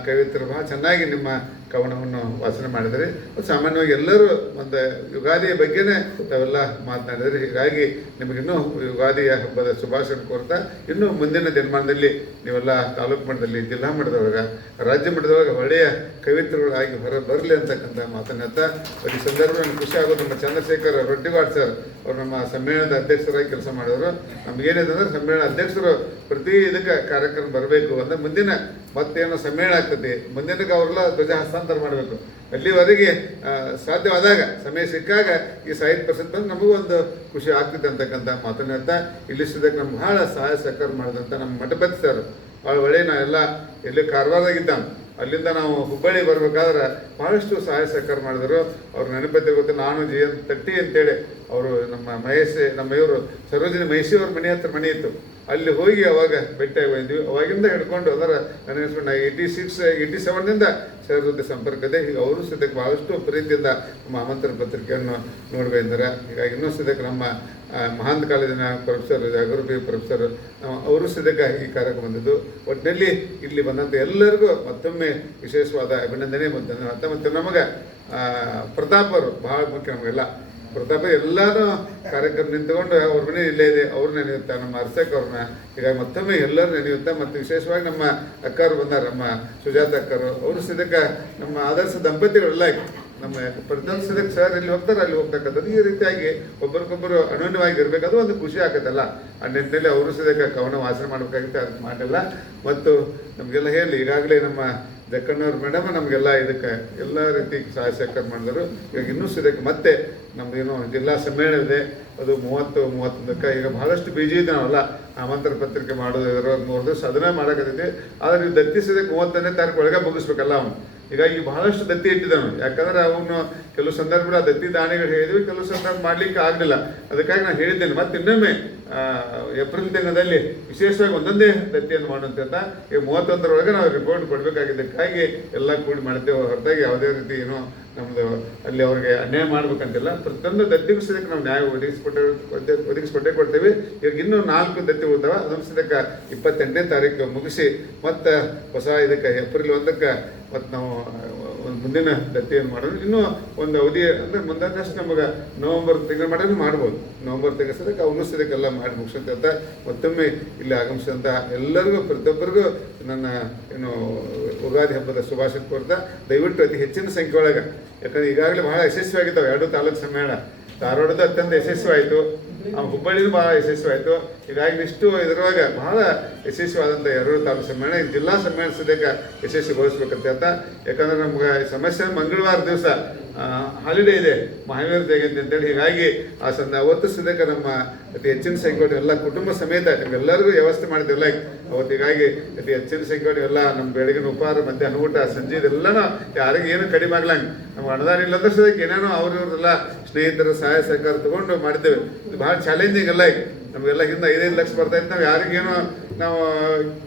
ಕವಿತರು ಭಾಳ ಚೆನ್ನಾಗಿ ನಿಮ್ಮ ಕವನವನ್ನು ವಾಚನ ಮಾಡಿದರೆ. ಸಾಮಾನ್ಯವಾಗಿ ಎಲ್ಲರೂ ಒಂದು ಯುಗಾದಿಯ ಬಗ್ಗೆನೇ ತಾವೆಲ್ಲ ಮಾತನಾಡಿದರೆ. ಹೀಗಾಗಿ ನಿಮಗಿನ್ನೂ ಯುಗಾದಿಯ ಹಬ್ಬದ ಶುಭಾಶಯ ಕೋರ್ತಾ ಇನ್ನೂ ಮುಂದಿನ ದಿನಮಾನದಲ್ಲಿ ನೀವೆಲ್ಲ ತಾಲೂಕು ಮಟ್ಟದಲ್ಲಿ ಜಿಲ್ಲಾ ಮಟ್ಟದೊಳಗೆ ರಾಜ್ಯ ಮಟ್ಟದೊಳಗೆ ಒಳ್ಳೆಯ ಕವಿತರುಗಳಾಗಿ ಬರಲಿ ಅಂತಕ್ಕಂಥ ಮಾತನಾಡ್ತಾ, ಈ ಸಂದರ್ಭ ನನಗೆ ಖುಷಿ ಆಗೋದು ನಮ್ಮ ಚಂದ್ರಶೇಖರ್ ರೊಟ್ಟಿವಾಡ್ ಸರ್ ಅವರು ನಮ್ಮ ಸಮ್ಮೇಳನದ ಅಧ್ಯಕ್ಷರಾಗಿ ಕೆಲಸ ಮಾಡಿದರು. ನಮಗೇನಿದೆ ಅಂದರೆ ಸಮ್ಮೇಳನ ಅಧ್ಯಕ್ಷರು ಪ್ರತಿ ಇದಕ್ಕೆ ಕಾರ್ಯಕ್ರಮ ಬರಬೇಕು ಅಂದರೆ ಮುಂದಿನ ಮತ್ತೇನೋ ಸಮ್ಮೇಳನ ಆಗ್ತದೆ, ಮುಂದಿನಕ್ಕೆ ಅವರೆಲ್ಲ ಧ್ವಜ ಹಸ್ತಾಂತರ ಮಾಡಬೇಕು. ಅಲ್ಲಿವರೆಗೆ ಸಾಧ್ಯವಾದಾಗ ಸಮಯ ಸಿಕ್ಕಾಗ ಈ ಸಾಹಿತ್ಯ ಪರಿಷತ್ ಬಂದು ನಮಗೂ ಒಂದು ಖುಷಿ ಆಗ್ತಿದೆ ಅಂತಕ್ಕಂಥ ಮಾತನಾಡ್ತಾ, ಇಲ್ಲಿ ಸಿದ್ದಕ್ಕೆ ನಮ್ಗೆ ಭಾಳ ಸಹಾಯ ಸಹಕಾರ ಮಾಡಿದಂಥ ನಮ್ಮ ಮಠಪತಿ ಸರ್ ಭಾಳ ಒಳ್ಳೆಯ ನಾವೆಲ್ಲ ಎಲ್ಲಿ ಕಾರವಾರದಾಗಿದ್ದಾನೆ ಅಲ್ಲಿಂದ ನಾವು ಹುಬ್ಬಳ್ಳಿ ಬರಬೇಕಾದ್ರೆ ಭಾಳಷ್ಟು ಸಹಾಯ ಸಹಕಾರ ಮಾಡಿದರು. ಅವ್ರ ನೆನಪತ್ತೆ ಗೊತ್ತು. ನಾನು GN ತಟ್ಟಿ ಅಂತೇಳಿ ಅವರು ನಮ್ಮ ಮಹೇಶ್, ನಮ್ಮ ಇವರು ಸರೋಜಿನಿ ಮಹಿಷಿ ಅವ್ರ ಮನೆ ಹತ್ರ ಮನೆ ಇತ್ತು. ಅಲ್ಲಿ ಹೋಗಿ ಅವಾಗ ಭೇಟಿಯಾಗಿ ಬಂದ್ವಿ. ಅವಾಗಿಂದ ಹಿಡ್ಕೊಂಡು ಅದರ ನನಗೆ 87ದಿಂದ ಸರ್ ಜೊತೆ ಸಂಪರ್ಕ ಇದೆ. ಹೀಗೆ ಅವರು ಸದ್ಯಕ್ಕೆ ಭಾಳಷ್ಟು ಪ್ರೀತಿಯಿಂದ ನಮ್ಮ ಆಮಂತ್ರಣ ಪತ್ರಿಕೆಯನ್ನು ನೋಡ್ಕೊಂಡಿದ್ದಾರೆ. ಹೀಗಾಗಿ ಇನ್ನೂ ಸದ್ಯಕ್ಕೆ ನಮ್ಮ ಮಹಾಂತ ಕಾಲೇಜಿನ ಪ್ರೊಫೆಸರ್ ಜಾಗೃತಿ ಪ್ರೊಫೆಸರ್ ಅವರು ಸದ್ಯಕ್ಕೆ ಈ ಕಾರ್ಯಕ್ರಮ ಬಂದಿದ್ದು. ಒಟ್ಟಿನಲ್ಲಿ ಇಲ್ಲಿ ಬಂದಂಥ ಎಲ್ಲರಿಗೂ ಮತ್ತೊಮ್ಮೆ ವಿಶೇಷವಾದ ಅಭಿನಂದನೆ ಮತ್ತು ಧನ್ಯವಾದ. ಮತ್ತು ನಮಗೆ ಪ್ರತಾಪ್ ಅವರು ಭಾಳ ಮುಖ್ಯ. ನಮಗೆಲ್ಲ ಪ್ರತಾಪ ಎಲ್ಲರೂ ಕಾರ್ಯಕ್ರಮ ನಿಂತ್ಕೊಂಡು ಅವ್ರ ಮನೆ ಇಲ್ಲೇ ಇದೆ, ಅವ್ರು ನೆನೆಯುತ್ತಾ, ನಮ್ಮ ಅರ್ಸಕ್ ಅವ್ರನ್ನ. ಹೀಗಾಗಿ ಮತ್ತೊಮ್ಮೆ ಎಲ್ಲರೂ ನೆನೆಯುತ್ತಾ, ಮತ್ತು ವಿಶೇಷವಾಗಿ ನಮ್ಮ ಅಕ್ಕರು ಬಂದಾರ, ನಮ್ಮ ಸುಜಾತ ಅಕ್ಕರು. ಅವರು ಸದ್ಯಕ್ಕೆ ನಮ್ಮ ಆದರ್ಶ ದಂಪತಿಗಳೆಲ್ಲ ನಮ್ಮ ಪ್ರತಿಯೊಂದು ಸದ್ಯಕ್ಕೆ ಸರ್ ಇಲ್ಲಿ ಹೋಗ್ತಾರೆ, ಅಲ್ಲಿ ಹೋಗ್ತಕ್ಕಂಥದ್ದು. ಈ ರೀತಿಯಾಗಿ ಒಬ್ಬರಿಗೊಬ್ಬರು ಅನ್ಯೋನ್ಯವಾಗಿ ಇರಬೇಕು. ಅದು ಒಂದು ಖುಷಿ ಆಗುತ್ತಲ್ಲ. ಆ ನಿಟ್ಟಿನಲ್ಲಿ ಅವರು ಸದ್ಯಕ್ಕೆ ಕವನ ವಾಸನೆ ಮಾಡಬೇಕಾಗಿತ್ತು, ಅದು ಮಾಡಿಲ್ಲ. ಮತ್ತು ನಮಗೆಲ್ಲ ಹೇಳಿ ಈಗಾಗಲೇ ನಮ್ಮ ಜಕ್ಕಣ್ಣವ್ರ ಮೇಡಮ್ ನಮಗೆಲ್ಲ ಇದಕ್ಕೆ ಎಲ್ಲ ರೀತಿ ಸಹಾಯ ಸಹಕಾರ ಮಾಡಿದರು. ಇವಾಗ ಇನ್ನೂ ಸದ್ಯಕ್ಕೆ ಮತ್ತೆ ನಮ್ಮದೇನು ಜಿಲ್ಲಾ ಸಮ್ಮೇಳನ ಇದೆ, ಅದು 30-31ಕ್ಕೆ. ಈಗ ಭಾಳಷ್ಟು ಬಿಜಿ ಇದೆ ನಾವೆಲ್ಲ ಆಮಂತ್ರಣ ಪತ್ರಿಕೆ ಮಾಡೋದು. 3 ದಿವಸ ಅದನ್ನೇ ಮಾಡೋಕ್ಕೈತಿ. ಆದರೆ ನೀವು ದತ್ತಿ ಸದ್ಯಕ್ಕೆ 31ನೇ ತಾರೀಕು ಒಳಗೆ ಮುಗಿಸ್ಬೇಕಲ್ಲ ಅವನು. ಹೀಗಾಗಿ ಭಾಳಷ್ಟು ದತ್ತಿ ಇಟ್ಟಿದ್ದಾನು. ಯಾಕಂದ್ರೆ ಅವನು ಕೆಲವು ಸಂದರ್ಭ ದತ್ತಿ ದಾನಿಗಳು ಹೇಳಿದ್ವಿ, ಕೆಲವು ಸಂದರ್ಭ ಮಾಡಲಿಕ್ಕೆ ಆಗಲಿಲ್ಲ. ಅದಕ್ಕಾಗಿ ನಾನು ಹೇಳಿದ್ದೇನೆ. ಮತ್ತು ಇನ್ನೊಮ್ಮೆ ಏಪ್ರಿಲ್ ತಿಂಗಳಲ್ಲಿ ವಿಶೇಷವಾಗಿ ಒಂದೊಂದೇ ದತ್ತಿಯನ್ನು ಮಾಡುವಂತ ಈಗ 31ರೊಳಗೆ ನಾವು ರಿಪೋರ್ಟ್ ಕೊಡಬೇಕಾಗಿದ್ದಕ್ಕಾಗಿ ಎಲ್ಲ ಕೂಡಿ ಮಾಡ್ತೇವೆ. ಹೊರತಾಗಿ ಯಾವುದೇ ರೀತಿ ಏನೋ ನಮ್ಮದು ಅಲ್ಲಿ ಅವ್ರಿಗೆ ಅನ್ಯಾಯ ಮಾಡ್ಬೇಕಂತಿಲ್ಲ. ಪ್ರತಿಯೊಂದು ದತ್ತಿಗೂ ಸದ್ಯಕ್ಕೆ ನಾವು ನ್ಯಾಯ ಒದಗಿಸ್ಕೊಟ್ಟೇ ಕೊಡ್ತೇವೆ. ಈಗ ಇನ್ನೂ 4 ದತ್ತಿ ಉಳಿದಾವೆ. ಅದನ್ನು ಸದ್ಯಕ್ಕೆ 28ನೇ ತಾರೀಕು ಮುಗಿಸಿ ಮತ್ತು ಹೊಸ ಇದಕ್ಕೆ ಏಪ್ರಿಲ್ 1ಕ್ಕೆ ಮತ್ತು ನಾವು ಒಂದು ಮುಂದಿನ ದತ್ತಿಯನ್ನು ಮಾಡೋದು. ಇನ್ನೂ ಒಂದು ಅವಧಿ ಅಂದರೆ ಮುಂದಷ್ಟು ನಮಗೆ ನವಂಬರ್ ತಿಂಗಳ ಮಟ್ಟನೂ ಮಾಡ್ಬೋದು. ನವಂಬರ್ ತಿಂಗಳ ಸದ್ಯಕ್ಕೆ ಅವನು ಸದ್ಯಕ್ಕೆಲ್ಲ ಮಾಡಿ ಮುಗಿಸುತ್ತೆ ಅಂತ ಮತ್ತೊಮ್ಮೆ ಇಲ್ಲಿ ಆಗಮಿಸಿದಂಥ ಎಲ್ಲರಿಗೂ ಪ್ರತಿಯೊಬ್ಬರಿಗೂ ನನ್ನ ಯುಗಾದಿ ಹಬ್ಬದ ಶುಭಾಶಯ ಕೋರ್ತಾ ದಯವಿಟ್ಟು ಅತಿ ಹೆಚ್ಚಿನ ಸಂಖ್ಯೆ ಒಳಗೆ, ಯಾಕಂದರೆ ಈಗಾಗಲೇ ಬಹಳ ಯಶಸ್ವಿಯಾಗಿದ್ದಾವೆ 2 ತಾಲೂಕು ಸಮ್ಮೇಳನ. ಧಾರವಾಡದ ಅತ್ಯಂತ ಯಶಸ್ವಿಯಾಯಿತು, ಹುಬ್ಬಳ್ಳಿದು ಭಾಳ ಯಶಸ್ವಿಯಾಯಿತು. ಹೀಗಾಗಿ ಇಷ್ಟು ಇದರೊಳಗೆ ಬಹಳ ಯಶಸ್ವಿಯಾದಂಥ 2 ತಾಲೂಕು ಸಮ್ಮೇಳನ, ಜಿಲ್ಲಾ ಸಮ್ಮೇಳನ ಸದ್ಯಕ್ಕೆ ಯಶಸ್ವಿಗೊಳಿಸ್ಬೇಕಂತ. ಯಾಕಂದ್ರೆ ನಮ್ಗೆ ಸಮಸ್ಯೆ ಮಂಗಳವಾರ ದಿವಸ ಹಾಲಿಡೇ ಇದೆ, ಮಹಾವೀರ ಜಯಂತಿ ಅಂತೇಳಿ. ಹೀಗಾಗಿ ಅವತ್ತು ಸದ್ಯಕ್ಕೆ ನಮ್ಮ ಅತಿ ಹೆಚ್ಚಿನ ಸಂಖ್ಯೆ ಎಲ್ಲ ಕುಟುಂಬ ಸಮೇತ ನಿಮ್ಗೆಲ್ಲರಿಗೂ ವ್ಯವಸ್ಥೆ ಮಾಡಿದ್ದೇವಲ್ಲ ಅವತ್ತು. ಹೀಗಾಗಿ ಅತಿ ಹೆಚ್ಚಿನ ಸಂಖ್ಯೆ ಎಲ್ಲ ನಮ್ಮ ಬೆಳಗಿನ ಉಪಹಾರ, ಮಧ್ಯಾಹ್ನ ಊಟ, ಸಂಜೆ ಇದೆಲ್ಲನೂ ಯಾರಿಗೆ ಏನು ಕಡಿಮೆ ಆಗ್ಲಂಗೆ ನಮ್ಗೆ ಅನುದಾನ ಇಲ್ಲಂದ್ರೆ ಸದ್ಯಕ್ಕೆ ಏನೇನೋ ಅವ್ರವ್ರದೆಲ್ಲ ಸ್ನೇಹಿತರ ಸಹಾಯ ಸಹಕಾರ ತೊಗೊಂಡು ಮಾಡಿದ್ದೇವೆ. ಇದು ಭಾಳ ಚಾಲೆಂಜಿಂಗ್ ಎಲ್ಲ ಈಗ ನಮಗೆಲ್ಲ ಹಿಂದೆ 5-5 ಲಕ್ಷ ಬರ್ತಾಯಿತ್ತು. ನಾವು ಯಾರಿಗೇನೋ ನಾವು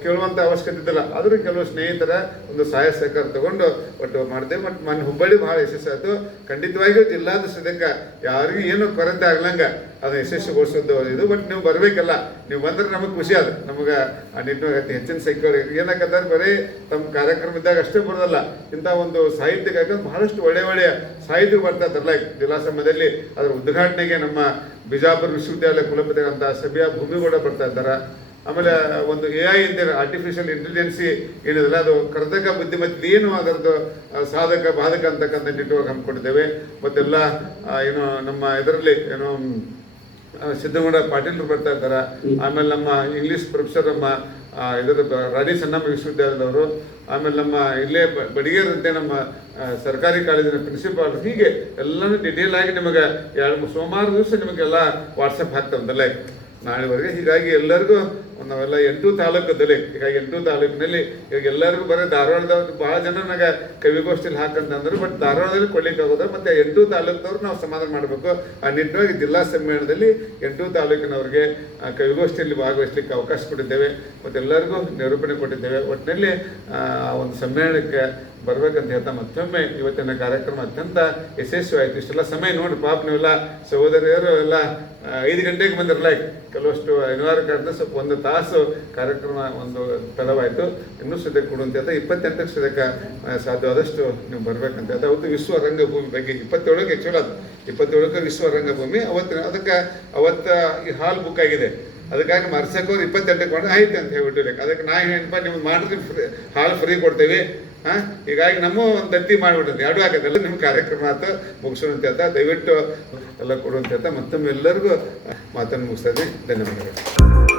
ಕೇಳುವಂಥ ಅವಶ್ಯಕತೆ ಇದ್ದಿಲ್ಲ. ಆದರೂ ಕೆಲವು ಸ್ನೇಹಿತರ ಒಂದು ಸಹಾಯ ಸಹಕಾರ ತಗೊಂಡು ಒಟ್ಟು ಮಾಡಿದೆ. ಮತ್ತು ಮೊನ್ನೆ ಹುಬ್ಬಳ್ಳಿ ಭಾಳ ಯಶಸ್ವಿ ಆಯಿತು. ಖಂಡಿತವಾಗಿಯೂ ಜಿಲ್ಲಾದ ಸದ್ಯಕ್ಕೆ ಯಾರಿಗೂ ಏನೂ ಕೊರತೆ ಆಗ್ಲಂಗೆ ಅದು ಯಶಸ್ವಿಗೊಳಿಸೋದು ಇದು. ಬಟ್ ನೀವು ಬರಬೇಕಲ್ಲ, ನೀವು ಬಂದ್ರೆ ನಮಗೆ ಖುಷಿ ಅದು. ನಮಗೆ ಆ ನಿಟ್ಟಿನಲ್ಲಿ ಅತಿ ಹೆಚ್ಚಿನ ಸಂಖ್ಯೆ ಏನಕ್ಕಂತಾರೆ ಬರೀ ತಮ್ಮ ಕಾರ್ಯಕ್ರಮ ಇದ್ದಾಗ ಅಷ್ಟೇ ಬರೋದಲ್ಲ, ಇಂಥ ಒಂದು ಸಾಹಿತ್ಯಕ್ಕೆ ಯಾಕಂದ್ರೆ ಬಹಳಷ್ಟು ಒಳ್ಳೆಯ ಸಾಹಿತ್ಯ ಬರ್ತಾ ಇದ್ದಾರಲ್ಲ ಜಿಲ್ಲಾ ಸಮಯದಲ್ಲಿ. ಅದರ ಉದ್ಘಾಟನೆಗೆ ನಮ್ಮ ಬಿಜಾಪುರ ವಿಶ್ವವಿದ್ಯಾಲಯ ಕುಲಪತಿಗಳಂಥ ಸಭೆಯ ಭೂಮಿಗೌಡ ಬರ್ತಾ ಇದ್ದಾರೆ. ಆಮೇಲೆ ಒಂದು AI ಅಂತೇಳಿ ಆರ್ಟಿಫಿಷಿಯಲ್ ಇಂಟೆಲಿಜೆನ್ಸಿ ಏನಿದೆಲ್ಲ ಅದು ಕರ್ನಾಟಕ ಬುದ್ಧಿಮತ್ತೆ ಏನು ಅದರದ್ದು ಸಾಧಕ ಬಾಧಕ ಅಂತಕ್ಕಂಥ ನಿಟ್ಟಿನೊಳಗೆ ಹಮ್ಮಿಕೊಂಡಿದ್ದೇವೆ. ಮತ್ತೆಲ್ಲ ಏನು ನಮ್ಮ ಇದರಲ್ಲಿ ಏನು ಸಿದ್ದಗೌಡ ಪಾಟೀಲ್ರು ಬರ್ತಾ ಇದ್ದಾರೆ. ಆಮೇಲೆ ನಮ್ಮ ಇಂಗ್ಲೀಷ್ ಪ್ರೊಫೆಸರ್ ನಮ್ಮ ಇದರ ರಾಣಿ ಚೆನ್ನಮ್ಮ ವಿಶ್ವವಿದ್ಯಾಲಯದವರು. ಆಮೇಲೆ ನಮ್ಮ ಇಲ್ಲೇ ಬಡಿಗೇರಂತೆ ನಮ್ಮ ಸರ್ಕಾರಿ ಕಾಲೇಜಿನ ಪ್ರಿನ್ಸಿಪಾಲ್. ಹೀಗೆ ಎಲ್ಲನೂ ಡಿಟೇಲ್ ಆಗಿ ನಿಮಗೆ ಸೋಮವಾರ ದಿವಸ ನಿಮಗೆಲ್ಲ ವಾಟ್ಸಪ್ ಹಾಕ್ತಾರಂತಲ್ಲ ನಾಳೆವರೆಗೆ. ಹೀಗಾಗಿ ಎಲ್ಲರಿಗೂ ನಾವೆಲ್ಲ 8 ತಾಲೂಕದಲ್ಲಿ, ಹೀಗಾಗಿ 8 ತಾಲೂಕಿನಲ್ಲಿ ಈಗ ಎಲ್ಲರಿಗೂ ಬರೀ ಧಾರವಾಡದವ್ರು ಭಾಳ ಜನ ನನಗೆ ಕವಿಗೋಷ್ಠಿಯಲ್ಲಿ ಹಾಕಂತಂದ್ರು. ಬಟ್ ಧಾರವಾಡದಲ್ಲಿ ಕೊಡ್ಲಿಕ್ಕೆ ಆಗೋದು. ಮತ್ತು 8 ತಾಲೂಕಿನವ್ರು ನಾವು ಸಮಾಧಾನ ಮಾಡಬೇಕು. ಆ ನಿಟ್ಟಿನಲ್ಲಿ ಜಿಲ್ಲಾ ಸಮ್ಮೇಳನದಲ್ಲಿ 8 ತಾಲೂಕಿನವ್ರಿಗೆ ಕವಿಗೋಷ್ಠಿಯಲ್ಲಿ ಭಾಗವಹಿಸಲಿಕ್ಕೆ ಅವಕಾಶ ಕೊಟ್ಟಿದ್ದೇವೆ ಮತ್ತು ಎಲ್ಲರಿಗೂ ನಿರೂಪಣೆ ಕೊಟ್ಟಿದ್ದೇವೆ. ಒಟ್ಟಿನಲ್ಲಿ ಒಂದು ಸಮ್ಮೇಳನಕ್ಕೆ ಬರ್ಬೇಕಂತ ಹೇಳ್ತಾ ಮತ್ತೊಮ್ಮೆ ಇವತ್ತಿನ ಕಾರ್ಯಕ್ರಮ ಅತ್ಯಂತ ಯಶಸ್ವಿಯಾಯಿತು. ಇಷ್ಟೆಲ್ಲ ಸಮಯ ನೋಡಿ ಪಾಪ ನೀವೆಲ್ಲ ಸಹೋದರಿಯರು ಎಲ್ಲ 5 ಗಂಟೆಗೆ ಬಂದಿರಲ್ಲ. ಕೆಲವಷ್ಟು ಅನಿವಾರ್ಯ ಕಾರಣ ಸ್ವಲ್ಪ 1 ತಾಸು ಕಾರ್ಯಕ್ರಮ ಒಂದು ತಡವಾಯಿತು. ಇನ್ನೂ ಸದ್ಯಕ್ಕೆ ಕೊಡುವಂತ 28ಕ್ಕೆ ಸದ್ಯಕ್ಕೆ ಸಾಧ್ಯವಾದಷ್ಟು ನೀವು ಬರ್ಬೇಕಂತ ಹೇಳ್ತಾ. ಅವತ್ತು ವಿಶ್ವ ರಂಗಭೂಮಿ ಬಗ್ಗೆ 27ಕ್ಕೆ ಆ್ಯಕ್ಚುಲಿ ಅದು 27ಕ್ಕೆ ವಿಶ್ವ ರಂಗಭೂಮಿ ಅವತ್ತು. ಅದಕ್ಕೆ ಅವತ್ತು ಈ ಹಾಲ್ ಬುಕ್ ಆಗಿದೆ. ಅದಕ್ಕಾಗಿ ಮರ್ಸಕ್ಕೆ 28ಕ್ಕೆ ಮಾಡಿ ಆಯ್ತು ಅಂತ ಹೇಳ್ಬಿಟ್ಟು ಅದಕ್ಕೆ ನಾ ಏನಪ್ಪ ನಿಮ್ಗೆ ಮಾಡಿದ್ರೆ ಹಾಲ್ ಫ್ರೀ ಕೊಡ್ತೇವೆ. ಹೀಗಾಗಿ ನಮ್ಮ ಒಂದು ದತ್ತಿ ಮಾಡಿಬಿಟ್ಟಂತೆ 2 ಆಗತ್ತಲ್ಲ ನಿಮ್ಮ ಕಾರ್ಯಕ್ರಮ ಆತ ಮುಗಿಸೋಣಂತ ಹೇಳ್ತಾ ದಯವಿಟ್ಟು ಎಲ್ಲ ಕೊಡುವಂತ ಹೇಳ್ತಾ ಮತ್ತೊಮ್ಮೆ ಎಲ್ಲರಿಗೂ ಮಾತನ್ನು ಮುಗಿಸ್ತಾ ಇದ್ದೀನಿ. ಧನ್ಯವಾದಗಳು.